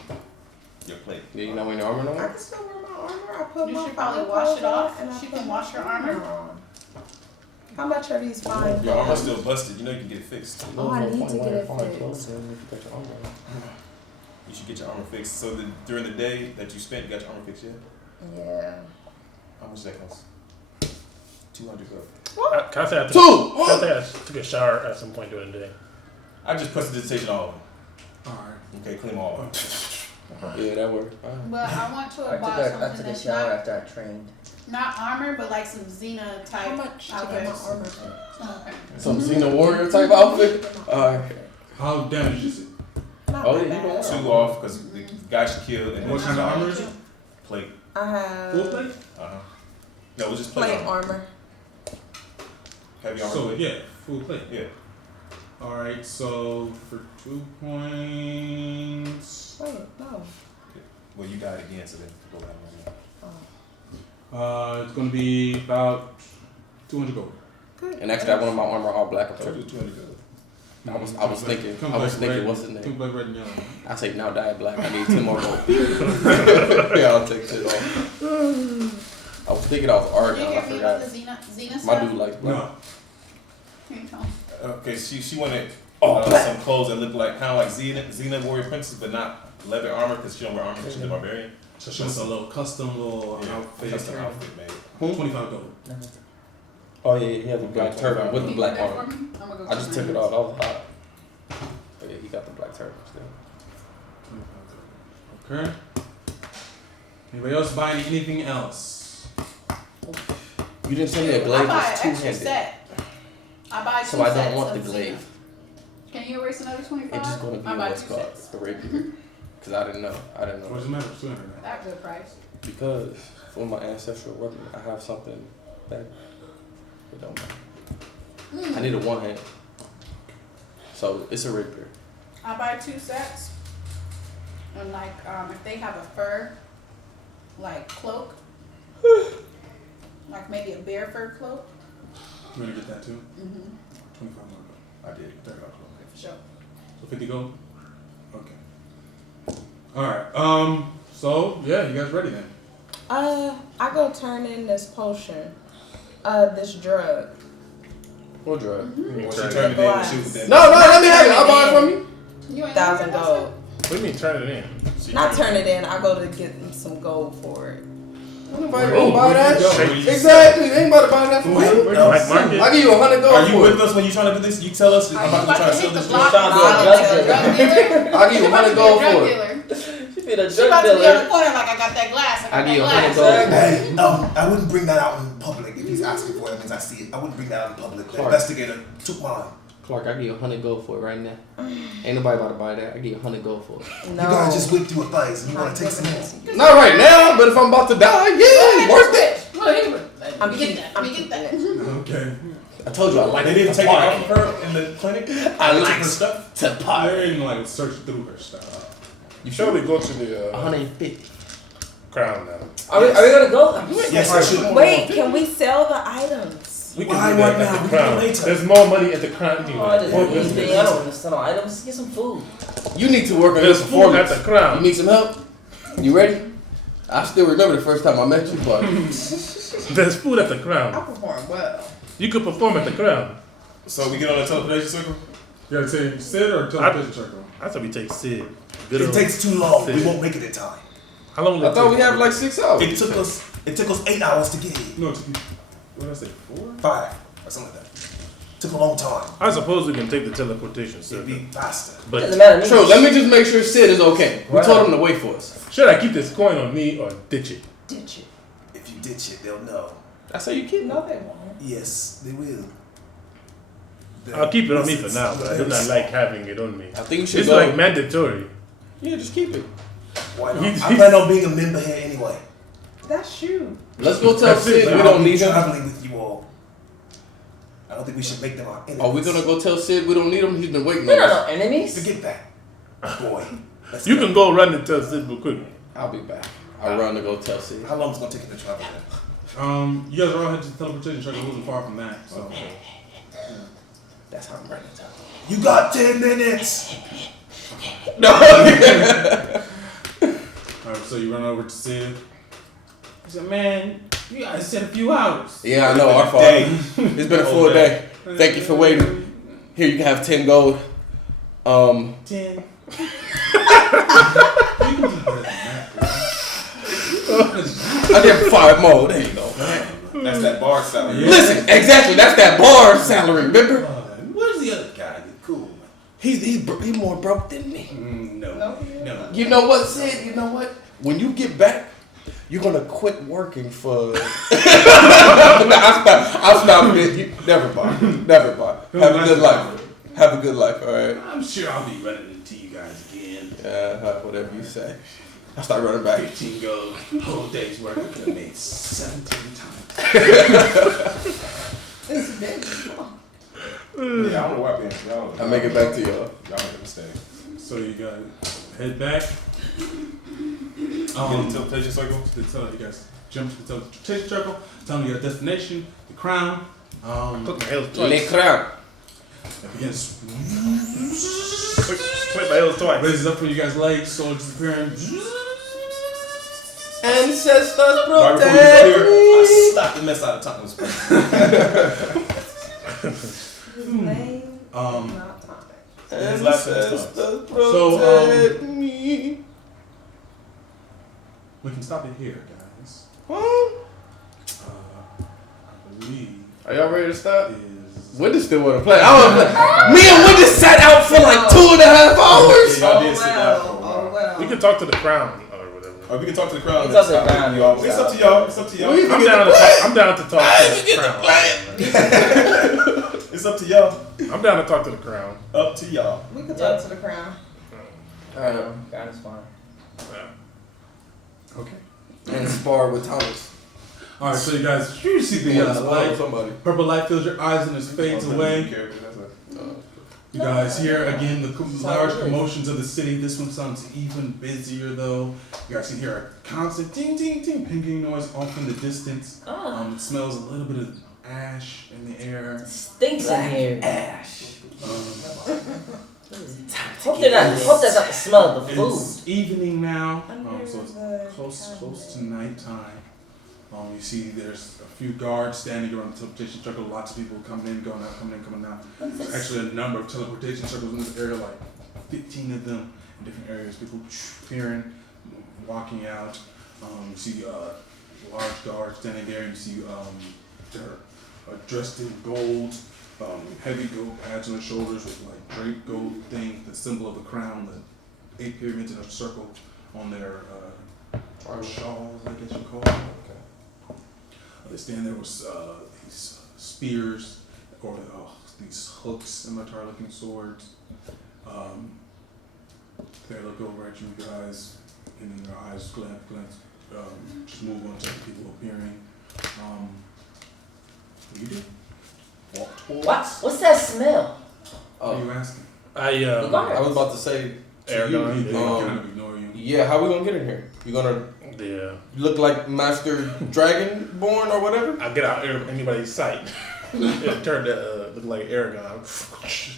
Your plate. Yeah, you not wearing your armor no I more? can still wear my armor. I put You my should probably fine wash clothes it on, off. and I She put can my wash your armor. on. How much are these fine? Your armor's still busted. You know you can get it fixed. Oh, I need to get it Fine fixed. clothes, then if you got your armor on. You should get your armor fixed. So during the day that you spent, you got your armor fixed yet? Yeah. How much that cost? 200 gold. Can I say I took, Two! can I say I took a shower at some point during the day? I just presentation all of them. Alright. Okay, clean them all up. Yeah, that worked. Fine. But I want to I buy took something a that's shower not, after I trained. not armor, but like some Xena type How much to get my outfits. armor? Okay. Some Xena warrior type outfit. Alright. How damaged is it? Not Oh, that yeah, you bad. don't- 2 off because the guy she killed. And What kind of armor is it? Plate. I have Full plate? No, it was just plate. plate armor. Heavy armor. So, plate. yeah, full plate. Yeah. Alright, so for 2 points. Wait, no. Well, you got it again, so then go back on It's gonna be about 200 gold. Good. And actually, I wanted my armor all black up that. there. Told you 200 gold. I was thinking, Come I was black, thinking, red, what's his name? come black, red, and yellow. I say now die black. I need 10 more gold. Yeah, I'll take shit off. I was thinking I was Did Argon. you I hear me about forgot. the Xena My stuff? dude likes black. No. Can you tell me? Okay, she wanted Oh, black. some clothes that look like kind of like Xena warrior princess, but not leather armor because she don't wear armor because she's a barbarian. So she wants a little custom little outfit. Custom outfit made. 25 gold. Oh yeah, he has a black turban with the Can you black do that armor. for me? I'm gonna go I just check took it my off. That was hot. But yeah, he got the black turban still. Okay. Anybody else buying anything else? You didn't tell me a I glaive buy was an extra two-handed, set. I buy two so I sets don't want of the Xena. glaive. Can you erase another 25? It's just gonna be I buy what's two called sets. the rapier. Cause I didn't know. What does it matter? It's 200. That good price. Because for my ancestral weapon, I have something that it don't matter. I need a one hand. So it's a rapier. I buy two sets. And like, if they have a fur, like cloak, like maybe a bear fur cloak. You want to get that too? Mm-hmm. 25 more gold. I did. Okay, for sure. So 50 gold? Okay. Alright, so yeah, you guys ready then? I go turn in this potion. This drug. What drug? When she turned it in, she was dead. No, let me have it. I'll buy it from you. You ain't 1,000 never gold. What do you mean turn it in? Not turn it in. I go to get some gold for it. Nobody gonna buy that. Go. Exactly. They ain't about to buy that for me. Black market? I give you 100 gold Are you for with it. us when you trying to do this? You tell us. I'm Are you about to try to hit sell the this block? drug. Trying to be a Drug drug dealer? I'll give you 100 gold Drug for it. dealer. She be the She drug about to be on the dealer. corner like I got that glass. I I got give you that 100 glass. gold. Hey, I wouldn't bring that out in public. If he's asking for it, that means I see it. I wouldn't bring that out in public. The Clark. investigator took mine. Clark, I give you 100 gold for it right now. Ain't nobody about to buy that. I give you 100 gold for it. No. You guys just went through a phase and you want to take some more. Not right now, but if I'm about to die, yeah, worth it. Look, I'm Let me get that. Let me get that. Okay. I told you I like They to didn't take it party. off of her in the clinic. I They took like her stuff. to party. They're in like search through her stuff. You surely go to the 150. crown now. Are we gonna go? Yes, I should. Wait, can we sell the items? We Why can do right that now? at We the can do it crown. later. There's more money at the crown. Oh, I just More need business. to. I don't want to sell no items. Get some food. You need to work on your There's food at performance. the crown. You need some help? You ready? I still remember the first time I met you, but There's food at the I crown. perform well. You could perform at the crown. So we get on the teleportation circle. You gotta say Sid or television circle? I said we take Sid. Good It old takes too long. Sid. We won't make it in time. How long will I it thought take? we have like 6 hours. It took us 8 hours to get here. No, it's, what did I say? 4? 5 or something like that. Took a long time. I suppose we can take the teleportation It'd circle. be faster. Doesn't But matter to me. True, let me just make sure Sid is okay. We Right. told him to wait for us. should I keep this coin on me or ditch it? Ditch it. If you ditch it, they'll know. I say you kidding? No, they won't. Yes, they will. I'll keep it on me for now, but I do not like having it on me. I think you should It's go. like mandatory. Yeah, just keep it. Why not? I plan on being a member here anyway. That's you. Let's go tell That's it, Sid man. we I'll don't be need him. traveling with you all. I don't think we should make them our enemies. Are we gonna go tell Sid we don't need him? He's been waiting We're on not us. no enemies. Forget that. Boy. Let's You go. can go run and tell Sid real quick. I'll be back. I'll run to go tell Sid. How long is it going to take you to travel then? You guys are all headed to the teleportation circle. It wasn't far from that. So. That's how I'm running. You got 10 minutes. Alright, so you run over to Sid. He said, man, you guys said a few hours. Yeah, I know, our fault. It's been a full day. Thank you for waiting. Here, you can have 10 gold. 10. I get 5 more. There you go. That's that bar salary. Yeah. Listen, exactly. That's that bar salary, remember? Where's the other guy? Cool. He's more broke than me. No. You know what, Sid? You know what? When you get back, you're gonna quit working for. I'll stop. Never mind. Never mind. Have a good life. Have a good life. All right. I'm sure I'll be running into you guys again. Yeah, whatever you say. I start running back. 15 gold. Whole day's work. I could have made 17 times. It's big. Yeah, I don't know why I'm y'all. I make it back to y'all. Y'all make a mistake. So you guys head back. Get the teleportation circle. They tell you guys jump to the teleportation circle. Tell them your destination, the crown. Took my heels Le twice. Crown. It begins. Took my heels twice. Raises up for you guys' legs, soldiers disappearing. Ancestors Right before you protect disappear, me. I slapped the mess out of Tacos. His name Um, is not Thomas. His last name is Ancestors So, protect me. we can stop it here, guys. Huh? I believe Are y'all ready to stop? is. Wendy still want to play. Me and Wendy sat out for like 2.5 hours. Y'all did sit down for a Oh while. well. We can talk to the crown or whatever. Or we can talk to the crowd. It's up to the crowd. It's up to y'all. It's up to y'all. I'm down to talk to the crown. It's up to y'all. I'm down to talk to the crown. Up to y'all. We could talk to the crown. God is fine. Okay. And spar with Thomas. Alright, so you guys, you see the yellow light. Somebody. Purple light fills your eyes and it fades away. You guys hear again the large commotions of the city. This one sounds even busier though. You guys can hear a constant ding ding ding pinging noise off in the distance. It smells a little bit of ash in the air. Stinks in here. Ash. Hope that's not the smell of the And food. it's evening now, so it's Under the close to nighttime. You see there's a few guards standing around the teleportation circle. Lots of people coming in, going out, coming in, coming out. There's actually a number of teleportation circles in this area, like 15 of them in different areas. People appearing, walking out. You see large guards standing there. You see they're dressed in gold, heavy gold pads on their shoulders with like draped gold thing, the symbol of the crown, the 8 pyramids in a circle on their shawls, I guess you call them. They stand there with these spears or these hooks, scimitar-looking swords. They look over at you guys, and then their eyes glance, just move on to the people appearing. You do. Walk towards. What's that smell? What are you asking? I was about to say, Aragon. They kind of ignore you. yeah, how we gonna get in here? You gonna look like Master Dragonborn or whatever? I get out of anybody's sight. It turned to look like Aragon. Actually,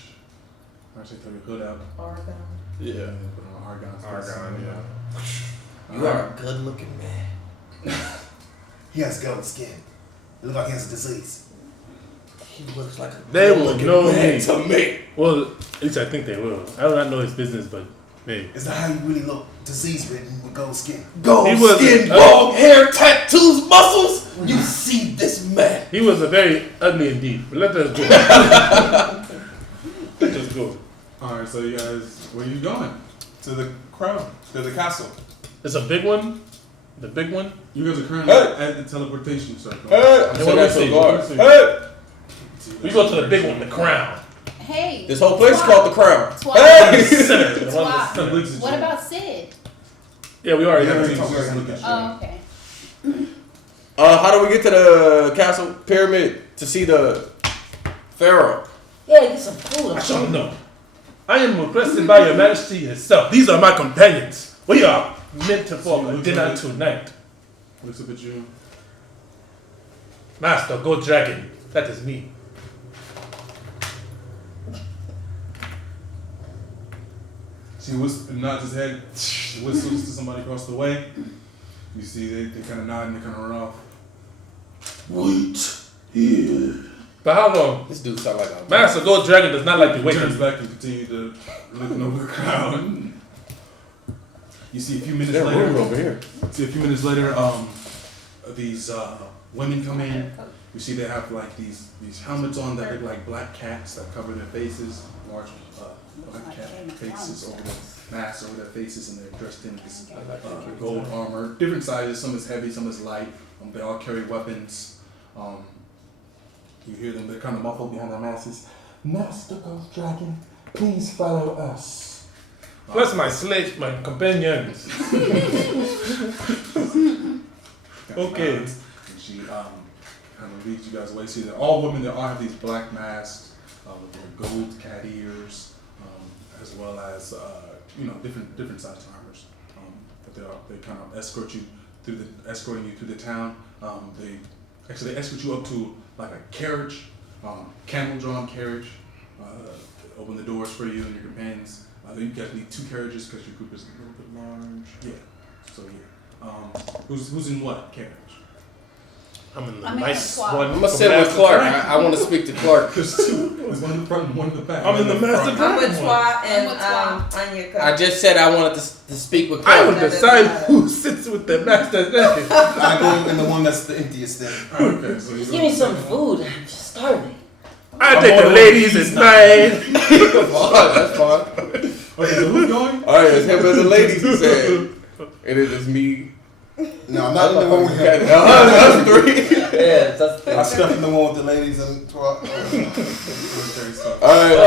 throw your hood out. Argon. Yeah. Put on Argon. Argon, yeah. You are a good looking man. He has gold skin. It looks like he has a disease. He looks like a They will know man me. to me. Well, at least I think they will. I do not know his business, but maybe. Is that how you really look? Disease ridden with gold skin. Gold He was skin, a- long hair, tattoos, muscles. You see this man. He was a very ugly indeed. But let us go. Let us go. Alright, so you guys, where are you going? To the crown, to the castle. It's a big one. The big one. You guys are currently at the teleportation circle. Hey, Hey, what do we see? guard. What do we see? Hey, We go to the big one, the crown. Hey. this whole place is called the crown. Twa. Hey. Center. The one in the Twa. center. What about Sid? Yeah, we already Yeah, have you two. guys look at you. Oh, okay. How do we get to the castle pyramid to see the pharaoh? Yeah, get some food. I shall know. I am requested by your majesty itself. These are my companions. We are meant to form a dinner tonight. Looks up at you. Master, go dragon. That is me. She nods his head, whistles to somebody across the way. You see they kind of nod and they kind of run off. Wait here. For how long? This dude sound like a Master Gold Dragon does not like to He wait. turns back and continues to looking over the crowd. You see a few minutes There's later. room over here. See a few minutes later, these women come in. You see they have like these helmets on that look like black cats that cover their faces, large black cat faces over their masks over their faces, and they're dressed in this gold armor, different sizes. Some is heavy, some is light. They all carry weapons. You hear them; they're kind of muffled behind their masks. Master Ghost Dragon, please follow us. Plus my slaves, my companions. Okay. And she kind of leads you guys away. See, they're all women. They all have these black masks with their gold cat ears, as well as different sized armors. But they kind of escorting you through the town. They escort you up to like a carriage, camel drawn carriage. Open the doors for you and your companions. You guys need two carriages because your group is a little bit large. Yeah. So yeah. Who's in what carriage? I'm in the I'm in nice the squad. one. I'm gonna sit with Clark. I want to speak to Clark. There's two. There's one in the front and one in the back. I'm in the master I'm dragon with one. Twa and I'm with Anya. I just said I wanted to speak with I Clark. will decide who sits with the master dragon. I go in the one that's the emptiest then. Okay, so Just give me some food. I'm just starving. I take the ladies, it's mine. That's fine. Okay, so who's going? All right, it's him and the ladies. He said, and it is me. No, I'm not in the one with him. That's three. Yeah, that's I stuck in the one with the ladies and All right,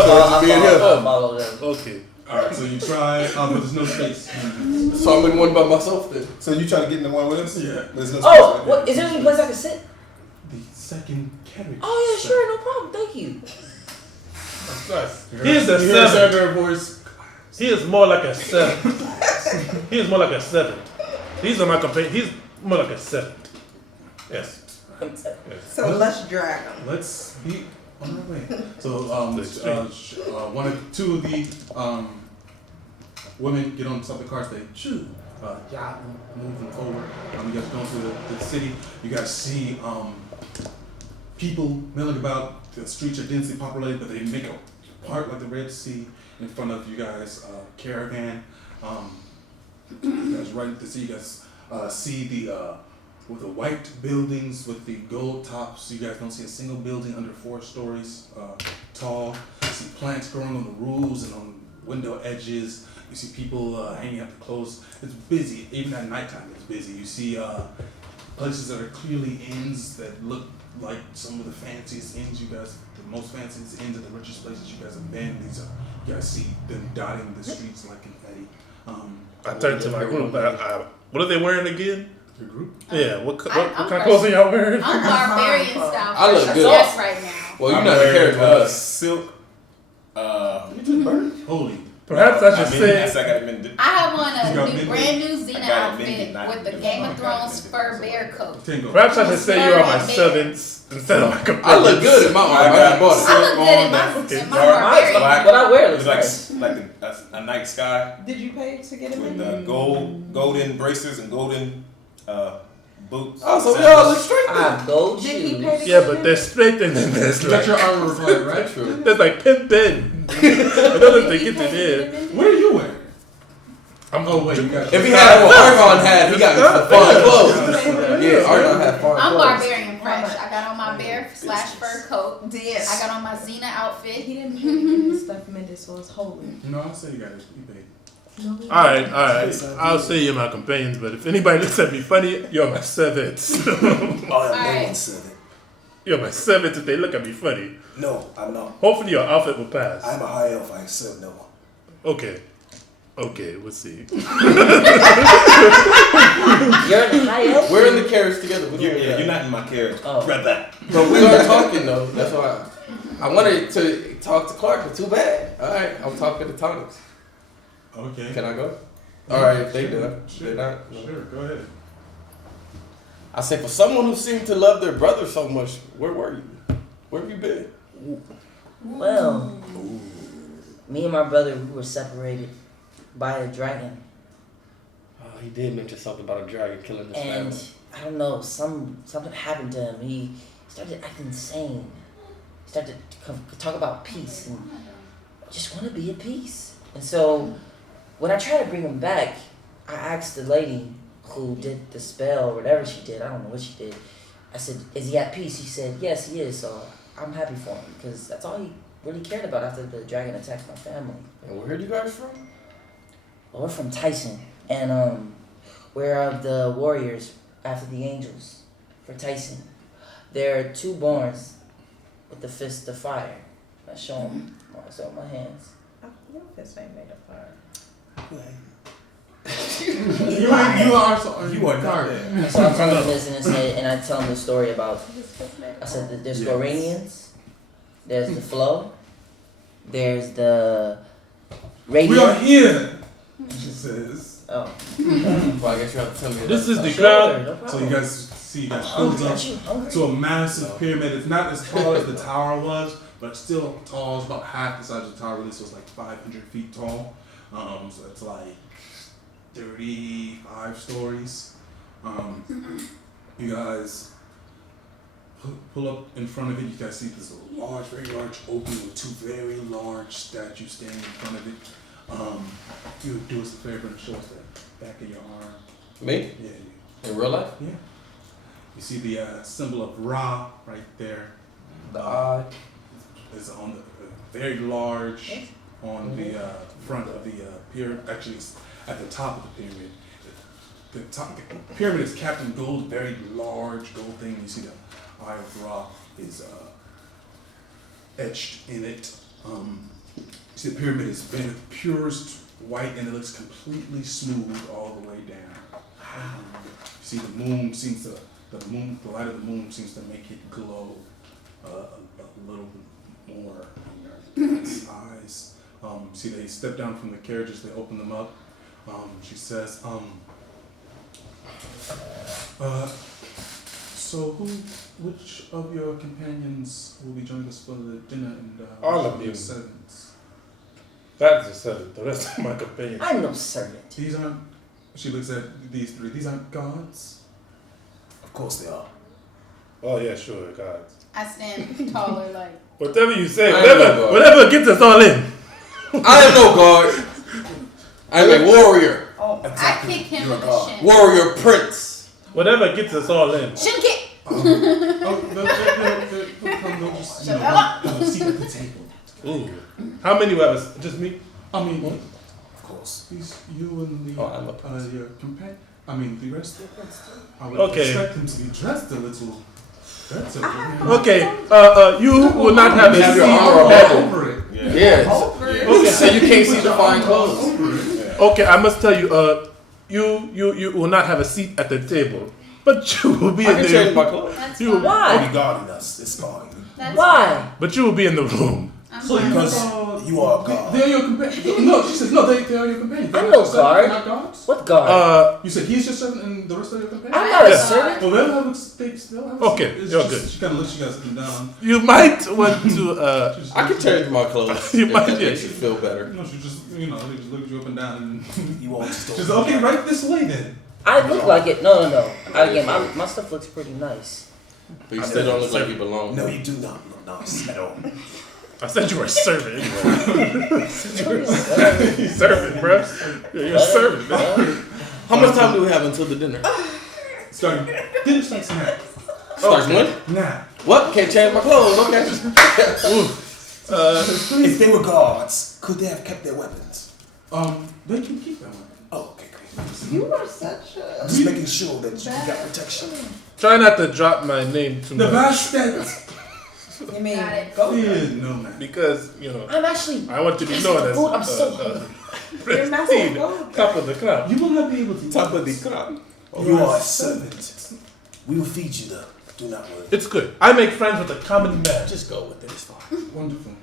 so it's me and him. follow them. Okay. Alright, so you try, but there's no space. So I'm in one by myself then. So you try to get in the one with us? Yeah. But there's no Oh, space. what, is there any place I can sit? The second carriage. Oh yeah, sure, no problem. Thank you. He's the You hear a seven. server voice. He is more like a seven. He is more like a seven. These are my companions. He's more like a seven. Yes. So let's drag them. Let's be on our way. So, two of the women get on top of the cars. They moving forward. You guys going through the city. You guys see people milling about. The streets are densely populated, but they make a part like the Red Sea in front of you guys. Caravan. You guys right to see. You guys see the with the white buildings with the gold tops. You guys don't see a single building under 4 stories tall. You see plants growing on the roofs and on window edges. You see people hanging up the clothes. It's busy. Even at nighttime, it's busy. You see places that are clearly inns that look like some of the fanciest inns the most fanciest inns at the richest places you guys have been. You guys see them dotting the streets like confetti. I turned to my group. What are they wearing again? Your group? Yeah, what I'm kind of fresh. clothing y'all wearing? I'm barbarian style. I look fresh good. dress right now. Well, you're I'm not a wearing, character. Huh? silk. You just burned. Holy. Perhaps I should say. I got it mended. I have on You got a me? brand new Xena I got it outfit mended, not with the mended. Game I of got it Thrones mended. fur bear coat. Tango. Perhaps I should say you are my Smell servants instead of my companions. I look good in my arm. I just bought I it. look good in my, Okay. in my Dark barbarian. black. What I wear It's looks like nice. a night sky Did you pay to get him with in? the golden braces and golden boots. Oh, so we all look straight I then. have gold Did he shoes. pay to Yeah, get but him they're straight and then there's You got like your armor reflected, right? True. there's like pimped in. I don't know if they get it in. What are you wearing? I'm Oh wait, you got. If he had what Argon had, he got me some fine clothes. Yeah, Argon had fine I'm clothes. barbarian fresh. I got on my bear/fur coat. Yes. I got on my Xena outfit. He didn't pay to get his stuff mended, so it's holy. No, I'll say you got it. You paid. all right. I'll say you're my companions, but if anybody looks at me funny, you're my servants. I am no Alright. one's servant. You're my servants if they look at me funny. No, I'm not. Hopefully your outfit will pass. I'm a high elf. I serve no one. Okay, we'll see. You're in the high elf? We're in the carriage together. We don't You're not in my carriage, Oh. brother. But we are talking though. That's why I wanted to talk to Clark, but too bad. All right, I'm talking to Tonics. Okay. Can I go? All right, if they do it. They're not. No. Sure, go ahead. I say for someone who seemed to love their brother so much, where were you? Where have you been? Well, me and my brother, we were separated by a dragon. Oh, he did mention something about a dragon killing his And family. I don't know, something happened to him. He started acting insane. He started to talk about peace and I just want to be at peace. And so when I tried to bring him back, I asked the lady who did the spell or whatever she did, I don't know what she did. I said, is he at peace? He said, yes, he is. So I'm happy for him because that's all he really cared about after the dragon attacked my family. And where are you guys from? Well, we're from Tyson, and we're of the warriors after the angels for Tyson. There are two borns with the fist of fire. I show them. I show my hands. Your fist ain't made of fire. You are not there. So I'm telling him this, and I tell him the story about. I said that there's Yes. Goranians, there's the flow, there's the We are radiant. here. She says. Oh, Well, I guess you have to tell me. This is the sure, crowd. no So problem. you guys see, you guys Oh, close aren't up you hungry? to a massive pyramid. It's not as tall as the tower was, but still tall. It's about half the size of the tower. Really, so it's like 500 feet tall. So it's like 35 stories. You guys pull up in front of it. You guys see this large, very large opening with two very large statues standing in front of it. You would do us a favor and show us the back of your arm. Me? Yeah, In real life? yeah. You see the symbol of Ra right there. The eye. It's on the very large on the front of the pyramid. Actually, it's at the top of the pyramid. The pyramid is capped in gold, very large gold thing. You see the eye of Ra is etched in it. You see the pyramid is made of purest white and it looks completely smooth all the way down. You see the moon seems to the light of the moon seems to make it glow a little bit more in your eyes. See, they step down from the carriages, they open them up. She says, so which of your companions will be joining us for the dinner and All of your you. servants? That's a servant. The rest of my companions. I'm no servant. These aren't, she looks at these three, these aren't gods? Of course they are. Oh yeah, sure, God. I stand taller, like. Whatever you say, I am no God. whatever gets us all in. I am no guard. I'm a warrior. Oh, Exactly. I kick him You're with a a god. shin. Warrior prince. Whatever gets us all in. Shin kick. They'll come, they'll just, you know, have a seat at the table. Ooh. How many were us? Just me? I mean, Of course. these, you and the, Oh, I'm a your companion, I mean, the rest of I would Okay. expect them to be dressed a little better. Okay. You will not have a Have your seat. armor at- Over it. Yeah. So you can't see the fine clothes. Over it. Okay, I must tell you. you will not have a seat at the table, but you will be I in can the change my clothes. That's You- fine. Why? Be guarding us. It's fine. That's Why? but you will be in the room. I'm So fine. Because you are a god. They're your companions. No, she says no. They are your companions. I'm They're no not servants, guard. they're not guards. What guard? You said he's your servant and the rest of your companions. I'm not a Yeah. servant. Well, they'll have they'll have Okay, it's you're just, good. She kind of lets you guys come down. You might want to. I can change my clothes. You if might, that yeah. makes you feel better. No, she just they just look you up and down and You want to she's okay. Right this way then. I look like it. No. Again, my stuff looks pretty nice. But you still don't look like you belong. No, you do not look nice at all. I said you were a servant anyway. You servant, bro. You're a servant. Man. How much time do we have until the dinner? Starting dinner starts now. Starts when? Now. What? Can't change my clothes. Okay. If they were guards, could they have kept their weapons? They can keep them. Oh, okay, great. You are such a. I'm just making sure that you got protection. Try not to drop my name too The much. bastards. You mean Got it. go? Yeah, no man. Because, I'm actually. I want to be known as Food, I'm so hungry. You're not prestige, gonna go. top of the crop. You will not be able to. Top of the crop. You are a servant. We will feed you though. Do not worry. It's good. I make friends with a common man. Just go with it. It's fine. Wonderful.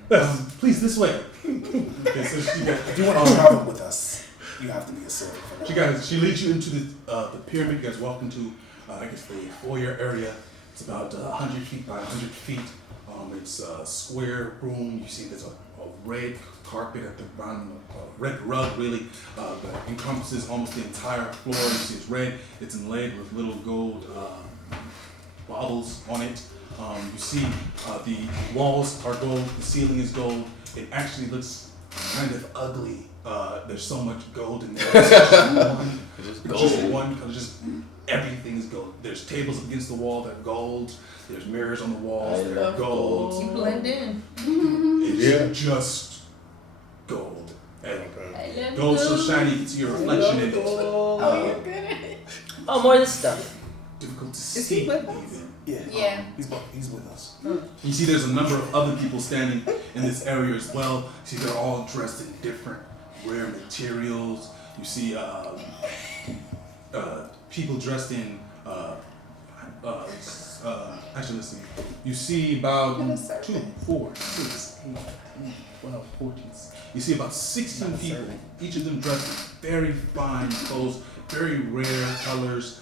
Please this way. Okay, so If you want to travel with us, you have to be a servant. she leads you into the pyramid. You guys walk into I guess the foyer area. It's about 100 feet by 100 feet. It's a square room. You see there's a red carpet at the bottom, a red rug really that encompasses almost the entire floor. You see it's red. It's inlaid with little gold baubles on it. You see the walls are gold, the ceiling is gold. It actually looks kind of ugly. There's so much gold in there. It's just everything is gold. There's tables against the wall that are gold. There's mirrors on the walls that are gold. You blend in. It's just gold. And gold so shiny you can see your reflection in it. Oh, you're good at it. Oh, more of this stuff. Difficult to Is see he with us? even. Yeah. He's with us. You see there's a number of other people standing in this area as well. You see they're all dressed in different rare materials. You see people dressed in actually let's see. You see about 2, 4, 6, 8, 12, 14. You see about 16 people, each of them dressed in very fine clothes, very rare colors,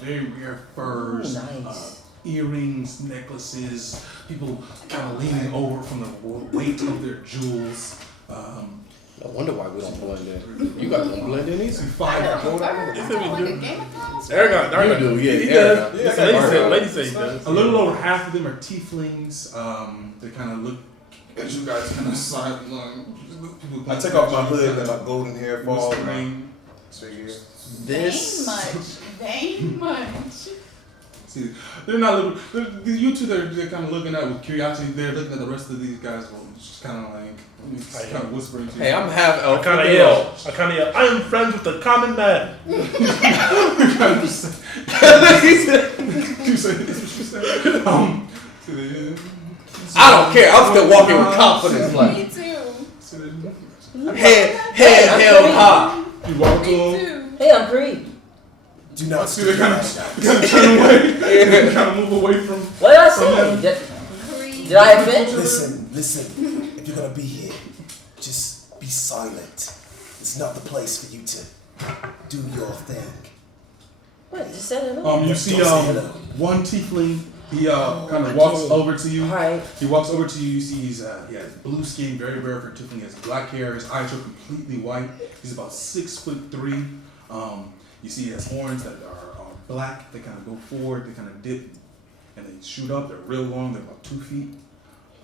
very rare furs. Ooh, nice. Earrings, necklaces, people kind of leaning over from the weight of their jewels. No wonder why we don't blend in. You guys don't blend in either. Five Like a Game of Thrones? Aragon, You do, yeah. He Aragon. does. Yeah, Lady say he does. A little over half of them are tieflings. They kind of look at you guys kind of sideline. I take off my hood and my golden hair falls. Whispering. This. Vain much. See, they're not looking. You two, they're kind of looking at with curiosity. They're looking at the rest of these guys, well, just kind of like, kind of whispering to you. Hey, I'm half I elf. kind of yell. I am friends with the common man. You say this, what you said. I don't care. I'm still walking with confidence. Like, Me too. head held high. You walk to Me them. too. Hey, I'm Creed. Do not See, speak they kind like of that. turn away. They kind of move away from. What did I say? Did I offend? Listen. If you're gonna be here, just be silent. It's not the place for you to do your thing. What? Just said hello. You see, Don't say hello. one tiefling. He kind of walks over to you. Alright. He walks over to you. You see, he has blue skin, very rare for a tiefling. He has black hair. His eyes are completely white. He's about 6'3". You see, he has horns that are black. They kind of go forward. They kind of dip, and they shoot up. They're real long. They're about 2 feet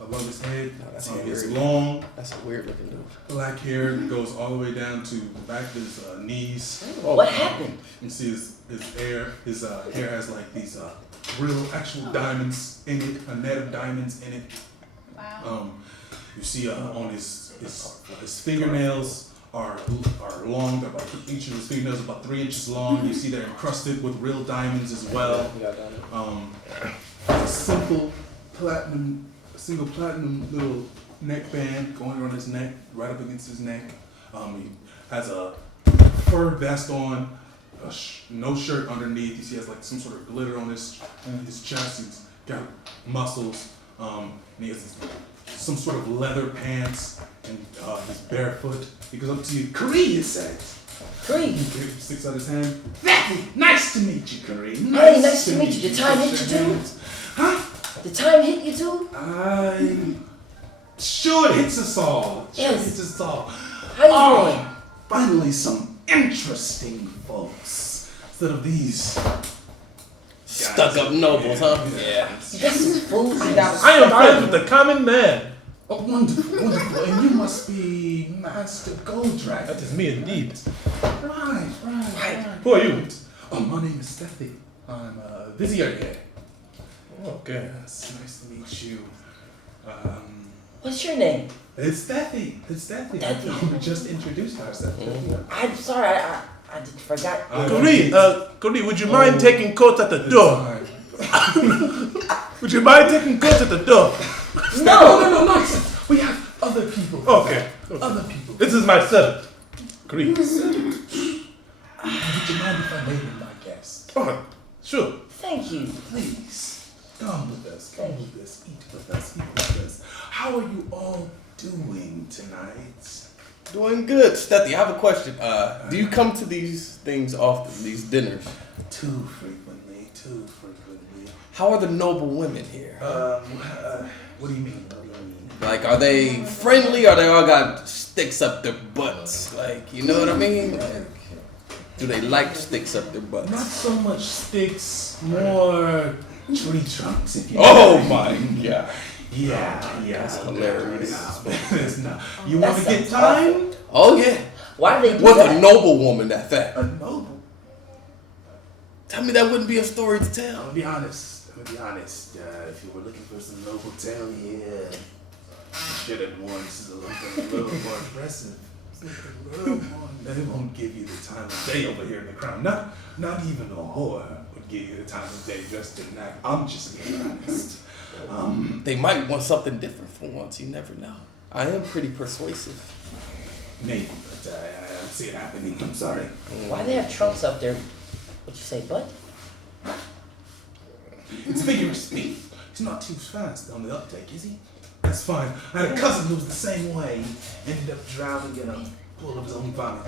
above his head. That's It's weird. long. That's a weird looking dude. Black hair goes all the way down to the back of his knees. What happened? You see his hair has like these real actual diamonds in it, a net of diamonds in it. Wow. You see on his fingernails are long. They're about, each of his fingernails is about 3 inches long. You see they're encrusted with real diamonds as well. A single platinum little neckband going around his neck, right up against his neck. He has a fur vest on, no shirt underneath. You see, he has like some sort of glitter on his chest. He's got muscles. And he has some sort of leather pants, and he's barefoot. He goes up to you, Kareem, he says. Kareem. He sticks out his hand. Nice to meet you, Kareem. Hey, nice to meet you. The time hit you too? Huh? The time hit you too? Sure, it hits us all. Yes. Sure, it hits us all. How you doing? Finally, some interesting folks instead of these Stuck-up nobles, huh? Yeah. This is food. I am friends with the common man. Oh, wonderful, wonderful. And you must be Master Goldragon. That is me indeed. Right. Who are you? Oh, my name is Steffi. I'm a vizier here. Okay. Yes, nice to meet you. What's your name? It's Steffi. We just introduced ourselves. I'm sorry, I forgot. Kareem, would you mind taking coats at the door? Would you mind taking coats at the door? No, nonsense. We have other people. Okay. Other people. This is my servant, Kareem. Would you mind if I made him my guest? Oh, sure. Thank you. Please, come with us, eat with us. How are you all doing tonight? Doing good. Stethi, I have a question. Do you come to these things often, these dinners? Too frequently. How are the noble women here? What do you mean? Like, are they friendly, or they all got sticks up their butts? Like, you know what I mean? Like, do they like sticks up their butts? Not so much sticks, more tree trunks, if you Oh my god. Yeah. That's hilarious. It's not. You want to get time? Oh yeah. Why do they do With that? a noble woman at that. A noble. Tell me that wouldn't be a story to tell. I'm gonna be honest. If you were looking for some noble tale here, you should have worn something a little more impressive. They won't give you the time of day over here in the crown. Not even a whore would give you the time of day dressed in that. I'm just being honest. They might want something different for once. You never know. I am pretty persuasive. Maybe, but I don't see it happening. I'm sorry. Why do they have trunks up there? What'd you say, butt? It's figure of speech. He's not too fast on the uptake, is he? That's fine. I had a cousin who was the same way. Ended up drowning in a pool of his own vomit.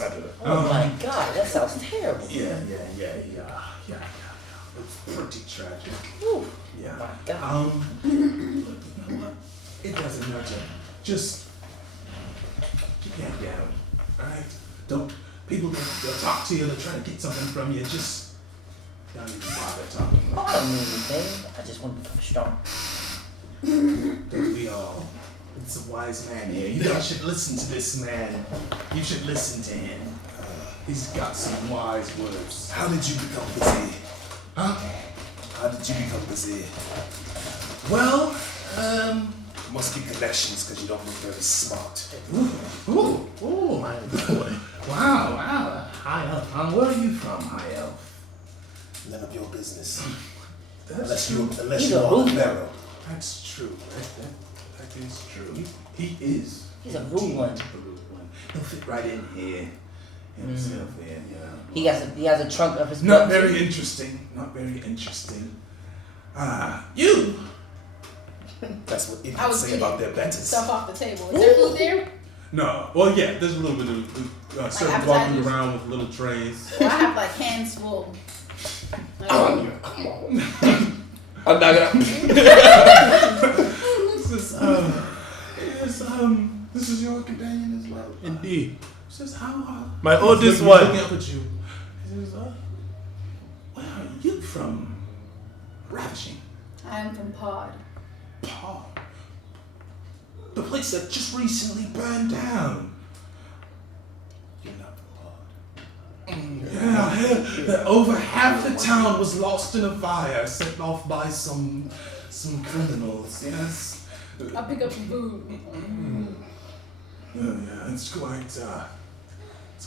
Oh my god, that sounds terrible. Yeah. It was pretty tragic. Ooh, Yeah. my god. You know what? It doesn't matter. Just keep your head down. Alright? People they'll talk to you, they'll try to get something from you. Just don't even bother talking. Oh, I don't mean anything. I just want to become strong. Don't we all? It's a wise man here. You guys should listen to this man. You should listen to him. He's got some wise words. How did you become busy? Huh? How did you become busy? Well, Must be connections because you don't look very smart. Ooh, my boy. Wow. High elf. Where are you from, High Elf? None of your business. That's Unless He's you a are rude a pharaoh. That's true. That is true. He is. He's a rude one. A rude one. He'll fit right in here. Himself in, He has a trunk of his Not butt. very interesting. You! That's what I idiots was say getting about their betters. stuff off the table. Is there food there? No. Well, yeah. There's a little bit of servants walking appetizers? around with little trays. Well, I have like hands full. Like, Come on. I'm not gonna. This is your companion as well. Indeed. Says how? My oldest He's one. looking up at you. He says, where are you from? Ravishing. I am from Pod. Pod. The place that just recently burned down. You're not Yeah, over half the town was lost in a fire set off by some criminals. Yes. I'll pick up some food. Yeah, it's quite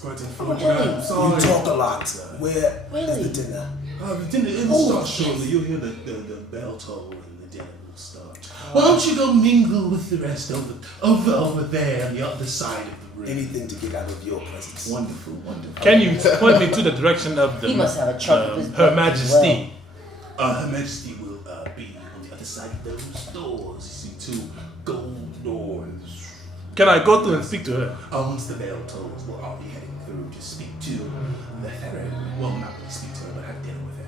Really? unfortunate. I'm sorry. You talk a lot. Where Really? is the dinner? The dinner will start shortly. You'll hear the bell toll and the dinner will start. Why don't you go mingle with the rest over there on the other side of the room? Anything to get out of your presence. Wonderful. Can you point me to the direction of the He must have a truck of his Her butt as Majesty? Her Majesty will be on the other side of those doors. You see 2 gold doors. Can I go through and speak to her? Once the bell tolls, I'll be heading through to speak to the Pharaoh. Well, not really speak to her, but have dinner with her.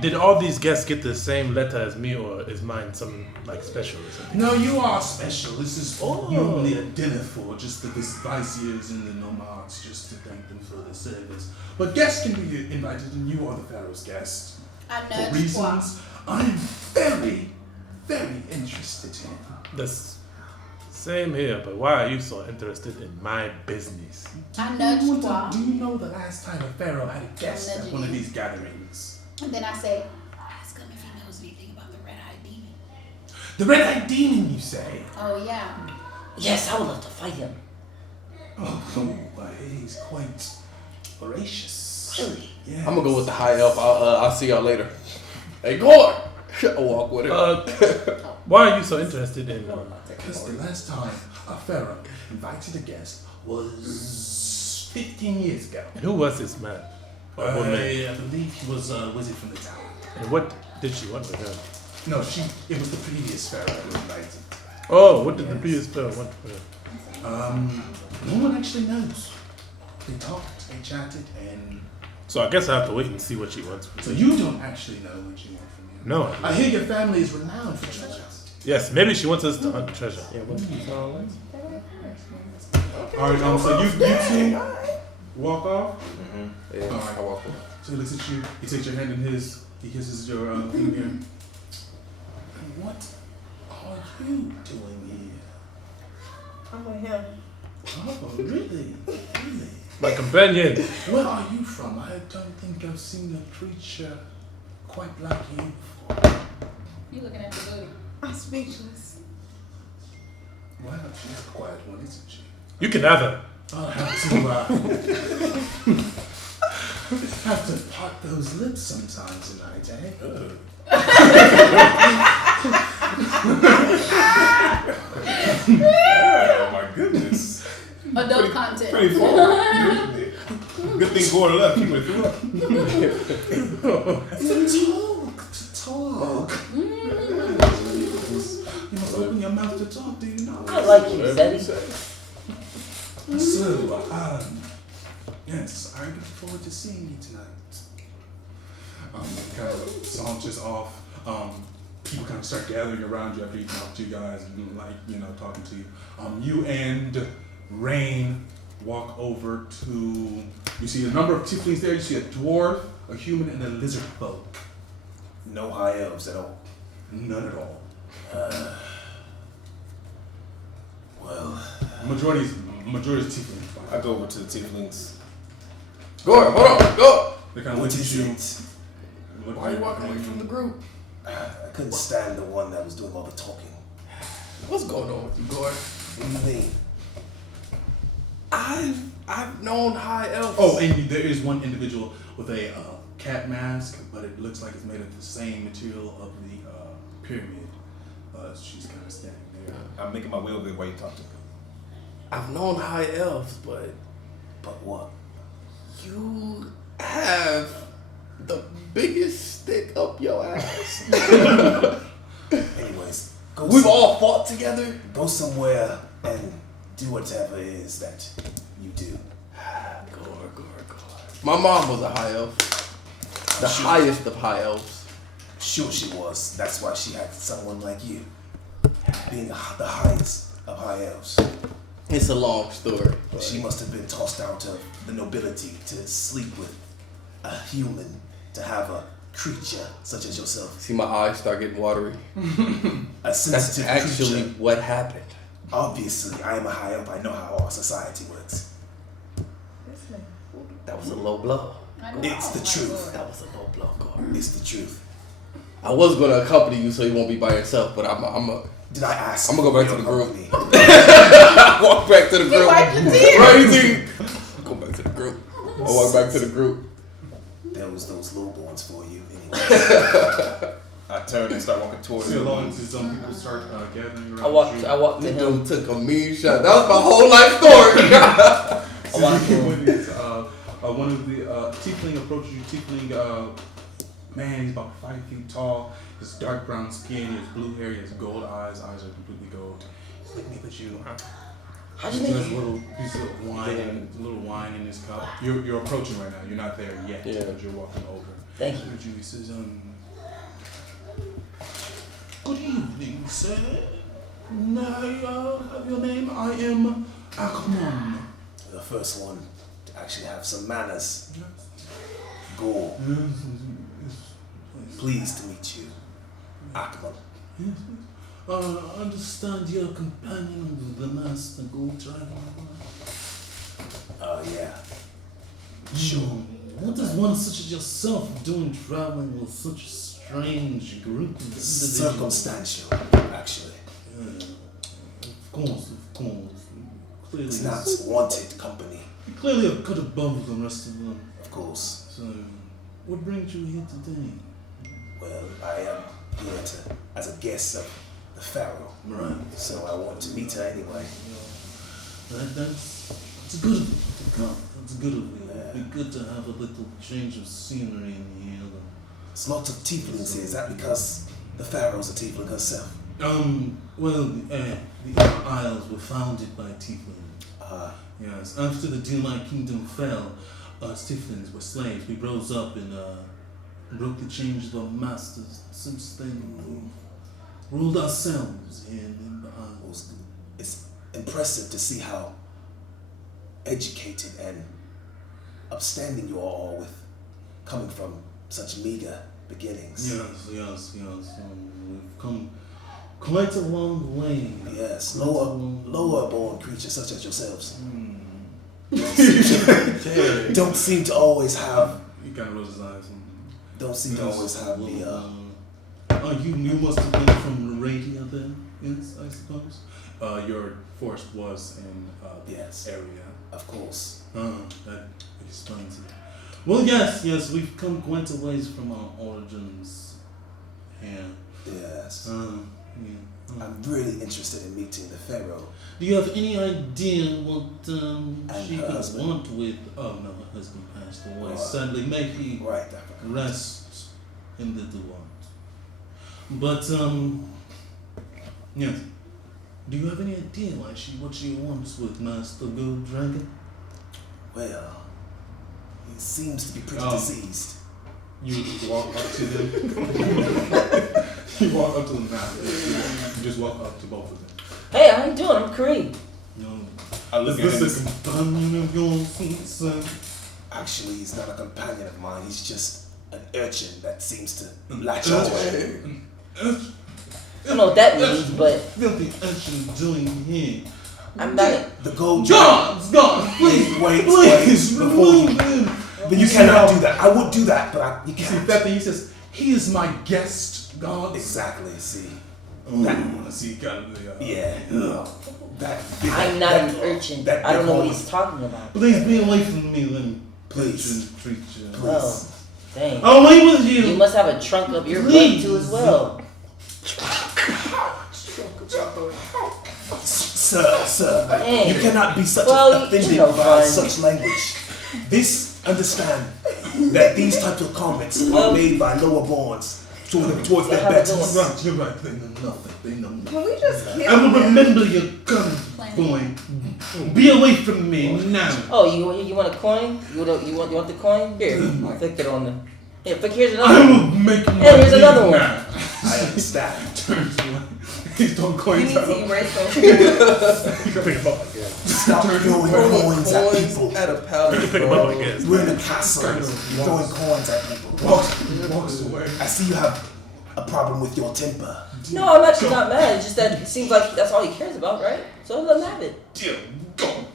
Did all these guests get the same letter as me, or is mine some like special or something? No, you are special. This is usually a dinner for just the viziers and the nomads, just to thank them for their service. But guests can be invited, and you are the Pharaoh's guest. I For nudged reasons I'm very, very interested in. That's same here, but why are you so interested in my business? I nudged Twa. Do you know the last time a pharaoh had a guest at one of these gatherings? And then I say, ask him if he knows anything about the red-eyed demon. The red-eyed demon, you say? Oh, yeah. Yes, I would love to fight him. Oh, he's quite voracious. Really? Yeah. I'm gonna go with the high elf. I'll see y'all later. Hey, Gord! I'll walk with it. Why are you so interested in? Because the last time a pharaoh invited a guest was 15 years ago. And who was this man? Or woman? I believe he was a wizard from the tower. And what did she want with him? No, it was the previous pharaoh who invited. Oh, what did the previous pharaoh want with him? No one actually knows. They talked, they chatted, and So I guess I have to wait and see what she wants from so me. you don't actually know what you want from him. No. I hear your family is renowned for treasure. Yes, maybe she wants us to hunt treasure. Yeah, what do you sound like? Alright, so you 2 walk off. Yeah, I walk with. So he looks at you, he takes your hand in his, he kisses your thing here. What are you doing here? I'm with him. Oh, really? Really? My companion. Where are you from? I don't think I've seen a creature quite like you before. You looking at the booty. I'm speechless. Well, she's a quiet one, isn't she? You can have her. I'll have to part those lips sometime tonight, eh? Oh my goodness. Adult content. Pretty forward. Good thing Gord left. He would have threw up. Talk. You must open your mouth to talk, do you not? I like you, Zeddy. So, yes, I look forward to seeing you tonight. Kind of saunters off. People kind of start gathering around you after he talked to you guys and talking to you. You and Rain walk over to, you see a number of tieflings there. You see a dwarf, a human, and a lizard folk. No high elves at all. None at all. Well, Majority is tieflings. I go over to the tieflings. Gord, hold on, go! They kind of what look at is you. it? Why are you walking away from the group? I couldn't stand the one that was doing all the talking. What's going on with you, Gord? What do you mean? I've known high elves. Oh, and there is one individual with a cat mask, but it looks like it's made of the same material of the pyramid. She's kind of standing there. I'm making my way over there while you talk to me. I've known high elves, but what? You have the biggest stick up your ass. Anyways, we've all fought together. Go somewhere and do whatever it is that you do. Gore. My mom was a high elf. The highest of high elves. Sure she was. That's why she had someone like you. Being the highest of high elves. It's a long story. She must have been tossed out of the nobility to sleep with a human, to have a creature such as yourself. See my eyes start getting watery. A sensitive That's actually creature. what happened. Obviously, I am a high elf. I know how our society works. That was a low blow. It's the truth. That was a low blow, Gore. It's the truth. I was gonna accompany you so you won't be by yourself, but I'm Did I ask? I'm gonna go back to the group. company? Walk back to the group. Right, go back to the group. I walk back to the group. There was those lowborns for you, anyway. I turn and start walking towards See, him. along as some people start gathering around. I walked to This him. dude took a mean shot. That was my whole life story. I walked to him. One of the tiefling approaches you. Tiefling, man, he's about 5 feet tall. His dark brown skin, he has blue hair, he has gold eyes. Eyes are completely gold. He's like, me with you, huh? How'd He you has make a little piece of wine, a little wine in his cup. You're approaching right now. You're not there yet, Yeah. but you're walking over. Thank you. He says, good evening, sir. May I have your name? I am Akmon. The first one to actually have some manners. Gore. Pleased to meet you, Akmon. I understand you're a companion of the Master Gold Dragon. Oh, yeah. Sure. What is one such as yourself doing traveling with such a strange group of individuals? Circumstantial, actually. Of course. Clearly, It's not wanted company. you clearly are cut above the rest of them. Of course. So, what brings you here today? Well, I am here as a guest of the Pharaoh. Right. So I want to meet her anyway. That's good of you to come. That's good of you. It'd be good to have a little change of scenery in here. There's lots of tieflings here. Is that because the Pharaoh's a tiefling herself? Well, the Upper Isles were founded by tieflings. Yes. After the Dunai Kingdom fell, us tieflings were slaves. We rose up and broke the chains of our masters. Since then, we ruled ourselves here in the Isles. It's impressive to see how educated and upstanding you are all with, coming from such meager beginnings. Yes. We've come quite a long way. Yes, lower born creatures such as yourselves don't seem to always have. He kind of rolls his eyes. Don't seem to always have the. You must have been from Arabia then, yes, I suppose. Your forest was in Yes. area. Of course. That explains it. Well, yes, we've come quite a ways from our origins. Yeah. Yes. Yeah. I'm really interested in meeting the Pharaoh. Do you have any idea what she her could husband. want with? Oh no, her husband passed away. Sadly, may he Right. rest in the Duat. But yes. Do you have any idea what she wants with Master Gold Dragon? Well, he seems to be pretty diseased. You walk up to them. You walk up to them now. You just walk up to both of them. Hey, how you doing? I'm Kareem. I look at This him. is a companion of yours, son. Actually, he's not a companion of mine. He's just an urchin that seems to latch on. I don't know what that means, but Filthy urchin doing here. I'm not. The gold Gone! Please, Wait, please, before remove him. But you cannot do that. I would do that, but you See, can't. that thing, he says, he is my guest, God. Exactly, see. See, God, Yeah. That I'm not an urchin. I don't know what he's talking about. Please be away from me, let me Please. treat you. Oh, dang. Away with you! You must have a trunk up your butt Please. too as well. Sir, Dang. you cannot be such Well, offended you know, by fine. such language. Understand that these types of comments are made by lower borns towards their How betters. you doing? You're right, they know nothing, they know nothing. Can we just kill I will him? remember your gun, boy. Be away from me now. Oh, you want a coin? You want the coin? Here, flick it on the. Here, flick. Here's I another one. will make my Hey, here's another leave one. now. I understand. He's throwing You coins need at to him. erase those. You can pick him up, I guess. Stop throwing coins at people. At a palace. You can pick him up, I guess. We're in a castle. You're throwing coins at people. Walks away. I see you have a problem with your temper. No, I'm actually not mad. It's just that it seems like that's all he cares about, right? So let him have it. Dear God,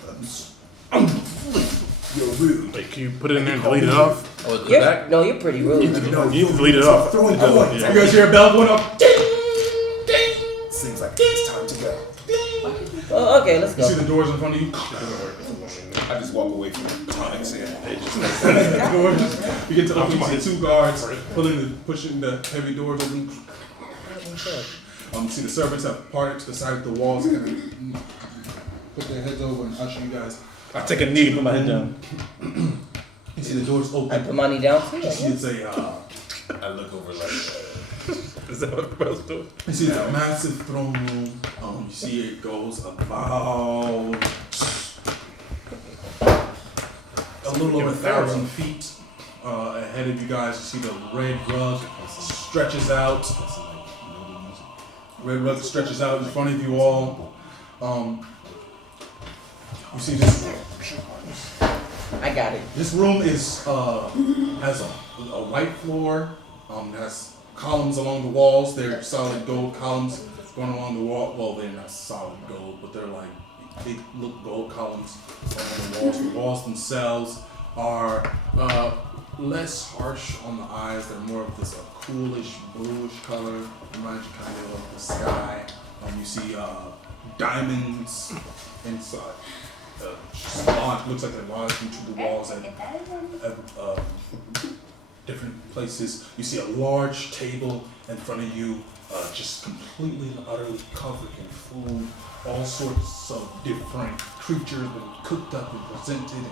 You're rude. Wait, can you put it in there and delete it off? Oh, the back? No, you're pretty rude. No, You can delete it off. Throwing Oh, coins. yeah. you guys hear a bell going off? Seems like it's time to go. Well, okay, let's You see go. the doors in front of you. I just walk away from the tonics here. Doors. You get to open to two guards pushing the heavy doors open. You see the servants have parted to the side of the walls, kind of put their heads over and usher you guys. I take a knee, put my head down. You see the doors I open. put money down too. You see it's a. I look over like, Is that what the bell's doing? You see it's a massive throne room. You see it goes about a little over 1,000 feet ahead of you guys. You see the red rug stretches out. Red rug stretches out in front of you all. You see this. I got it. This room is has a white floor. Has columns along the walls. They're solid gold columns going along the wall. Well, they're not solid gold, but they're like they look gold columns along the walls. The walls themselves are less harsh on the eyes. They're more of this coolish bluish color. Reminds you kind of the sky. You see diamonds inside. Looks like they're lodged into the walls at different places. You see a large table in front of you, just completely and utterly covered in food. All sorts of different creatures been cooked up and presented in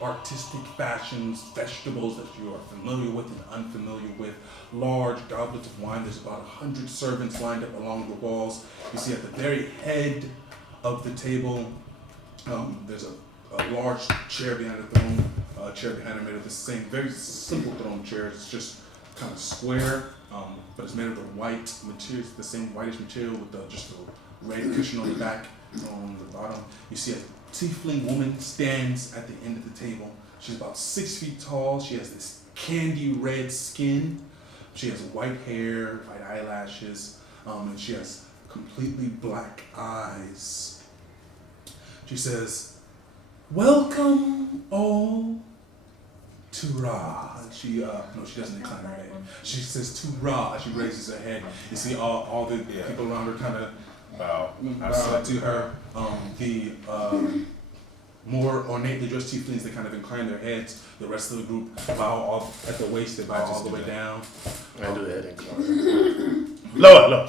artistic fashions, vegetables that you are familiar with and unfamiliar with, large goblets of wine. There's about 100 servants lined up along the walls. You see at the very head of the table, there's a large chair behind the throne, a chair behind it made of the same, very simple throne chair. It's just kind of square, but it's made of the white material, the same whitish material with just a red cushion on the back, on the bottom. You see a tiefling woman stands at the end of the table. She's about 6 feet tall. She has this candy red skin. She has white hair, white eyelashes, and she has completely black eyes. She says, "Welcome all to Ra." She she doesn't incline her head. She says to Ra. She raises her head. You see all the people around her kind of bow to her. The more ornately dressed tieflings, they kind of incline their heads. The rest of the group bow off at the waist. They bow all the way down. I do the head incline. Lower.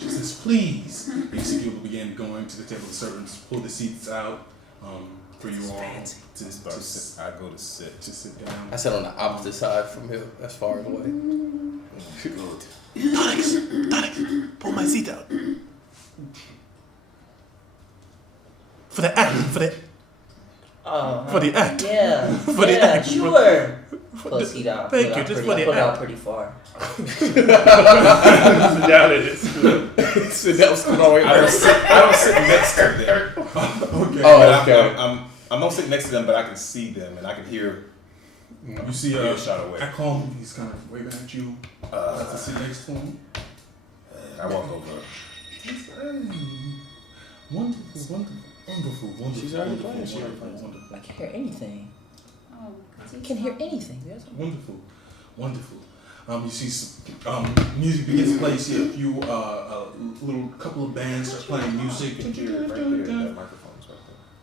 She says, "Please." You see people begin going to the table. The servants pull the seats out for you all to sit. I go to sit. To sit down. I sit on the opposite side from him, as far away. Onyx, pull my seat out. For the act, for the act. Yeah. For the yeah, act. sure. Pull a seat out. Thank Put you, out just pretty, for the put it out act. pretty far. Down it is. Sit down, scoot all the way I don't back. sit next to them. Okay. Oh, okay. I'm not sitting next to them, but I can see them and I can hear. You see a shot away. At home, he's kind of waving at you. To sit next to him. I walk over. Wonderful. She's already playing. Wonderful. I can't hear anything. Oh, I can't hear anything. Wonderful. You see some, music begins to play. You see a few, little couple of bands start playing music.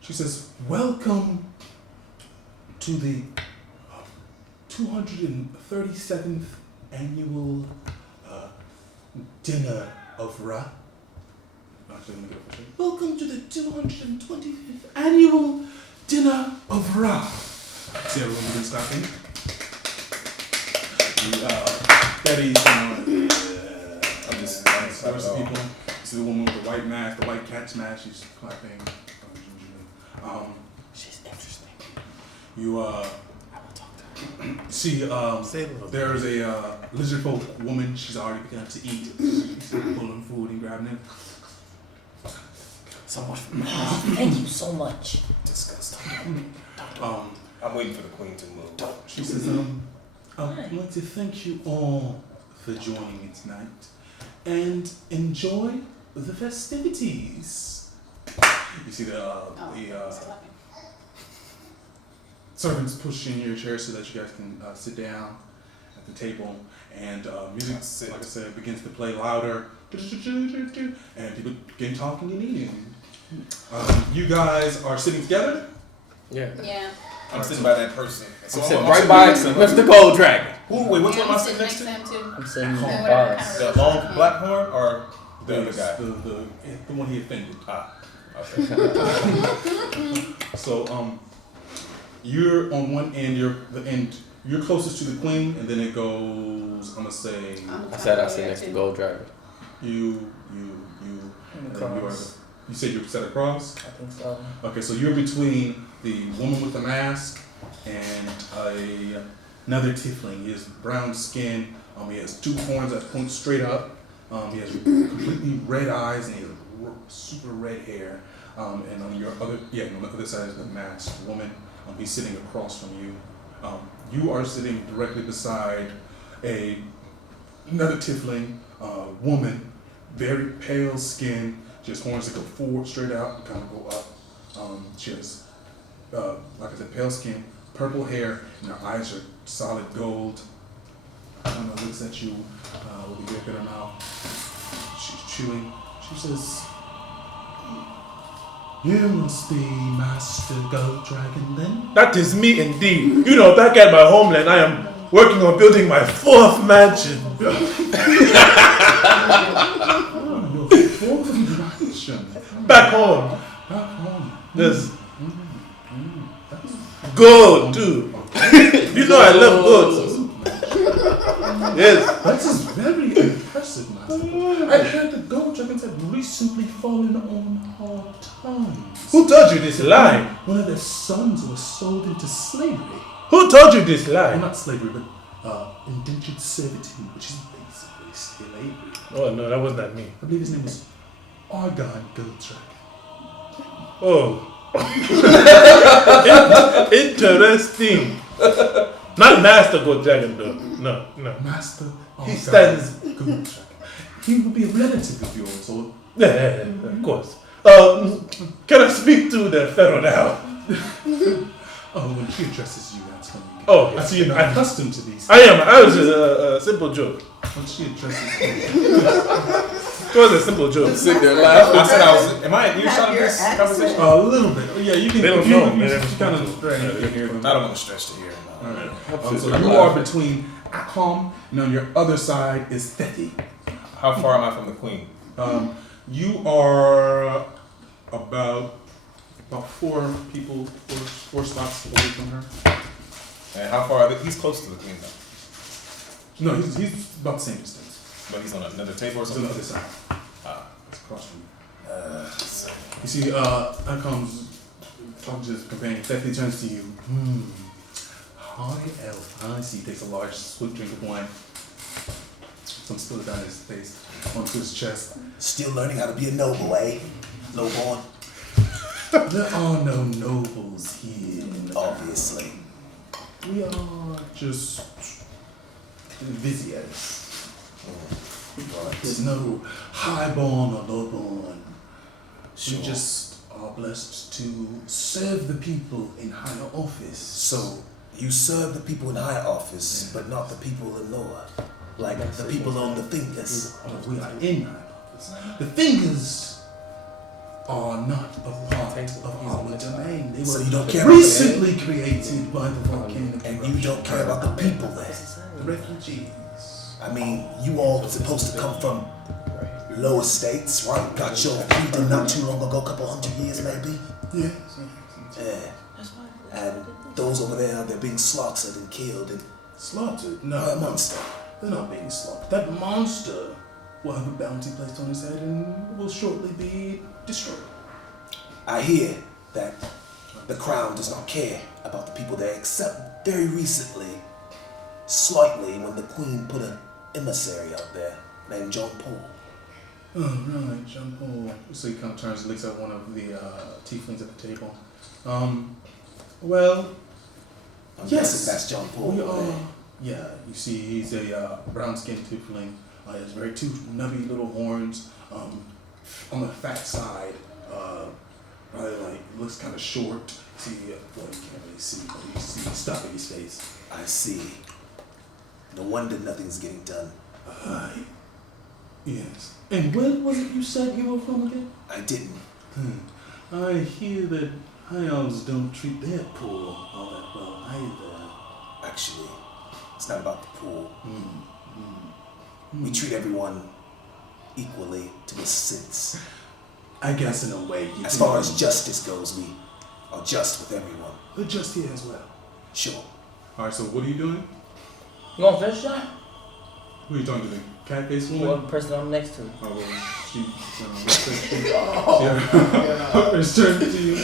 She says, "Welcome to the 237th annual dinner of Ra." Actually, let me get it for you. "Welcome to the 225th annual dinner of Ra." See everyone begins clapping. Daddies, I'm just the rest of the people. You see the woman with the white mask, the white cat's mask. She's clapping. She's interesting. You see, there's a lizard folk woman. She's already begun to eat. She's pulling food and grabbing it. So much. Thank you so much. Disgusting. I'm waiting for the queen to move. She says, "I'd like to thank you all for joining me tonight and enjoy the festivities." You see the servants push in your chair so that you guys can sit down at the table, and music, like I said, begins to play louder. and people begin talking and eating. You guys are sitting together? Yeah. Yeah. I'm sitting by that person. I'm sitting right by Mr. Gold Dragon. Who? Wait, which Yeah, one am I I'm sitting next to? him too. I'm sitting And on whatever bars. kind The of long black horn or the other guy? The one he offended. Ah, okay. So you're on one end. You're closest to the queen, and then it goes. I'm gonna say I said I sit next to Gold Dragon. you, and then you said you're set across. I think so. Okay, so you're between the woman with the mask and another tiefling. He has brown skin. He has two horns that point straight up. He has completely red eyes and he has super red hair. And on your other, on the other side is the masked woman. He's sitting across from you. You are sitting directly beside another tiefling woman, very pale skin. She has horns that go forward, straight out, and kind of go up. She has, like I said, pale skin, purple hair, and her eyes are solid gold. Looks at you with a grip in her mouth. She's chewing. She says, "You must be Master Gold Dragon then?" That is me indeed. You know, back at my homeland, I am working on building my 4th mansion. Your fourth mansion. Back home. Back home. There's gold too. You know I love gold. Yes. That is very impressive, Master. I heard the Gold Dragons have recently fallen on hard times. Who told you this lie? One of their sons was sold into slavery. Who told you this Well, lie? not slavery, but indentured servitude, which is basically slavery. Oh no, that was not me. I believe his name was Argon Gold Dragon. Oh. Interesting. Not Master Gold Dragon though. No. Master Argon He stands. Gold Dragon. He will be a relative of yours, so Yeah, of course. Can I speak to the pharaoh now? when she addresses you, that's when you get. Oh, I yes. see you're not accustomed to these. I was just a simple joke. When she addresses you. It was a simple joke. Sit there laughing. I said I was. Am I in earshot of this conversation? A little bit. Yeah, you can. They don't you, know. You, They you don't kind know. of drag you can hear them. I don't want to stretch to hear. All right. I'm So sitting you there are laughing. between Akom, and on your other side is Thethi. How far am I from the queen? You are about 4 people, 4 spots away from her. And how far are they? He's close to the queen though. No, he's about the same distance. But he's on another table or He's on the something? other side. Ah. It's across from you. You see, Akom's talking to his companion. Thethi turns to you. High elf. I see. He takes a large swift drink of wine. Some spills down his face, onto his chest. Still learning how to be a noble, eh? Lowborn, There are no nobles here. obviously. We are just viziers. There's no highborn or lowborn. Sure. We just are blessed to serve the people in higher office. So, you serve the people in high office, but not the people in lower. Like the people on the fingers. We are in high office. The fingers are not a part of our domain. They So were you don't care about the recently created by the volcano. And you don't care about the people there. The refugees. I mean, you all supposed to come from lower states, right? Got your freedom not too long ago, couple hundred years maybe. Yeah. Yeah. And those over there, they're being slaughtered and killed and Slaughtered? by No, a no. monster. They're not being slaughtered. That monster will have a bounty placed on his head and will shortly be destroyed. I hear that the crown does not care about the people there, except very recently, slightly, when the queen put an emissary out there named John Paul. Oh, right, Jean Paul. So he kind of turns and looks at one of the tieflings at the table. Well, I'm yes, guessing that's John Paul. we over there. are. Yeah, you see, he's a brown-skinned tiefling. He has very 2 nubby little horns. On the fat side, probably like looks kind of short. See, well, you can't really see, but you see stuff in his face. I see. No wonder nothing's getting done. Yes. And where was it you said you were from again? I didn't. I hear that high elves don't treat their poor all that well either. Actually, it's not about the poor. We treat everyone equally to a sense. I guess in a way. As far as justice goes, we are just with everyone. We're just here as well. Sure. Alright, so what are you doing? You want to finish that? Who are you talking to? The cat face woman? Well, the person I'm next to. Oh, well, it's turned to you.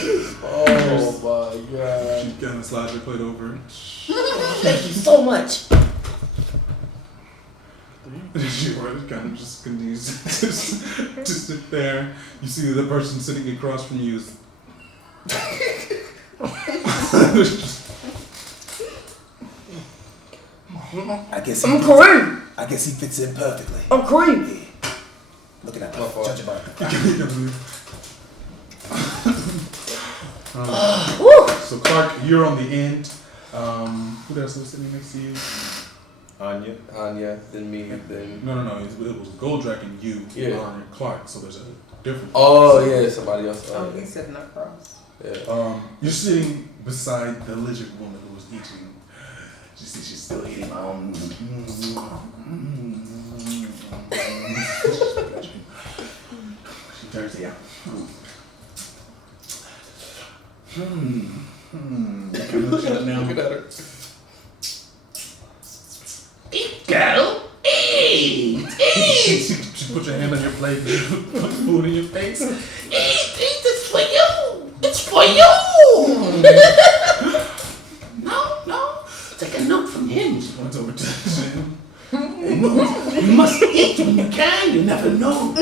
Oh my god. She kind of slides her plate over. Thank you so much. She kind of just continues to sit there. You see the person sitting across from you is I guess I'm Kareem. I guess he fits in perfectly. I'm Kareem. Yeah. Looking at that, judging by so Clark, you're on the end. Who else was sitting next to you? Anya, then me, then. No. It was Goldrack and you. Yeah. And Clark. So there's a difference. Oh yeah, somebody else. He's sitting across. Yeah. You're sitting beside the lizard woman who was eating. You see, she's still eating. She turns to you. Look at her. Eat, girl. Eat. She put your hand on your plate, put food in your face. Eat, it's for you. It's for you. No. Take a note from him. She points over to him. You must eat when you can. You never know.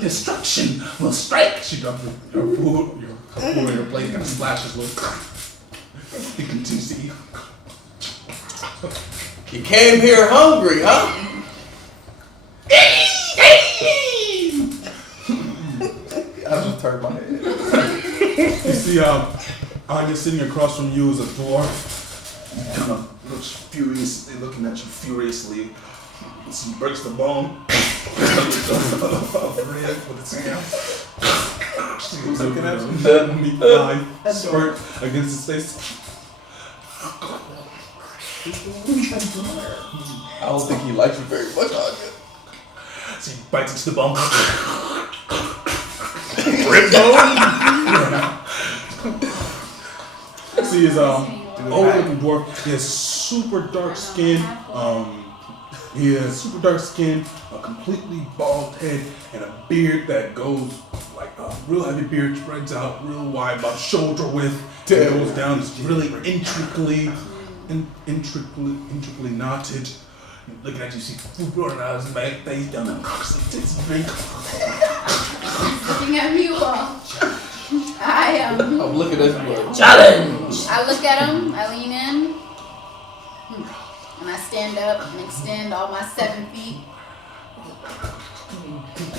Destruction will strike. She drops your food on your plate, kind of splashes with. He continues to eat. You came here hungry, huh? I just turned my head. You see, Anya sitting across from you is a dwarf. He kind of looks furiously, looking at you furiously. She breaks the bone. Red with its hand. She was looking at you. The meat pie squirt against his face. I don't think he likes you very much, Anya. She bites into the bone. Rib bone? See his old looking dwarf. He has super dark skin. He has super dark skin, a completely bald head, and a beard that goes like a real heavy beard, spreads out real wide, about shoulder width. It goes down. It's really intricately knotted. Looking at you, see food running out of his back, face down and some tits and drink. Looking at me, you all. I'm looking at you. Challenge. I look at him, I lean in, and I stand up and extend all my 7 feet.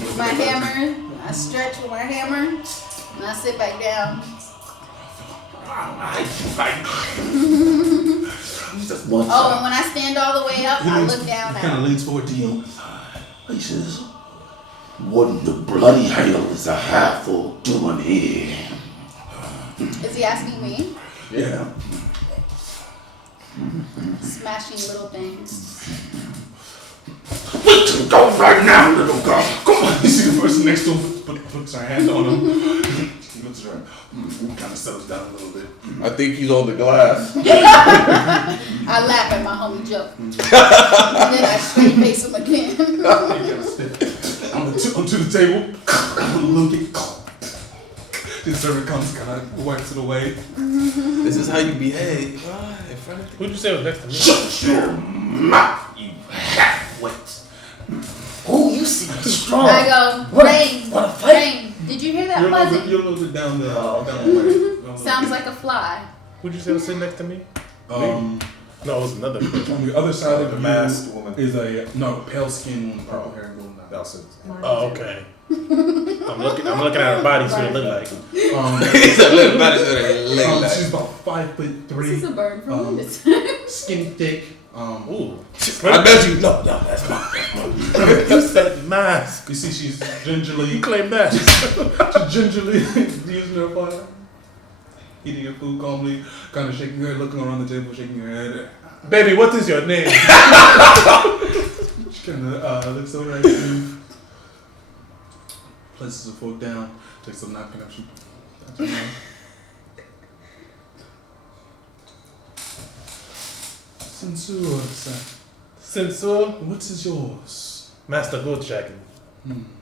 With my hammer, I stretch with my hammer, and I sit back down. Oh, and when I stand all the way up, I look down He at kind of him. leans forward to you. He says, what in the bloody hell is a half-full doing here? Is he asking me? Yeah. Smashing little things. We can go right now, little girl. Come on. You see the person next to him puts her hand on him. He looks at her. Kind of settles down a little bit. I think he's on the glass. I laugh at my homie joke. And then I straight face him again. Onto the table. Looking. The servant comes, kind of wipes it away. This is how you behave. In front of Who'd you say was next to me? Shut your mouth, you half-wit. Oh, you seem strong. I go, Rain, did you hear that buzzing? You're a little bit down the way. Sounds like a fly. Who'd you say was sitting next to me? No, it was another person. On the other side of the you masked woman. is a pale skin woman, purple hair, golden eyes. Oh, okay. I'm looking at her body, so it look like. He said, "Look, body, so lit. She's about 5'3". This is a bird from Linda's. Skinny thick. Ooh. I bet you. No, that's not. You said mask. You see, she's gingerly. You claim mask. She's gingerly using her fire, eating her food calmly, kind of shaking her head, looking around the table, shaking her head. Baby, what is your name? She kind of looks over at you, places her fork down, takes a napkin up. She that's her mouth. Censor. What is yours? Master Goat Dragon.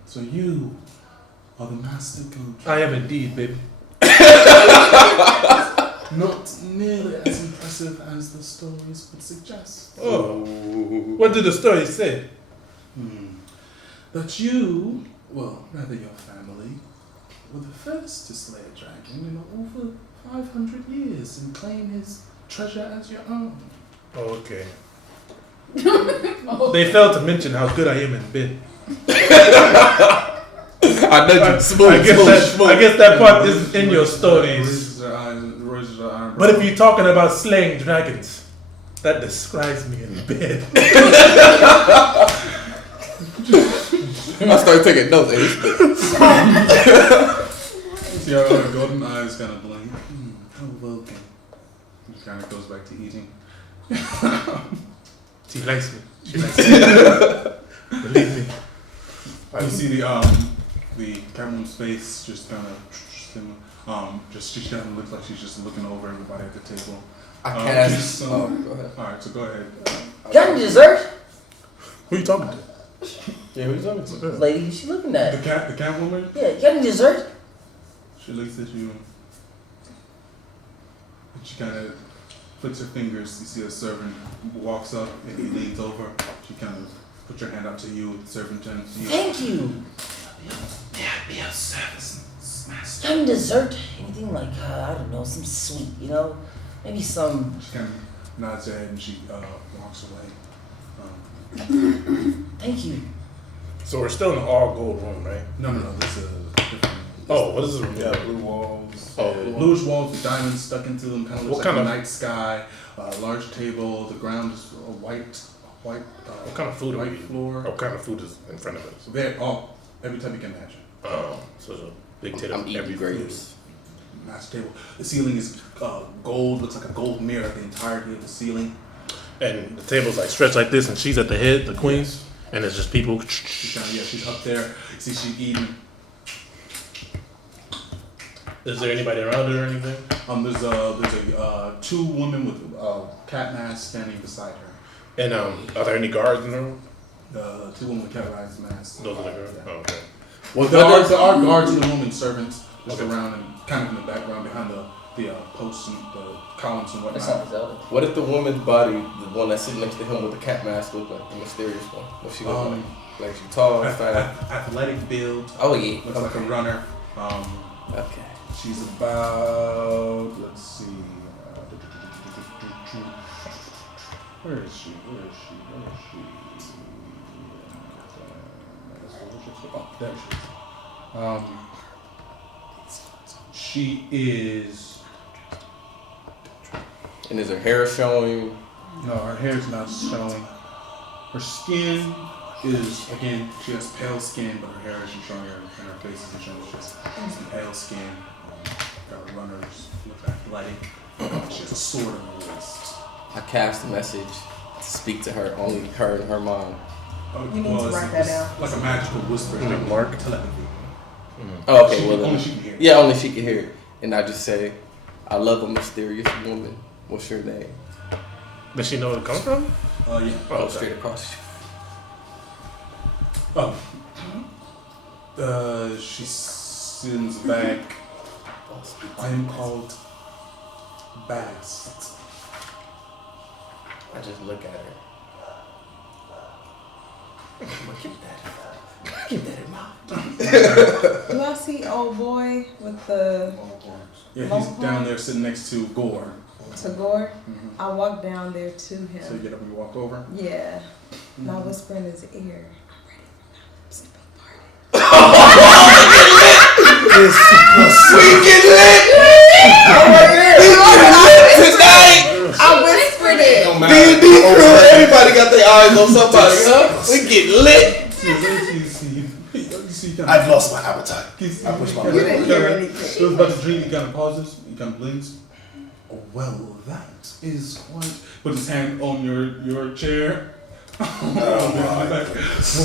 So you are the master coach. I am indeed, baby. Not nearly as impressive as the stories would suggest. Oh. What did the story say? That you, well, rather your family, were the first to slay a dragon in over 500 years and claim his treasure as your own. Oh, okay. They failed to mention how good I am in bed. I know you smooth. I guess that part is in your stories. Raises her eyes, raises her eyebrows. But if you're talking about slaying dragons, that describes me in bed. I started taking notes. See her golden eyes kind of blink. How welcome. She kind of goes back to eating. She likes me. She likes me. Believe me. You see the Cameron's face just kind of she kind of looks like she's just looking over everybody at the table. I cast. Go ahead. All right, so go ahead. Got any dessert? Who you talking to? Yeah, who you talking to? Lady, she looking at. The cat woman. Yeah, you got any dessert? She looks at you. And she kind of flicks her fingers. You see a servant walks up and he leans over. She kind of puts her hand out to you. The servant turns to you. Thank you. Be of service, master. Got any dessert? Anything like, I don't know, some sweet, you know? Maybe some. She kind of nods her head and she walks away. Thank you. So we're still in the all gold room, right? No, this is a different. Oh, what is this room? Yeah, blue walls. Oh, Bluish walls with diamonds stuck into them, kind of looks What like kind a of- night sky. Large table. The ground is a white. what kind of food are we white eating? floor. What kind of food is in front of us? So they're all every type you can imagine. Oh, so there's a big table. I'm eating grapes. Master table. The ceiling is gold. Looks like a gold mirror. The entirety of the ceiling. And the table's like stretched like this, and she's at the head, the queen, and it's just people. She's up there. You see, she's eating. Is there anybody around her or anything? There's two women with cat masks standing beside her. And are there any guards in the room? The two women with cat masks. Those are the guards. Oh, okay. Well, there are guards in the room and servants just around and kind of in the background behind the posts and the columns and That's not whatnot. Zelda. What if the woman's body, the one that's sitting next to him with the cat mask, look like the mysterious one? What she look like? Like she tall, fat. Athletic build. Oh yeah. Looks like a runner. Okay. She's about, let's see, where is she? Oh, there she is. She is, And is her hair showing? no, her hair's not showing. Her skin is, again, she has pale skin, but her hair isn't showing, and her face isn't showing. She has some pale skin. Got runners, looks athletic. She has a sword on her wrist. I cast a message to speak to her, only her and her mom. You need to write that down. Like a magical whisper, like Mark. telepathy. Oh, okay, well Only then. she can hear. Yeah, only she can hear it. And I just say, I love a mysterious woman. What's your name? Does she know where it comes from? Yeah. Oh, straight across. She sends back. I am called Bast. I just look at her. Keep that in mind. Do I see old boy with the Yeah, he's down there sitting next to Gore. Tagore? I walk down there to So you him. get up and you walk over. Yeah. And I whisper in his ear. It's super We get lit! tonight. I whispered it. D&D crew, everybody got their eyes on somebody, huh? We get lit. I've lost my appetite. I push my You didn't hear anything. He was about to drink, he kind of pauses, he kind of blinks. Oh, well, that is quite. Put his hand on your chair. Oh, my goodness.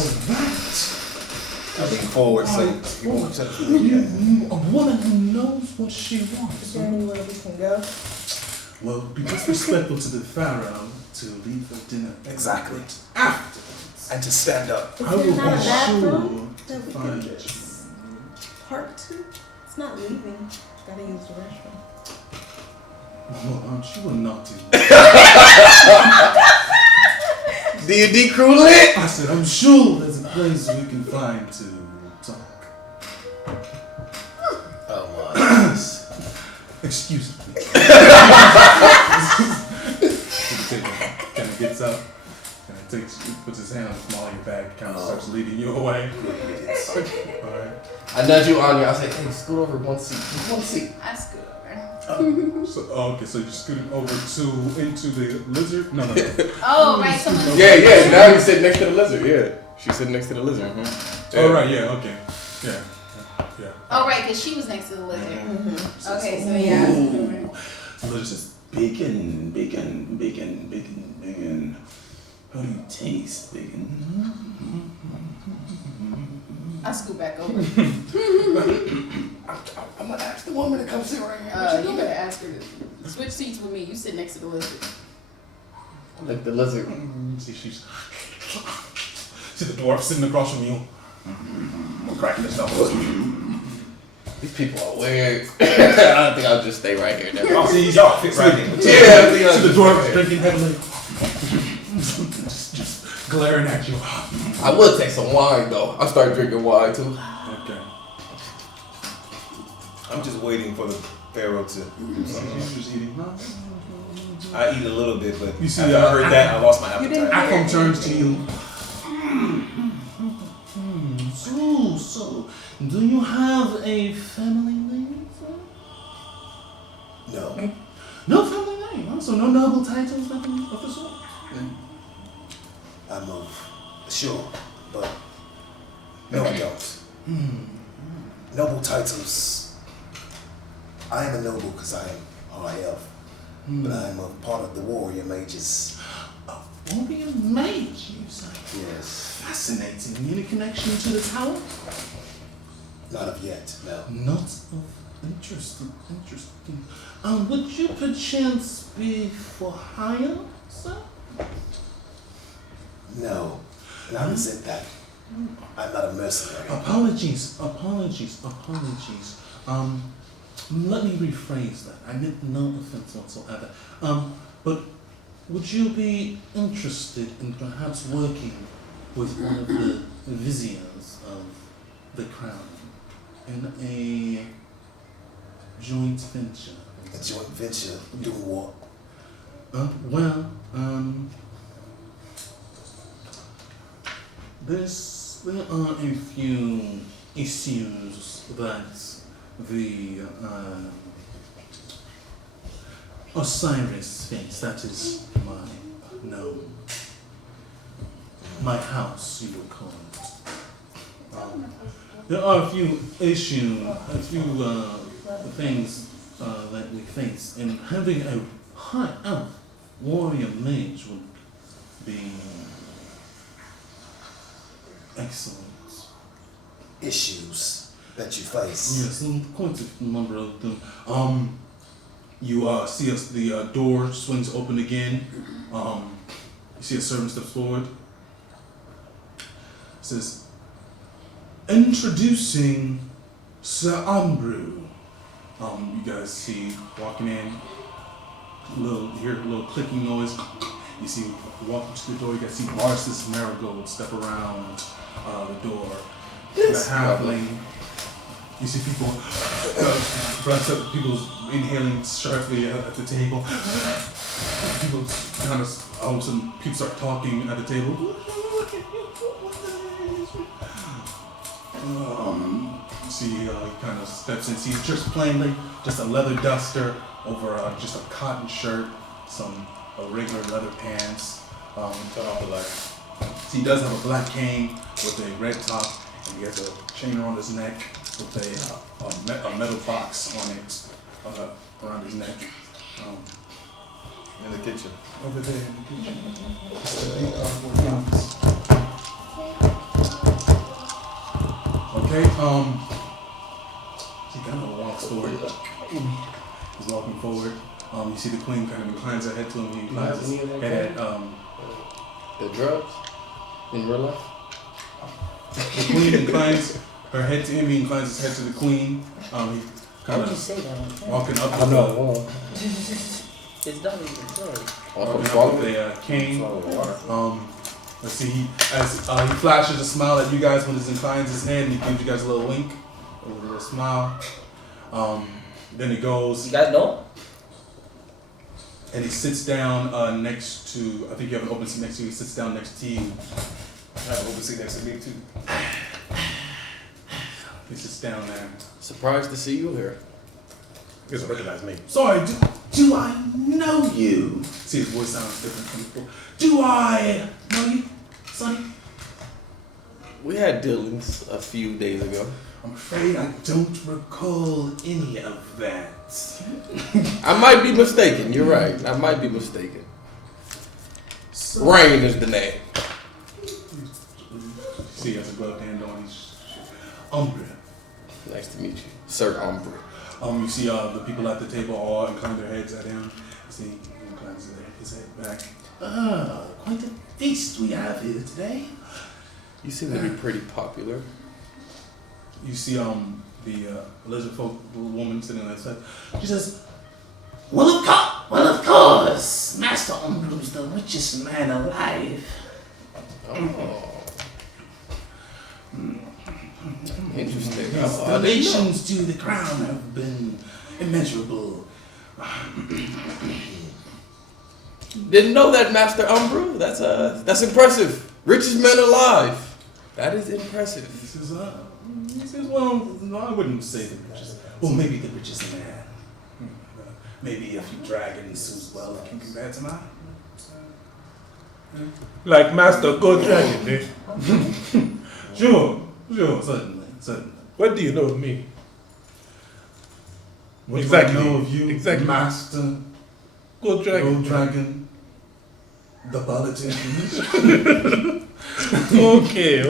I lean forward, say, you want to A woman who knows what she wants. Is there anywhere we can go? Well, be disrespectful to the pharaoh to leave for dinner. Exactly. Afterwards. And to stand up. Is I will there not a be bathroom sure that to we find can you. park to? It's not leaving. Gotta use the restroom. Well, aren't you a naughty? D&D crew lit. I said, I'm sure there's a place we can find to talk. Oh my goodness. Excuse me. Kind of gets up, kind of puts his hand on the small of your bag, kind of starts leading you away. Alright. I nudge you on you. I say, hey, scoot over one seat. Just one seat. I scoot over. Okay, so you're scooting over into the lizard? No. Oh, right. Someone. Yeah. Now you sit next to the lizard. Yeah. She's sitting next to the lizard. Oh, right, yeah, okay. Yeah. Oh, right, because she was next to the lizard. Mm-hmm. Okay, so yeah. The lizard says, Bacon. How do you taste bacon? I scoot back over. I'm gonna ask the woman to come sit right here. You better ask her to switch seats with me. You sit next to the lizard. Like the lizard. see the dwarf sitting across from you. I'm cracking this up. These people are weird. I don't think I'll just stay right here. Y'all see, y'all fit right in. Yeah, I think I'll See the just dwarf stay right drinking heavily. just glaring at you. I would take some wine though. I start drinking wine too. Okay. I'm just waiting for the pharaoh to. She's just eating. I eat a little bit, but You see, after I heard that, I lost my You didn't- appetite. Akon turns to you. So, do you have a family name, sir? No. No family name, huh? So no noble titles, nothing of the sort? I'm sure, but no, I don't. Noble titles. I am a noble because I am high elf, but I am a part of the warrior mages. Warrior mage, you say? Yes. Fascinating. Any connection to the tower? Not of yet, no. Not of interesting. Would you perchance be for hire, sir? No. And I resent that. I'm not a mercenary. Apologies. Let me rephrase that. I meant no offense whatsoever. But would you be interested in perhaps working with one of the viziers of the crown in a joint venture? A joint venture doing what? There are a few issues that the Osiris face. That is my house, you would call it. There are a few things that we face, and having a high elf warrior mage would be excellent. Issues that you face. Yes, quite a number of them. You see the door swings open again. You see a servant steps forward. Says, "Introducing Sir Ambrew." You guys see walking in. You hear a little clicking noise. You see walking to the door. You guys see Marcus Marigold step around the door. The halfling. You see people, people inhaling sharply at the table. People kind of, all of a sudden, people start talking at the table. You see he kind of steps in. See, just plainly, just a leather duster over just a cotton shirt, some regular leather pants. Turn off the light. See, he does have a black cane with a red top, and he has a chain around his neck with a metal box on it around his neck. In the kitchen. Over there in the kitchen. Okay, he kind of walks forward. He's walking forward. You see the queen kind of inclines her head to him. He inclines his head at the drugs in real life. The queen inclines her head to him. He inclines his head to the queen. He How kind would you of say that? walking up I with know. It's not even good. a cane. Let's see. He flashes a smile at you guys when he inclines his head, and he gives you guys a little wink, a little smile. Then he goes. You guys know? And he sits down next to. I think you have an open seat next to you. He sits down next to you. I have an open seat next to me too. He sits down there. Surprised to see you here. He doesn't recognize me. Sorry, do I know you? See, his voice sounds different from before. Do I know you, Sonny? We had dealings a few days ago. I'm afraid I don't recall any of that. I might be mistaken. You're right. I might be mistaken. So, Rain is the name. see, he has a gloved hand on. He's Umbre. Nice to meet you, Sir Ombre. You see the people at the table all incline their heads at him. See, he inclines his head back. Quite a feast we have here today. You seem to be pretty popular. You see the lizard folk woman sitting on that side. She says, well, of course. Master Umbru's the richest man alive. Oh. Interesting. His donations to the crown have been immeasurable. Didn't know that, Master Umbru. That's impressive. Richest man alive. That is impressive. He says, well, no, I wouldn't say the richest. Well, maybe the richest man. Maybe a few dragons whose wealth can compare to mine. Like Master Gold Dragon, eh? Sure. Certainly. What do you know of me? What Exactly. do I know of you, Exactly. Master Gold Dragon. Gold Dragon, the politician? Okay. I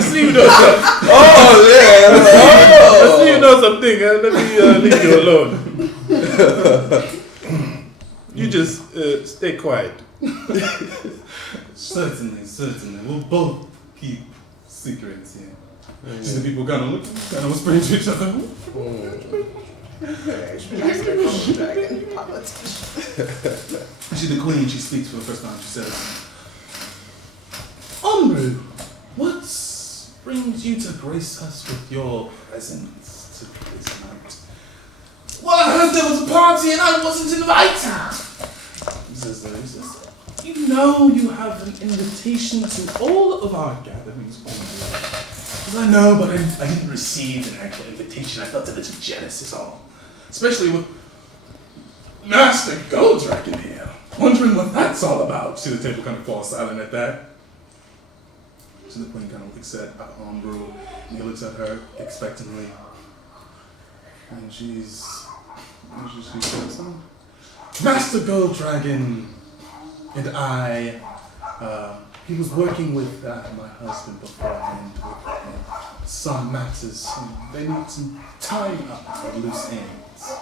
see you know something. Oh yeah. I see you know something. Let me leave you alone. You just stay quiet. Certainly. We'll both keep secrets here. See the people kind of whispering to each other. See the queen, she speaks for the first time. She says, Umbre, what brings you to grace us with your presence this night? Well, I heard there was a party and I wasn't invited. He says, you know you have an invitation to all of our gatherings, Umbre. I know, but I didn't receive an actual invitation. I felt a little jealous is all. Especially with Master Gold Dragon here. Wondering what that's all about. See the table kind of falls silent at that. So the queen kind of looks at Umbru, and he looks at her expectantly. And she says, Master Gold Dragon and I, he was working with my husband beforehand with some matters. They need some tying up of loose ends.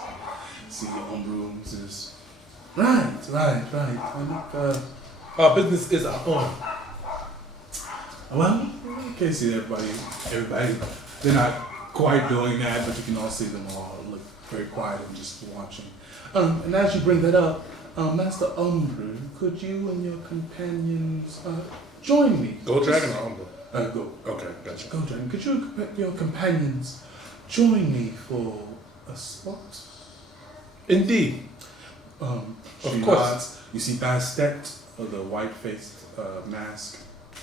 See, Umbru says, right. I think, Our business is our own. well, you can't see everybody, they're not quite doing that, but you can all see them all look very quiet and just watching. And as you bring that up, Master Umbru, could you and your companions join me? Gold Dragon or Umber? Go. Okay, gotcha. Gold Dragon, could you and your companions join me for a spot? Indeed. Of course. Nods. You see Bastet, the white-faced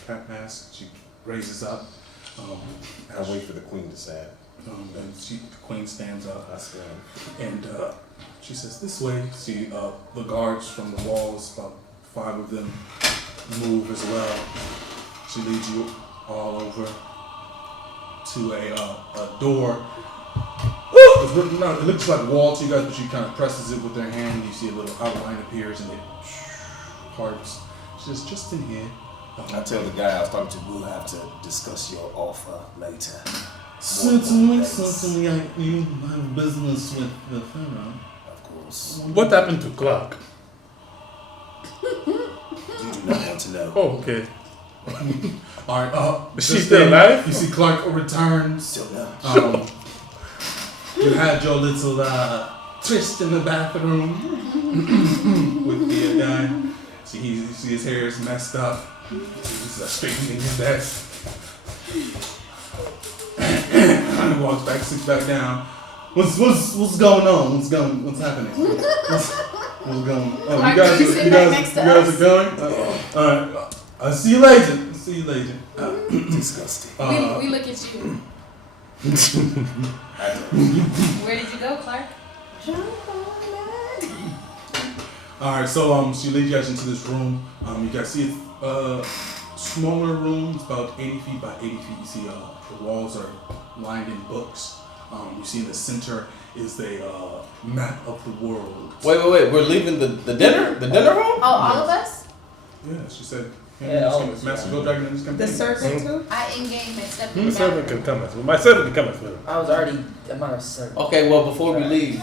cap mask. She raises up. I wait for the queen to say it. And the queen stands up. And she says, "This way." See, the guards from the walls, about 5 of them, move as well. She leads you all over to a door. It looks like a wall to you guys, but she kind of presses it with her hand, and you see a little outline appears, and it parts. She says, "Just in here." I tell the guy I was talking to, we'll have to discuss your offer later. Certainly, you have business with the Pharaoh. Of course. What happened to Clark? You do not want to know. Oh, okay. Alright, is she still alive? You see Clark returns. Still no. You had your little twist in the bathroom with the guy. You see his hair is messed up. He's straightening his desk. Walks back, sits back down. What's going on? What's happening? What's going on? Oh, you guys are going? Alright. I'll see you later. Disgusting. We look at you. Where did you go, Clark? Alright, so she leads you guys into this room. You guys see a smaller room. It's about 80 feet by 80 feet. You see the walls are lined in books. You see in the center is a map of the world. Wait. We're leaving the dinner? The dinner room? Oh, all of us? Yeah, she said. Master Gold Dragon in this campaign. The servant too? I in-game and stepped in My the servant bathroom. can come as well. My servant can come as well. I'm not a servant. Okay, well, before we leave,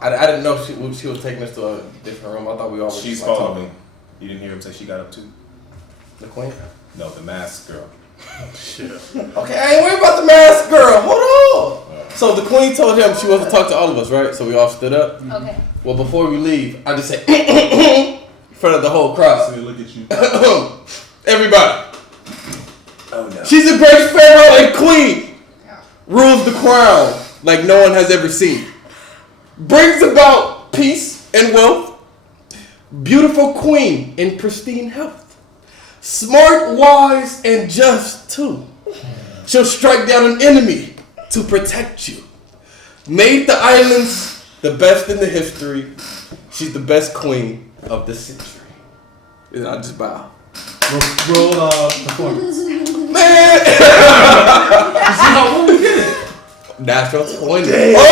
I didn't know she was taking us to a different room. I thought we already. She's following me. You didn't hear him say she got up too? The queen? No, the masked girl. Shit. Okay, I ain't worried about the masked girl. Hold on. So the queen told him she wants to talk to all of us, right? So we all stood up. Okay. Well, before we leave, I just said in front of the whole crowd. So they look at you. Everybody. Oh no. She's the greatest pharaoh and queen. Rules the crown like no one has ever seen. Brings about peace and wealth. Beautiful queen in pristine health. Smart, wise, and just too. She'll strike down an enemy to protect you. Made the islands the best in the history. She's the best queen of the century. And I just bow. Roll performance. Man! You see how well we did it? Natural 20. Oh!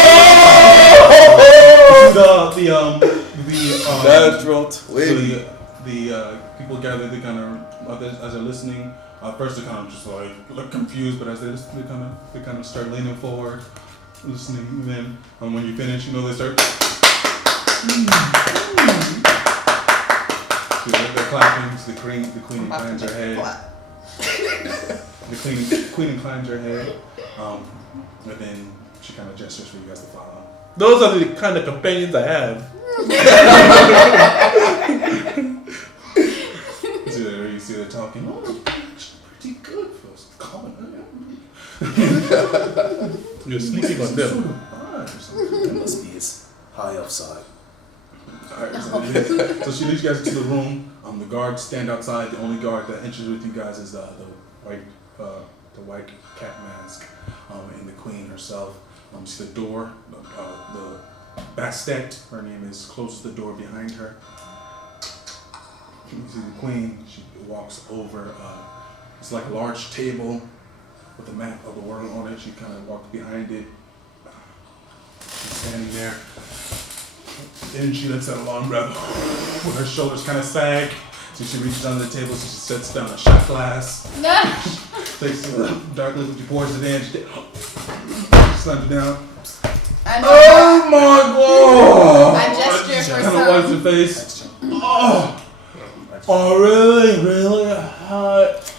Natural 20. The people gather, they kind of, as they're listening, first they kind of just like look confused, but as they listen, they kind of start leaning forward, listening. And then when you finish, they start. So they're clapping. So the queen inclines her head. The queen inclines her head, and then she kind of gestures for you guys to follow. Those are the kind of companions I have. You see they're talking. Oh, that's pretty good for us. Common. You're sleeping on them. That must be his high upside. Alright, so she leads you guys into the room. The guards stand outside. The only guard that enters with you guys is the white cat mask, and the queen herself. You see the door, the Bastet, her name is, closes the door behind her. You see the queen, she walks over, it's like a large table with a map of the world on it. She kind of walks behind it. She's standing there. Then she lets out a long breath with her shoulders kind of sag. So she reaches under the table, so she sets down a shot glass. Takes the dark liquid, she pours it in, she slams it down. Oh my god! I gesture for kind of wipes her face. Oh, really hot.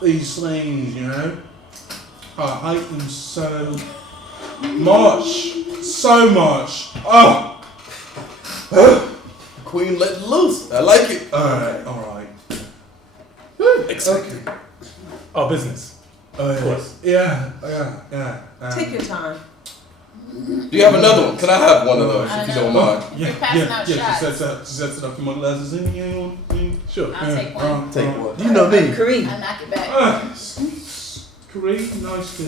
These things, I hate them so much. Queen let loose. I like it. Alright. Excited. Our business. Of course. Yeah. Take your time. Do you have another one? Can I have one of those if you don't mind? You're passing out shots. She sets it up to my glasses. Sure. I'll take one. Take one. You know me. I knock it back. Great, nice to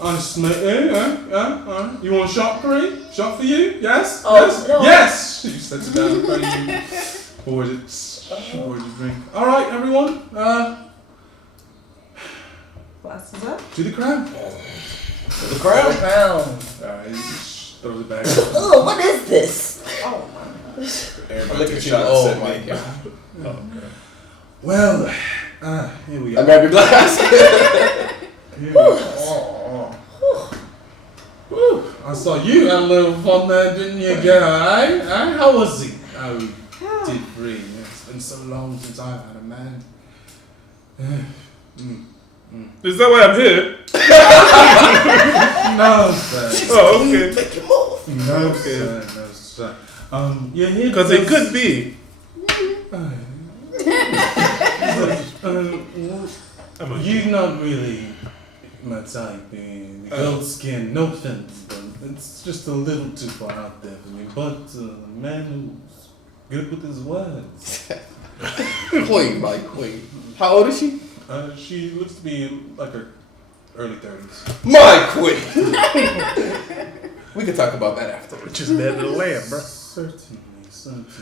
Honestly, you want a shot, Cree? Shot for you? Yes? Oh, yes? no. Yes! She sets it down in front of you. Pours it. Pours the drink. Alright, everyone. Glasses up. To the crown. The crown. Crown. He just throws it back. Oh, what is this? Oh, Everybody Look took a at you. shot and Oh said my me. god. Well, here we I go. grab your glass. Here we go. Whew. I saw you had a little fun there, didn't you, guy? How was he? Oh, did free. It's been so long since I've had a man. Is that why I'm here? No, sir. Oh, okay. Make your move. No, sir. No, sir. You're here Because it could be. You're not really my type. The gold skin, no offense, but it's just a little too far out there for me. But a man who's good with his words. Queen, my queen. How old is she? She looks to be like her early 30s. My queen. We can talk about that afterwards. Just dead to the lamb, bro. Certainly. Certainly.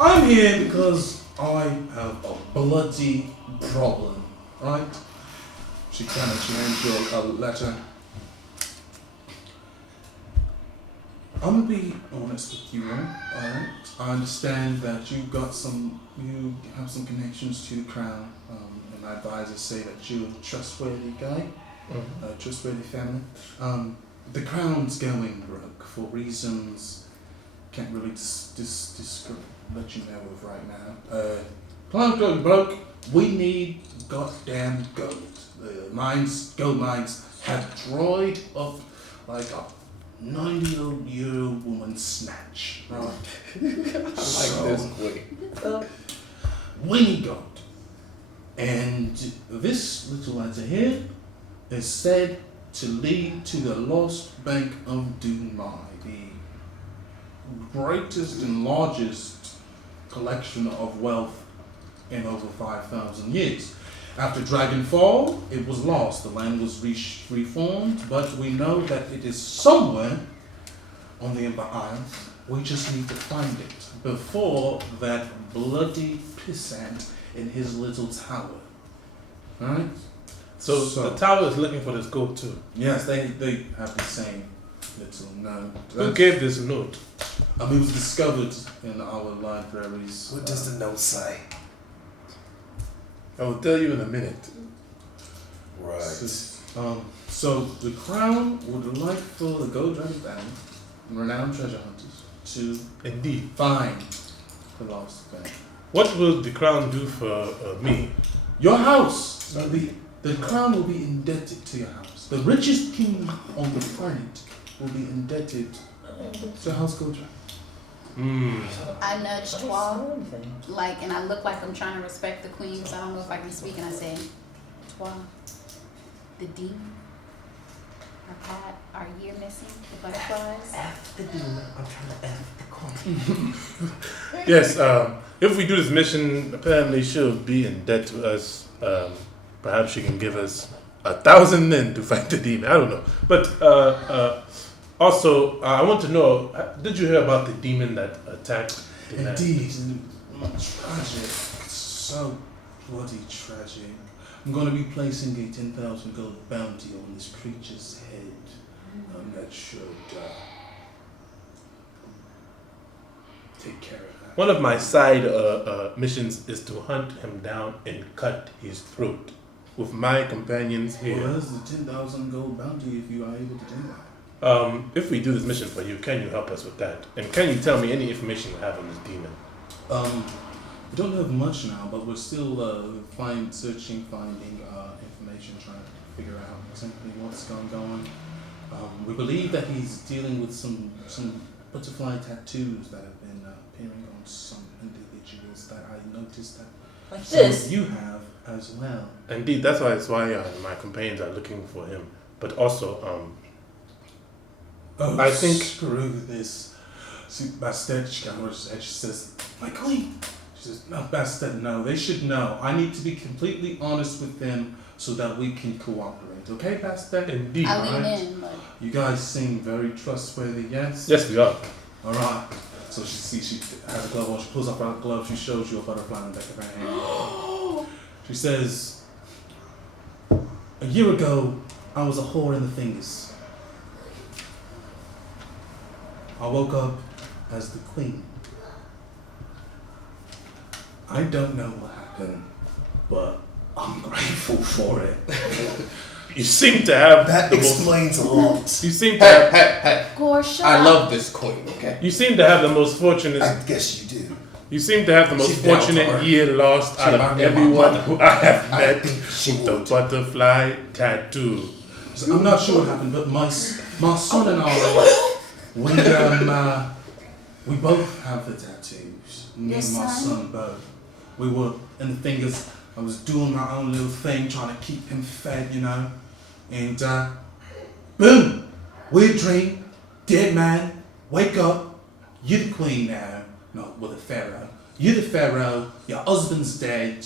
I'm here because I have a bloody problem, right? She hands you a letter. I'm gonna be honest with you, alright? I understand that you have some connections to the crown, and my advisors say that you're a trustworthy guy, a trustworthy family. The crown's going broke for reasons can't really let you know of right now. Crown's going broke. We need goddamn gold. The gold mines have dried up like a 90-year-old woman's snatch. Right? This queen. We need gold. And this little letter here is said to lead to the lost bank of Dunmai, the greatest and largest collection of wealth in over 5,000 years. After Dragonfall, it was lost. The land was reformed, but we know that it is somewhere on the Ember Isle. We just need to find it before that bloody pissant in his little tower. Alright? So the tower is looking for this gold too. Yes, they have the same little note. Who gave this note? It was discovered in our libraries. What does the note say? I will tell you in a minute. Right. So the crown would like for the Gold Dragon Band, renowned treasure hunters, to Indeed. find the lost band. What will the crown do for me? Your house will be. The crown will be indebted to your house. The richest king on the planet will be indebted to House Gold Dragon. I nudged Twa, and I look like I'm trying to respect the queen, so I don't know if I can speak, and I say, Twa, the demon, our cat, our year missing, the butterflies. F the demon. I'm trying to F the queen. Yes, if we do this mission, apparently she'll be in debt to us. Perhaps she can give us 1,000 men to fight the demon. I don't know. But also, I want to know, did you hear about the demon that attacked the man? Indeed, tragic. So bloody tragic. I'm going to be placing a 10,000 gold bounty on this creature's head. That should take care of that. One of my side missions is to hunt him down and cut his throat. With my companions here. Well, that's the 10,000 gold bounty if you are able to do that. If we do this mission for you, can you help us with that? And can you tell me any information you have on this demon? We don't have much now, but we're still finding information, trying to figure out exactly what's going on. We believe that he's dealing with some butterfly tattoos that have been appearing on some individuals that I noticed that Like some this. of you have as well. Indeed, that's why my companions are looking for him. But also, I think screw this. See, Bastard, she says, "My queen, She says, no, Bastet, no, they should know. I need to be completely honest with them so that we can cooperate. Okay, Bastet? Indeed. I lean Alright. in, but You guys seem very trustworthy, yes? Yes, we are. Alright. So she has a glove on, she pulls up her glove, she shows you a butterfly on the back of her hand. She says, a year ago, I was a whore in the fingers. I woke up as the queen. I don't know what happened, but I'm grateful for it. You seem to have That the most. explains a lot. You seem to have. Hey. Gore, shut I up. love this queen, okay? You seem to have the most fortunate. I guess you do. You seem to have the most She's down for fortunate her. year lost out remind of me of my everyone mother. who I have I met. think she The would. butterfly tattoo. So I'm not sure what happened, but my son and I, we both have the tattoos. Me Your and my son? son both. We were in the fingers. I was doing my own little thing, trying to keep him fed, you know. And boom, weird dream, dead man, wake up. You're the queen now. No, well, the pharaoh. You're the pharaoh. Your husband's dead.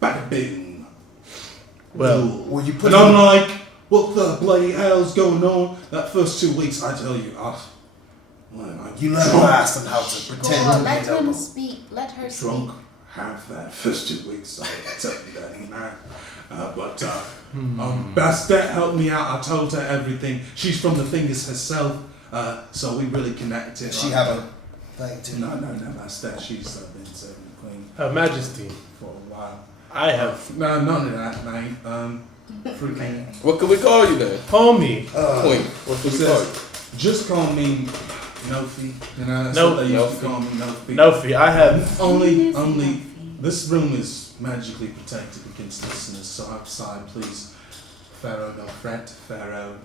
Bada boom. Well, Well, you put And I'm like, what the bloody hell's going on? That first 2 weeks, I tell you, you learn fast on how to pretend Gore, to be let him noble. speak. Let her drunk speak. half that first 2 weeks, so I tell you that, you know. Bastet helped me out. I told her everything. She's from the fingers herself, so we really connected. Does she have a thing too? No, Bastet. She's been serving the queen Her Majesty, for a while. I have No, none of that, mate. Freaking. What can we call you then? homie. Queen. What can we call you? Just call me Nofi. You know, that's No- what they used Nofi. to call me, Nofi. No fee. I have. Only, this room is magically protected against listeners, so outside, please, Pharaoh, no fret, Pharaoh,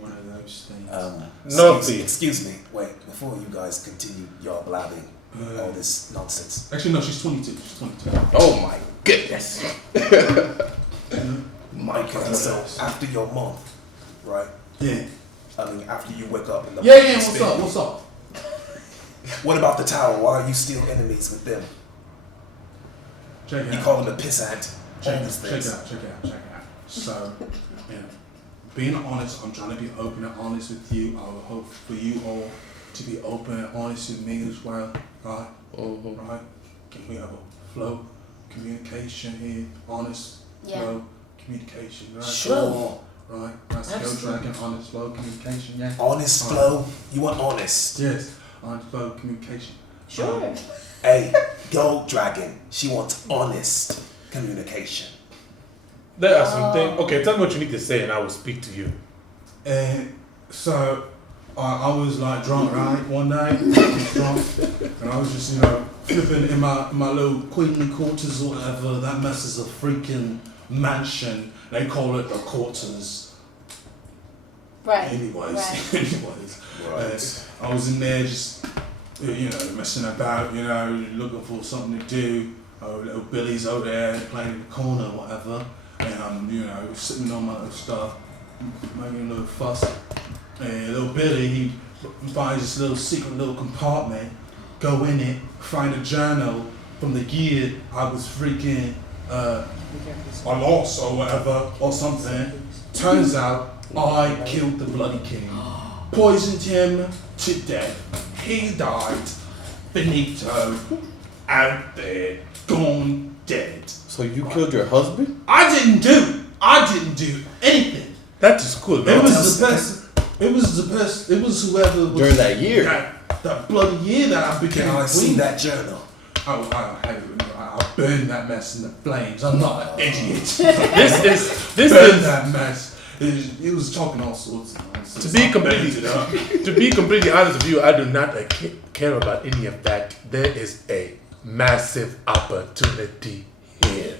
one of those things. No excuse, fee. excuse me. Wait, before you guys continue your blabbing, all this nonsense. Actually, no, she's 22. She's 22. Oh my goodness. Okay, so after your month, right? Yeah. I mean, after you wake up in the Yeah, what's up? What about the tower? Why are you still enemies with them? Check it You out. call them a pissant. Check All it these out, things. check it out. So, yeah, being honest, I'm trying to be open and honest with you. I would hope for you all to be open and honest with me as well, right? Right? Can we have a flow, communication here, honest Yeah. flow, communication, right? Sure. Right? That's Go Dragon, honest flow, communication, yeah? Honest Alright. flow. You want honest. Yes, honest flow, communication. Sure. Hey, Gold Dragon. She wants honest communication. There are some things. Okay, tell me what you need to say, and I will speak to you. And so I was like drunk, right? One night, I was drunk, and I was just, you know, flipping in my little queenly quarters or whatever. That mess is a freaking mansion. They call it the quarters. Right. Anyways, Right. anyways, I was in there just, you know, messing about, you know, looking for something to do. Little Billy's over there playing in the corner or whatever, and I'm, you know, sitting on my little stuff, making a little fuss. And little Billy, he finds this little secret little compartment, go in it, find a journal from the year I was freaking, I lost or whatever, or something. Turns out I killed the bloody king, poisoned him to death. He died, finito, out there, gone dead. So you killed your husband? I didn't do anything. That is cool, It man. was the person. It was whoever was During that year. That bloody year that I became Can I see queen. that journal? I burned that mess in the flames. I'm not an idiot. This Burned is that mess. It was talking all sorts of nonsense. to be I burned it completely up. to be completely honest with you. I do not care about any of that. There is a massive opportunity here.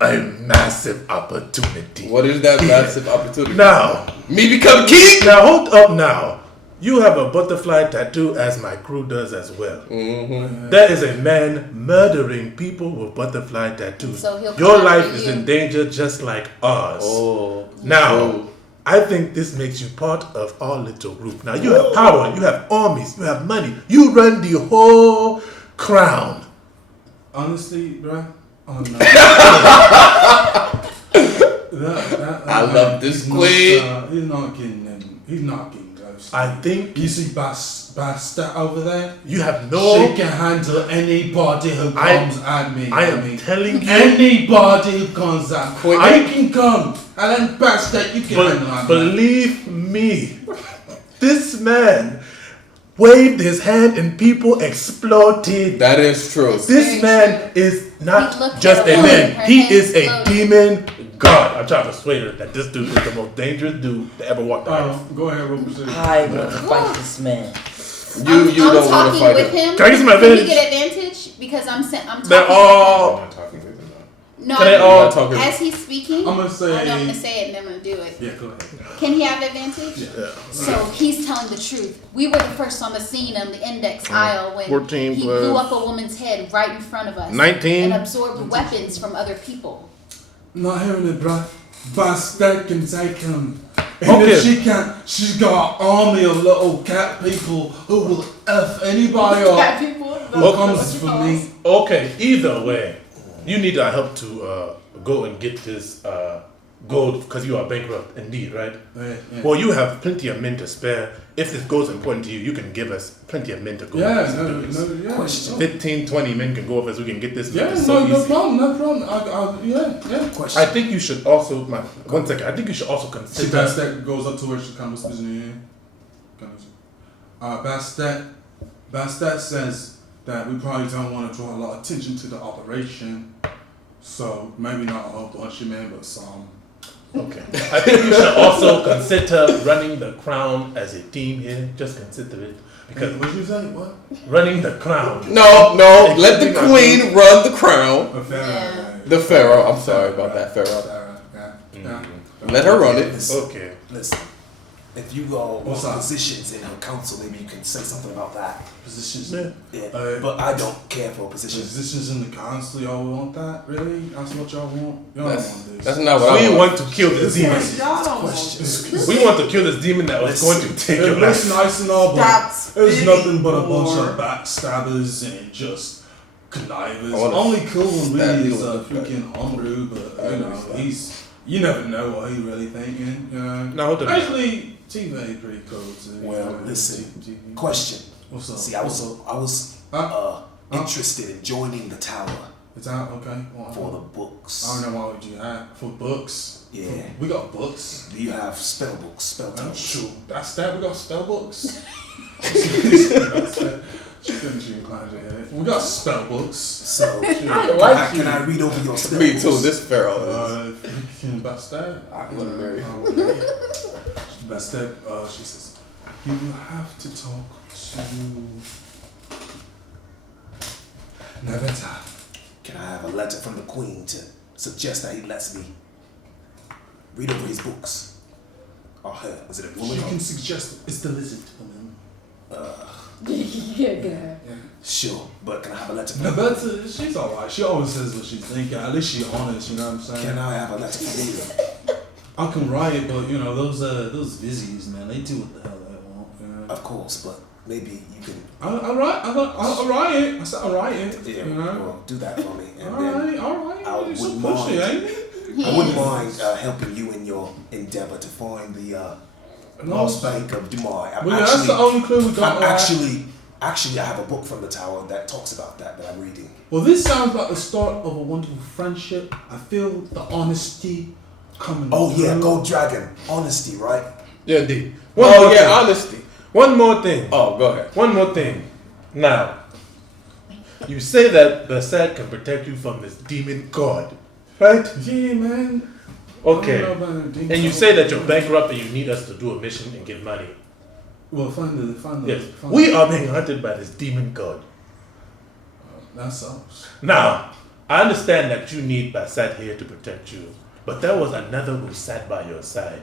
A massive opportunity. What is that massive opportunity? Now, Me become king? now hold up now. You have a butterfly tattoo as my crew does as well. Mm-hmm. There is a man murdering people with butterfly tattoos. So he'll come Your after life is you. in danger just like ours. Oh. Now, Oh. I think this makes you part of our little group. Now, you have power, you have armies, you have money. You run the whole crown. Honestly, bruh. Oh no. I love this queen. He's not getting them. He's not getting ghosted. I think You see Basta over there? you have no. She can handle anybody who comes at me. I am telling you. Anybody who comes at me. Quick. I can come. And then Basta, you can handle But me. believe me, this man waved his hand and people exploded. That is true. This man is He not looked just at a her, man. her He hand is a exploded. demon god. I'm trying to persuade her that this dude is the most dangerous dude to ever walk the earth. Go ahead, Robert. I want to fight this man. You I'm don't want to talking fight with him. him. Can I get some Can advantage? he get advantage? Because I'm talking They're with all. I'm not talking with him. him. No, Can they I'm- all- Not talking. as he's speaking, I'm gonna say- I know I'm gonna say it and then I'm gonna do it. Yeah, go ahead. Can he have advantage? Yeah. So he's telling the truth. We were the first on the scene on the index aisle when 14 he plus blew up a woman's head right in front of us 19. and absorbed weapons from other people. Not hearing it, bruh. Basta can take him. And Okay. if she can't, she's got an army of little cat people who will F anybody up Cat people. who comes for me. Okay, either way, you need our help to go and get this gold because you are bankrupt indeed, right? Yeah. Well, you have plenty of men to spare. If this gold is important to you, you can give us plenty of men to go. Yeah, with us and do this. yeah. Question. 15, 20 men can go with us. We can get this. Yeah, It's so no easy. problem, no problem. Yeah. Question. I think you should also, one second, I think you should also See, consider. Bastet goes up to her, she comes to me. Bastet says that we probably don't want to draw a lot of attention to the operation. So maybe not a whole bunch of men, but some. Okay. I think you should also consider running the crown as a team here. Just consider it. Because What did you say? What? running the crown. No, let the queen run the crown. Yeah. The pharaoh. I'm sorry about that, pharaoh. Yeah. Let her run it. Okay. Listen, if you all What's want up? positions in her council, maybe you can say something about that. Positions. Yeah. Yeah, but I don't care for positions. Positions in the council, y'all want that? Really? That's what y'all want? Y'all don't want this. That's not what I We want. want to kill this demon. Y'all don't want Question. this. We want to kill this demon that was going to take your It looks life. nice and all, but Stop it was spitting, nothing but a bunch or- of backstabbers and just connivers. I wanna Only cool one stab really you is with the freaking Umru, but you know, you never know what he's really thinking, you know. No, hold on. Actually, TV is pretty cool too. Well, you know, listen. TV. Question. What's up? See, I was Huh? interested in joining the tower It's out, okay. for the books. I don't know why would you have for books. Yeah. We got books. Do you have spell books, spell I'm tokens? sure. That's that. We got spell books. We got spell books. So, like can I read over your spell Me books? too. This pharaoh is. That's that. I want to marry. That's that. She says, you will have to talk to Naveta. Can I have a letter from the queen to suggest that he lets me read over his books? Or her? Was it a woman? You can suggest it. It's the lizard woman. Yeah, good. Sure, but can I have a letter from Naveta, she's alright. She always says what she's thinking. At least she's honest, you know what I'm saying? Can I have a letter from you? I can write it, but you know, those vizies, man, they do what the hell they want, you know? Of course, but maybe you can. I'll write it. I said I'll write it. Yeah, You know? well, do that for me, and then Alright. I You're so wouldn't pushy, mind. ain't I wouldn't mind helping you in your endeavor to find the lost bank of Dumai. Well, yeah, that's the only clue we got. I'm actually, I have a book from the tower that talks about that I'm reading. Well, this sounds like the start of a wonderful friendship. I feel the honesty coming. Oh yeah, through. Gold Dragon, honesty, right? Yeah, indeed. Oh yeah, honesty. One more thing. Oh, go ahead. One more thing. Now, you say that Basad can protect you from this demon god, right? Yeah, man. Okay. I don't know about the demon And you god. say that you're bankrupt and you need us to do a mission and get money. Well, find the. Yes. We are being hunted by this demon god. That sucks. Now, I understand that you need Basad here to protect you, but there was another who sat by your side.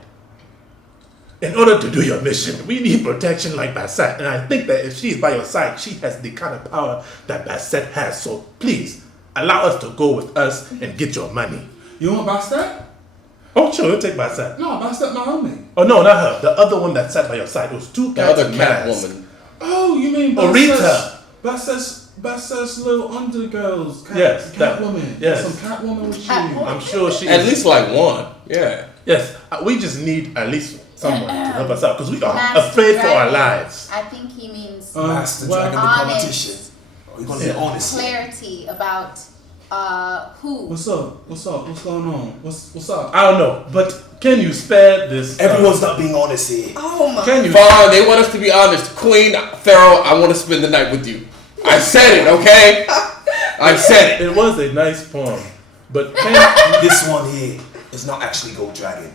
In order to do your mission, we need protection like Basad, and I think that if she is by your side, she has the kind of power that Basad has. So please, allow us to go with us and get your money. You want Bastet? Oh, sure, we'll take Basad. No, Bastet, my homie. Oh, no, not her. The other one that sat by your side. Those two The cats other and cat cats. woman. Oh, you mean Orita. Bastet's Basset's little undergirls. Catwoman. Yes. Some Catwoman with you. I'm sure she At is. least like one. Yeah. Yes, we just need at least someone to help us out because we are Master afraid for our Dragon. lives. I think he means Master Dragon, the honest. politician. Or you gonna say honest? clarity about who. What's up? What's up? What's going on? What's up? I don't know, but can you spare this? Everyone's not being honest here. Oh my. Can you? Fine, they want us to be honest. Queen, Pharaoh, I want to spend the night with you. I said it, okay? I said it. It was a nice poem, but can This one here is not actually Gold Dragon.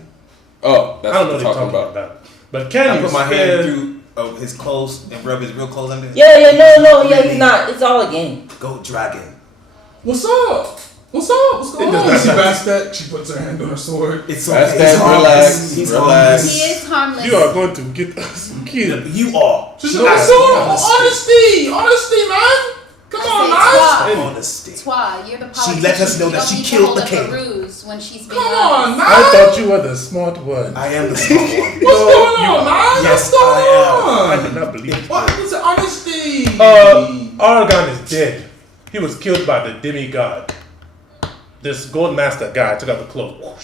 Oh, that's I don't know what what they're you're talking about. But can I you put my spare? hand through his clothes and rub his real clothes under. Yeah, he's not. It's all a game. Gold Dragon. What's up? What's up? What's going on? does See not- Bastet? She puts her hand on her sword. It's That's okay. that, He's harmless. relax, He's relax. harmless. He is harmless. You are going to get us killed. You are. She's Not like, so honesty. honesty, man. Come on, man. Twa. Honesty. Twa, you're the politician. She let us know You that don't she need to killed hold the up king. a ruse when she's being Come on, honest. man. I thought you were the smart one. I am the smart one. What's going on, man? Yes, What's going I on? did not believe What it. happened to honesty? Argon is dead. He was killed by the demigod. This gold master guy took out the cloak.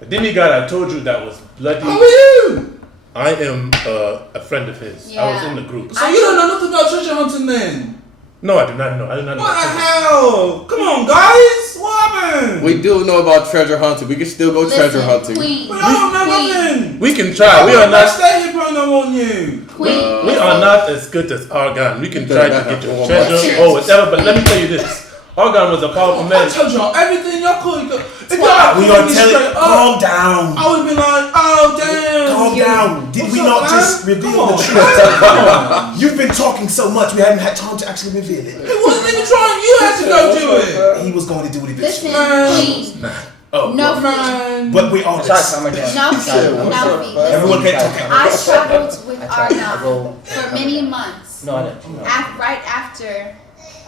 The demigod I told you that was bloody. How are you? I am a friend of his. I was Yeah. in the group. So you don't know nothing about treasure hunting then? No, I do not know. I do not know. What the hell? Come on, guys. What happened? We do know about treasure hunting. We can still go treasure Listen, hunting. Queen. We don't know Queen. nothing. We can try. We are not. Stay here, probably don't want you. Queen. We are not as good as Argon. We can try to get your One treasure more. or whatever. But let me tell you this: Argon was a powerful I man. told y'all everything y'all could. If We y'all are called me telling. straight up, Calm down. I would have been like, oh damn. Calm down. Did What's we up, not man? just reveal Come the on, truth? man. Come on. You've been talking so much, we haven't had time to actually reveal it. It wasn't even trying. You had to go do it. He was going to do it Listen, eventually. Queen. Oh, No, Man. but we're Sorry, honest. calm her down. No, Sorry. no, Everyone listen. can talk. I traveled with I tried. I Argon go. for many months. No, I didn't. No. Right after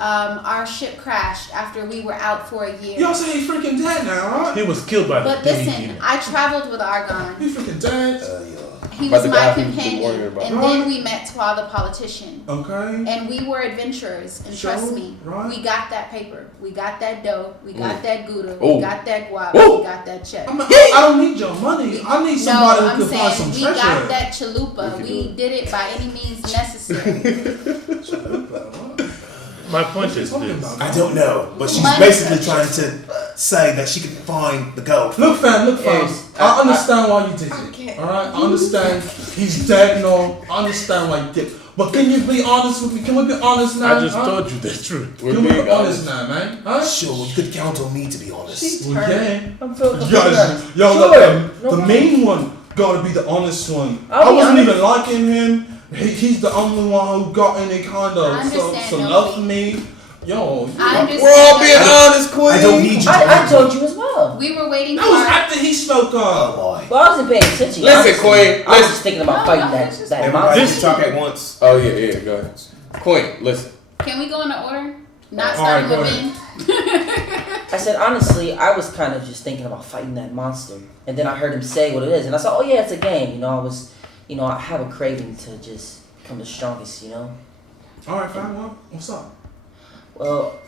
our ship crashed, after we were out for a year. Y'all say he's freaking dead now, right? He was killed by the But demigod. listen, I traveled with Argon. He's freaking dead. He By was the my guy who's been worrying companion. about. And then we met Twa the politician. Okay. And we were adventurers, and Sure, trust me, right. we got that paper, we got that dough, we got that gouda, Ooh. we got that guava, Ooh. we got that check. I don't need your money. I need No, somebody who I'm can find saying some we treasure. got that chalupa. We did it by any means necessary. My point is this: I don't know, but she's Money. basically trying to say that she can find the gold. Look, fam. Yes, I understand why you did it. Okay. All right. I understand. He's dead. No, I understand why you did. But can you be honest with me? Can we be honest now? I just huh? told you the truth. We're Can we being be honest now, man? Huh? Sure, you could count on me to be honest. We can. I'm feeling Guys, yo, Sure. look, No the problem. main one gotta be the honest one. I'll I be wasn't honest. even liking him. He's the only one who got any kind I of understand, some no. love for me. Yo, I understand. We're all being that honest, Queen. I don't need you to I told you as well. we were waiting for that was our, after he spoke Oh up. boy. Well, I wasn't paying attention. Listen, honestly. Queen, I was listen. just thinking about No, fighting no, that it's just- that Everybody monster. just talk at once. Oh yeah, go ahead. Queen, listen. Can we go in the order? Not All right, starting go with Ben. I said honestly, I was kind of just thinking about fighting that monster, and then I heard him say what it is, and I said, "Oh yeah, it's a game." You know, I have a craving to just become the strongest. You know. All right, fam. What's up? Well,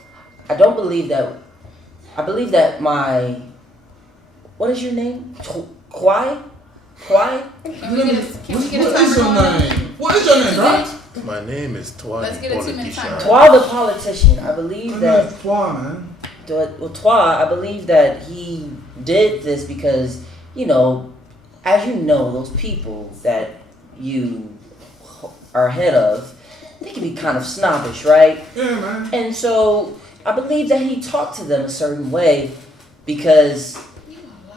I don't believe that. I believe that my. What is your name? Kwai? Kwai? Can we get a What is timer your going? name? What is your name, right? My name is Twa. Let's get a 2-minute timer. Twa the politician. I believe that. Why, man? Well, Twa, I believe that he did this because, you know, as you know, those people that you are ahead of, they can be kind of snobbish, right? Yeah, man. And so I believe that he talked to them a certain way because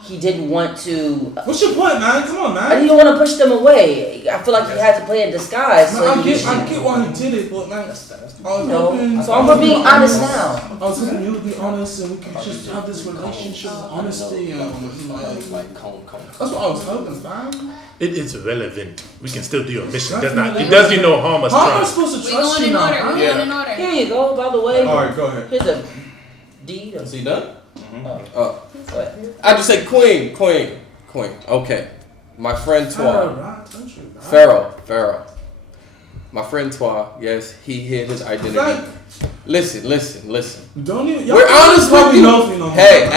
he didn't want to. What's your point, man? Come on, I man. didn't want to push them away. I feel like he had to play in disguise. So Man, he I get why he did it, but man, I was hoping. so I'm being honest now. I was hoping you would be honest and we could just have this relationship of honesty and like, that's what I was hoping, fam. It is relevant. We can still do your mission. It does you no harm us How am I trying. supposed to We trust going you in now? order. Huh? We going in order. Here you go. By the way, Alright, go ahead. here's a deed. Is he done? Oh, Oh, go ahead. I just say Queen. Okay, my friend Twa. Alright, don't you, right? Pharaoh. My friend Twa, yes, he hid his identity. Listen. Don't even. We're honest with you. Hey,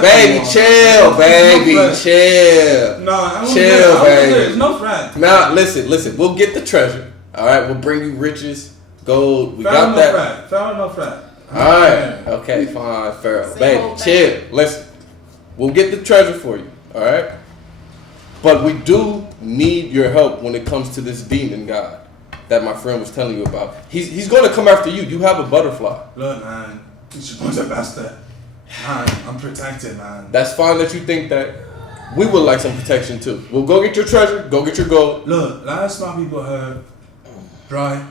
baby, chill, baby, chill. Nah, chill, baby. There's no friend. Now, listen. We'll get the treasure. All right, we'll bring you riches, gold. We got that. Pharaoh, no friend. All right, okay, fine, Pharaoh, baby, chill. Listen, we'll get the treasure for you. All right, but we do need your help when it comes to this demon god that my friend was telling you about. He's going to come after you. You have a butterfly. Look, man, you should go to bastard. Man, I'm protected, man. That's fine that you think that. We would like some protection too. We'll go get your treasure. Go get your gold. Look, last my people heard, Dry,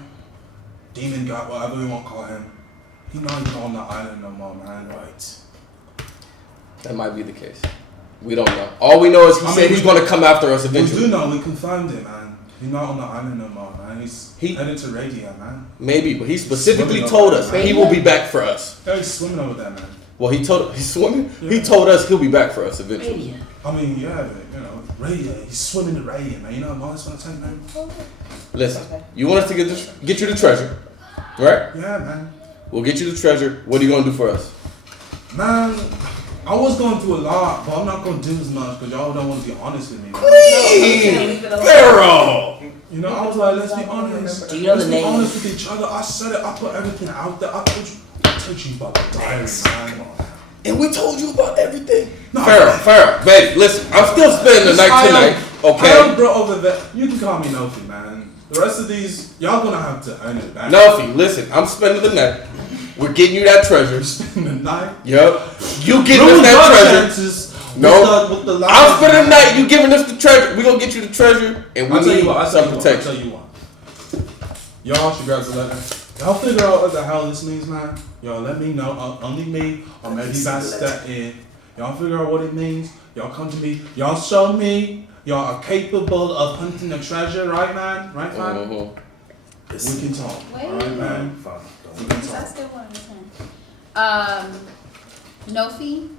demon god, whatever we want to call him. He not even on the island no more, man. Right. That might be the case. We don't know. All we know is he said he's going to come after us eventually. We do know. We confirmed it, man. He's not on the island no more, man. He's headed to Radia, man. Maybe, but he specifically told us he will be back for us. Yeah, he's swimming over there, man. Well, he's swimming. Yeah. He told us he'll be back for us eventually. I mean, yeah, you know, Radia. He's swimming to Radia, man. You know how much it's gonna take, man. Listen, you want us to get you the treasure, right? Yeah, man. We'll get you the treasure. What are you gonna do for us? Man, I was going through a lot, but I'm not gonna do as much because y'all don't want to be honest with me. Queen! Pharaoh! You know, I was like, let's be honest. Do you know let's the be name? honest with each other. I said it. I put everything out there. I told you about the diary, man. And we told you about everything. No, Pharaoh, baby, listen. I'm still spending the night tonight. Okay. I am bro over there. You can call me Nofi, man. The rest of these, y'all gonna have to earn it back. Nofi, listen. I'm spending the night. We're getting you that treasure. Spending the night? Yup. You getting us that treasure. No. I'm spending the night. You giving us the treasure. We gonna get you the treasure, and we need some protection. I'll tell you what. Y'all should grab the letter. Y'all figure out what the hell this means, man. Y'all let me know. Only me, or maybe that's that in. Y'all figure out what it means. Y'all come to me. Y'all show me. Y'all are capable of hunting the treasure, right, man? Right, man? Mm-hmm. We can talk. Wait. All right, man? We can I talk. still want to listen. Nofi.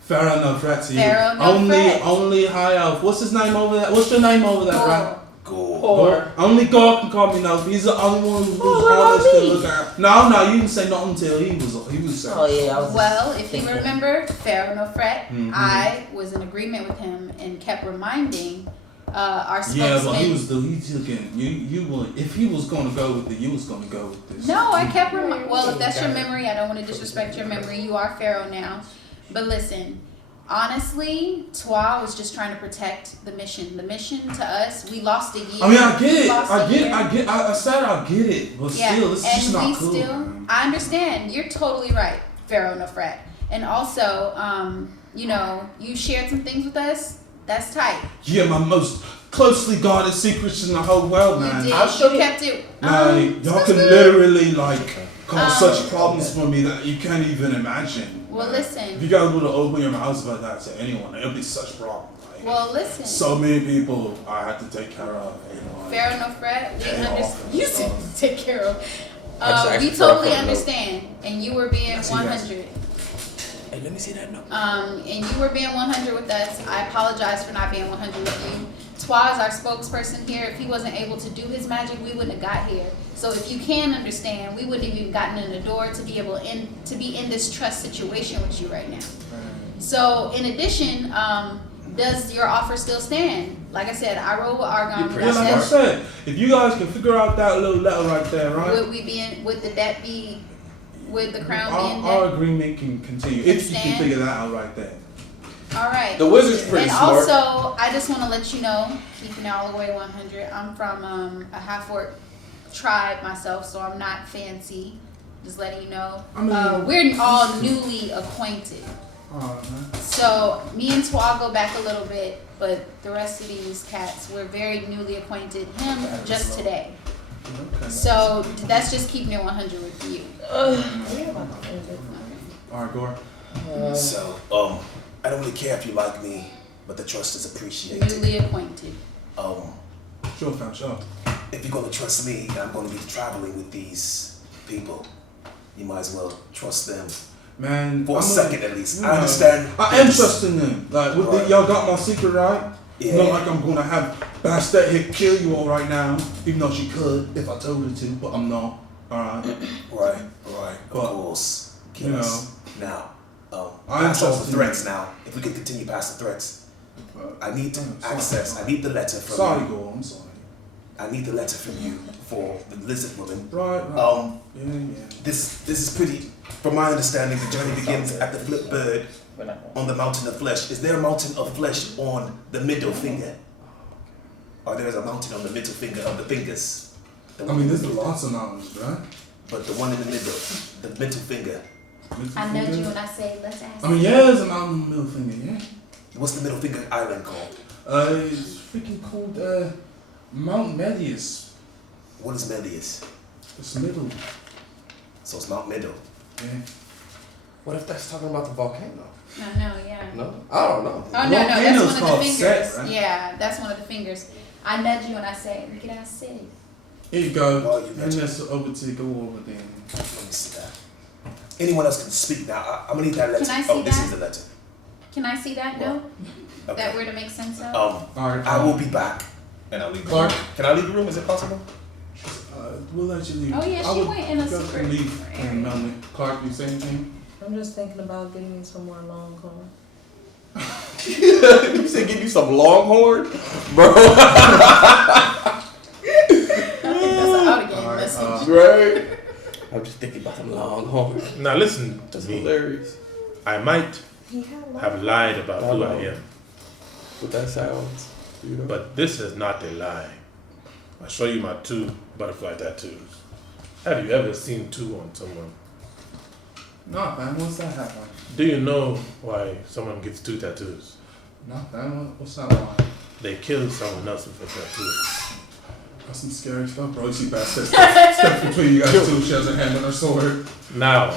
Pharaoh no threat to you. Pharaoh no threat. Only high elf. What's his name over there? What's your name over there, right? Gore. Only God can call me Nofi. He's the only one who's honest to look at. No, you didn't say nothing until he was saying. Oh yeah, I was. Well, if you remember, Pharaoh no fret. Mm-hmm. I was in agreement with him and kept reminding our spokesman. Yeah, but he's looking. You would, if he was going to go with it, you was going to go with this. No, I kept well, if that's your memory, I don't want to disrespect your memory. You are Pharaoh now. But listen, honestly, Twa was just trying to protect the mission. The mission to us, we lost a year. I mean, I get it. I said I get it, but still, this is just not cool. Man. I understand. You're totally right, Pharaoh no fret. And also, you know, you shared some things with us. That's tight. Yeah, my most closely guarded secrets in the whole world, man. You did. You kept it. Like, y'all can literally cause such problems for me that you can't even imagine. Well, listen. If you guys would have opened your mouths about that to anyone, it'd be such a problem. Like, well, listen. So many people I had to take care of. Pharaoh no fret. We understand. You said take care of. We totally understand, and you were being 100. Hey, let me see that number. And you were being 100 with us. I apologize for not being 100 with you. Twa is our spokesperson here. If he wasn't able to do his magic, we wouldn't have got here. So if you can understand, we wouldn't have even gotten in the door to be able to be in this trust situation with you right now. So in addition, does your offer still stand? Like I said, I roll with Argon. Yeah, like I said, if you guys can figure out that little letter right there, right? Would the debt be? With the crown being our agreement can continue if you can figure that out right there. All right. The wizard's pretty smart. And also, I just want to let you know, keeping it all the way 100. I'm from a half-orc tribe myself, so I'm not fancy. Just letting you know. I mean, we're all newly acquainted. So me and Twa go back a little bit, but the rest of these cats, we're very newly acquainted. Him just today. Okay. So that's just keeping it 100 with you. Alright, Gore. So, I don't really care if you like me, but the trust is appreciated. Newly acquainted. Sure, fam, sure. If you're gonna trust me, I'm gonna be traveling with these people. You might as well trust them. Man, for a second at least. I understand. I am trusting them. Like, y'all got my secret, right? Yeah. Not like I'm gonna have Bastet here kill you all right now, even though she could if I told her to, but I'm not. Alright. Right, of But, course. you know, Now, I'm pass off the trusting threats now. If we can continue past the threats. I need access. I need the letter from sorry, you. Go. I'm sorry. I need the letter from you for the lizard woman. Right. Yeah. This is pretty. From my understanding, the journey begins at the flip bird on the mountain of flesh. Is there a mountain of flesh on the middle finger? Or there is a mountain on the middle finger of the fingers? I mean, there's lots of mountains, right? But the one in the middle, the middle finger. I nudge you when I say, let's ask. I mean, yeah, there's a mountain in the middle finger, yeah. What's the middle finger island called? It's freaking called Mount Medius. What is Melius? It's middle. So it's Mount Middle. Yeah. What if that's talking about the volcano? I know, yeah. No, I don't know. Oh, no, that's Volcano's one of the called fingers. Set, right? Yeah, that's one of the fingers. I nudge you and I say, look at our city. Here you go. Oh, you And mentioned- that's over to go over there. Let me see that. Anyone else can speak now. I'm gonna need that letter. Can I see this that? is the letter. Can I see that note Okay. that we're to make sense of? Alright. I will be back. And I'll leave the Clark. room. Can I leave the room? Is it possible? We'll let you leave. Oh, yeah, I she would- went in a you guys secret can leave area. and mail me. Clark, you say anything? I'm just thinking about getting me some more Longhorn. You said give you some Longhorn, bro. I think that's an out of game message. Right? I'm just thinking about some Longhorn. Now listen to That's me. hilarious. I might He had have lied about who I am, What that sounds, you know. but this is not a lie. I'll show you my 2 butterfly tattoos. Have you ever seen 2 on someone? Nah, man, what's that happen? Do you know why someone gets 2 tattoos? Nah, man, what's that line? They kill someone else with a tattoo. That's some scary stuff, bro. You see Bass step between you guys two. She has a hand on her sword. Now,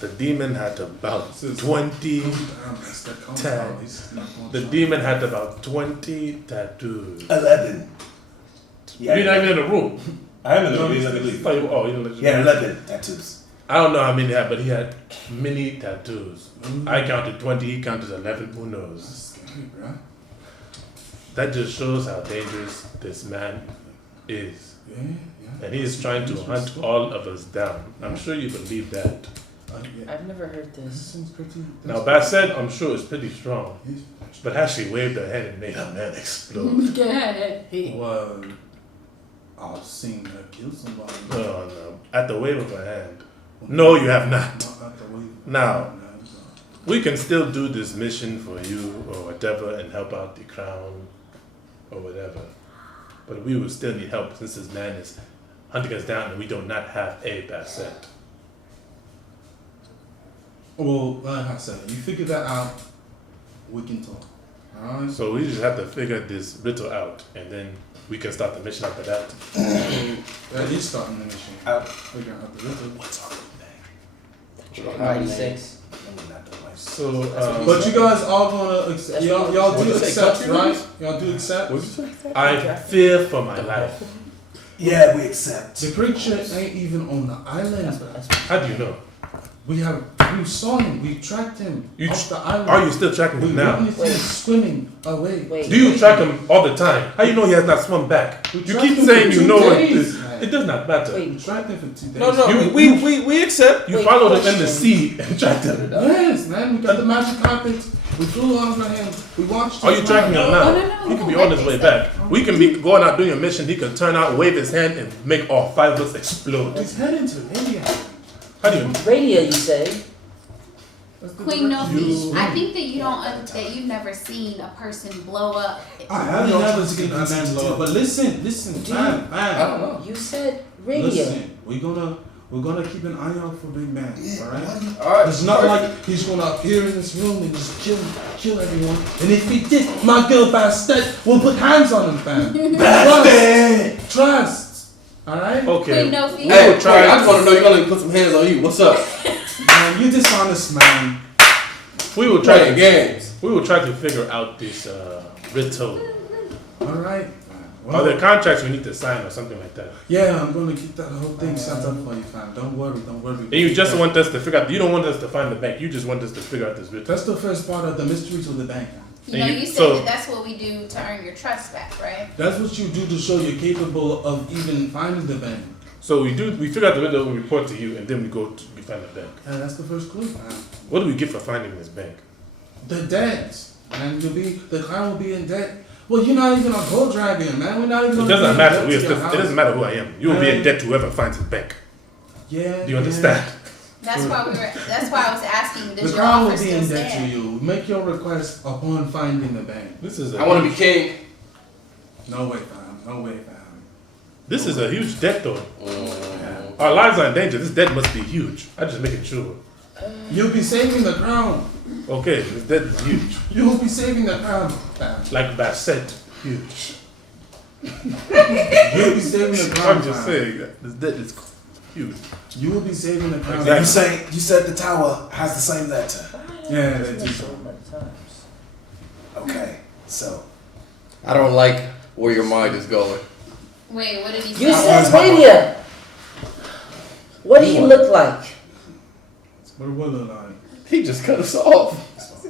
the demon had about 20. Damn, that's that comes Tag. out. He's not going The to- demon had about 20 tattoos. 11. Yeah. You're not even in the room. I am in the room. He's not gonna leave. Oh, you didn't let you Yeah, know. 11 tattoos. I don't know how many he had, but he had many tattoos. I counted 20, he counted 11, who knows? That's scary, bro. That just shows how dangerous this man is. Yeah. And he is trying to hunt all of us down. I'm sure you believe that. Yeah. I've never heard This this. seems pretty. Now, Bassett, I'm sure, is pretty strong. He's- But has she waved her hand and made her man explode? Well, I've seen her kill somebody. No, no. At the wave of her hand. No, you have not. Not at the way. Now, we can still do this mission for you or whatever and help out the crown or whatever. But we will still need help since this man is hunting us down and we do not have a Bassett. Well, like I said, you figure that out, we can talk. Alright? So we just have to figure this riddle out and then we can start the mission after that. That is starting the mission. Figuring out the riddle. What's our name? Alrighty, 6. So, But you guys all gonna accept, y'all What'd do you say, accept, country right? Y'all do accept? What'd you say? I fear for my life. Yeah, we accept. The creature ain't even on the island. How do you know? We saw him, we tracked him You off the island. Are you still tracking We him now? witnessed him swimming away. Wait. Do you track him all the time? How you know he has not swum back? We You tracked keep him saying for you 2 know it. days, man. It does not matter. We Wait, tracked him for 2 days. No, You- we accept. You Wait, followed him in the question. sea and tracked him. Yes, man, we got the magic carpet. We flew over him. We watched Are you him tracking run. him now? No, He could be no, on his way back. We can be going out doing a mission. He can turn out, wave his hand, and make all 5 of us explode. He's heading to India. How do you? radio, you say? Queen Nofi, You- I think that you don't that you've never seen a person blow up. I have never seen a man blow up. But listen, man. I don't know. You said radio. Listen, we're gonna keep an eye out for Big Man, alright? All right. It's not like he's gonna appear in this room and just kill everyone. And if he did, my girl Bastet will put hands on him, fam. Trust. Alright? Okay. Queen Nofi. Hey, will try- I just want to know you're gonna put some hands on you. What's up? Man, you dishonest, man. We will try. Playing games. We will try to figure out this riddle. Alright? Are there contracts we need to sign or something like that? Yeah, I'm gonna keep that whole thing set up for you, fam. Don't worry. And you just want us to figure out. You don't want us to find the bank. You just want us to figure out this riddle. That's the first part of the mysteries of the bank. You know, And you- you said so- that that's what we do to earn your trust back, right? That's what you do to show you're capable of even finding the bank. So we figure out the window, we report to you, and then we find the bank. Yeah, that's the first clue, man. What do we get for finding this bank? The debt. And the clown will be in debt. Well, you're not even a gold dragon, man. We're not even It doesn't matter. It doesn't matter who I am. You will be in debt to whoever finds his bank. Yeah. Do you understand? That's why I was asking, does The your crown offer will be still in debt to stand? you. Make your request upon finding the bank. I want to be king. No way, fam. No way, fam. This is a huge debt, though. Our lives are in danger. This debt must be huge. I'm just making sure. You'll be saving the crown. Okay, this debt is huge. You'll be saving the crown, fam. Like Bassett, huge. You'll be saving the crown. I'm just fam. saying that this debt is huge. You will be saving the crown. Exactly. You said the tower has the same letter. Yeah, they do. So many times. Okay, so I don't like where your mind is going. Wait, what did he You say? said Radia. What do he look like? What it would look like? He just cut us off.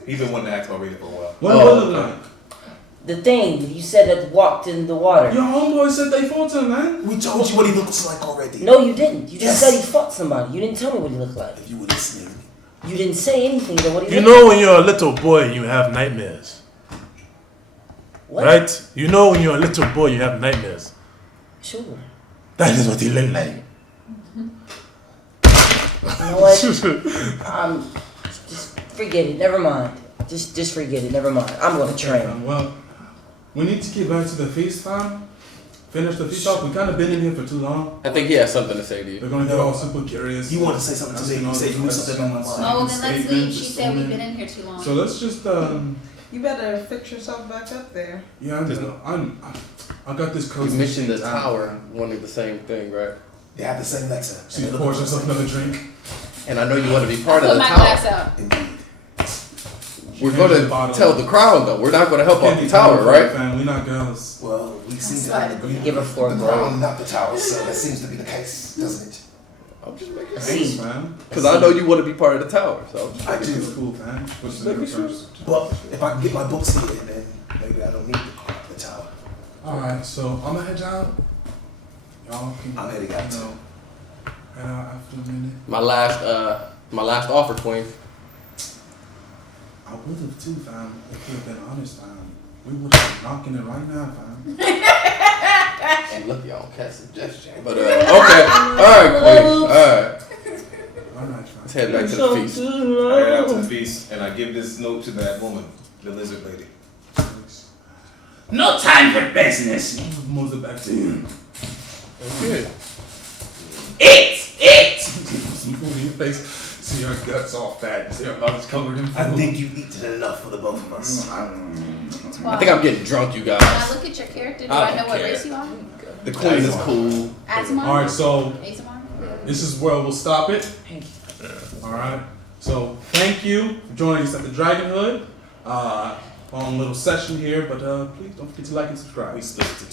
He's been wanting to ask about Rita for a while. What it would look like? The thing you said that walked in the water. Your homeboy said they fought him, man. we told you what he looks like already. No, you didn't. You just Yes. said he fought somebody. You didn't tell me what he looked like. If you were listening. You didn't say anything about what he You looked know when you're a little boy, you have nightmares. What? Right? You know when you're a little boy, you have nightmares. Sure. That is what he looked like. You know what? Just forget it. Never mind. Just forget it. Never mind. I'm gonna train. Well, we need to get back to the feast, fam. Finish the feast off. We kind of been in here for too long. I think he has something to say to They're you. gonna get all super curious. You want to say something to me? You said you knew something on my mind. Oh, then let's leave. She said we've been in here too long. So let's just You better fix yourself back up there. yeah, I got this You cozy mentioned the shit. tower wanting the same thing, right? They have the same letter. She pours herself another drink. And I know you want to be part Put of the my glass tower. out. Indeed. We're going to tell the crown, though. We're not going to help out Can't the be tower, tower right? Fam. We not girls. Well, we seem to have agreed Give her with 4 the gold. crown, not the tower, so that seems to be the case, doesn't it? I'm just making Thanks, See. fam. Because I know you want to be part of the tower, so. I It's do. cool, fam. What's the Making sure. first? But if I can get my books here, then maybe I don't need the tower. All right, so I'm gonna head out. Y'all can. I'm heading out, you know, head out after a minute. My last offer, Queen. I would have too, fam. If you have been honest, fam. We would have been knocking it right now, fam. And look, y'all can't suggestion. But, okay. All right, Queen. All right. All right, fam. Let's head back to the feast. I head out to the feast and I give this note to that woman, the lizard lady. No time for business. Moves it back to you. Okay. Eat! Some food in your face. See your guts all fat. See your mouth's covered in food. I think you've eaten enough for the both of us. I think I'm getting drunk, you When I guys. look at your character, do I I don't know what care. race you are? The Queen is cool. Azamon? All right, so Azamon? this is where we'll stop it. All right. So thank you for joining us at the Dragonhood. Long little session here, but please don't forget to like and subscribe. We split it to two.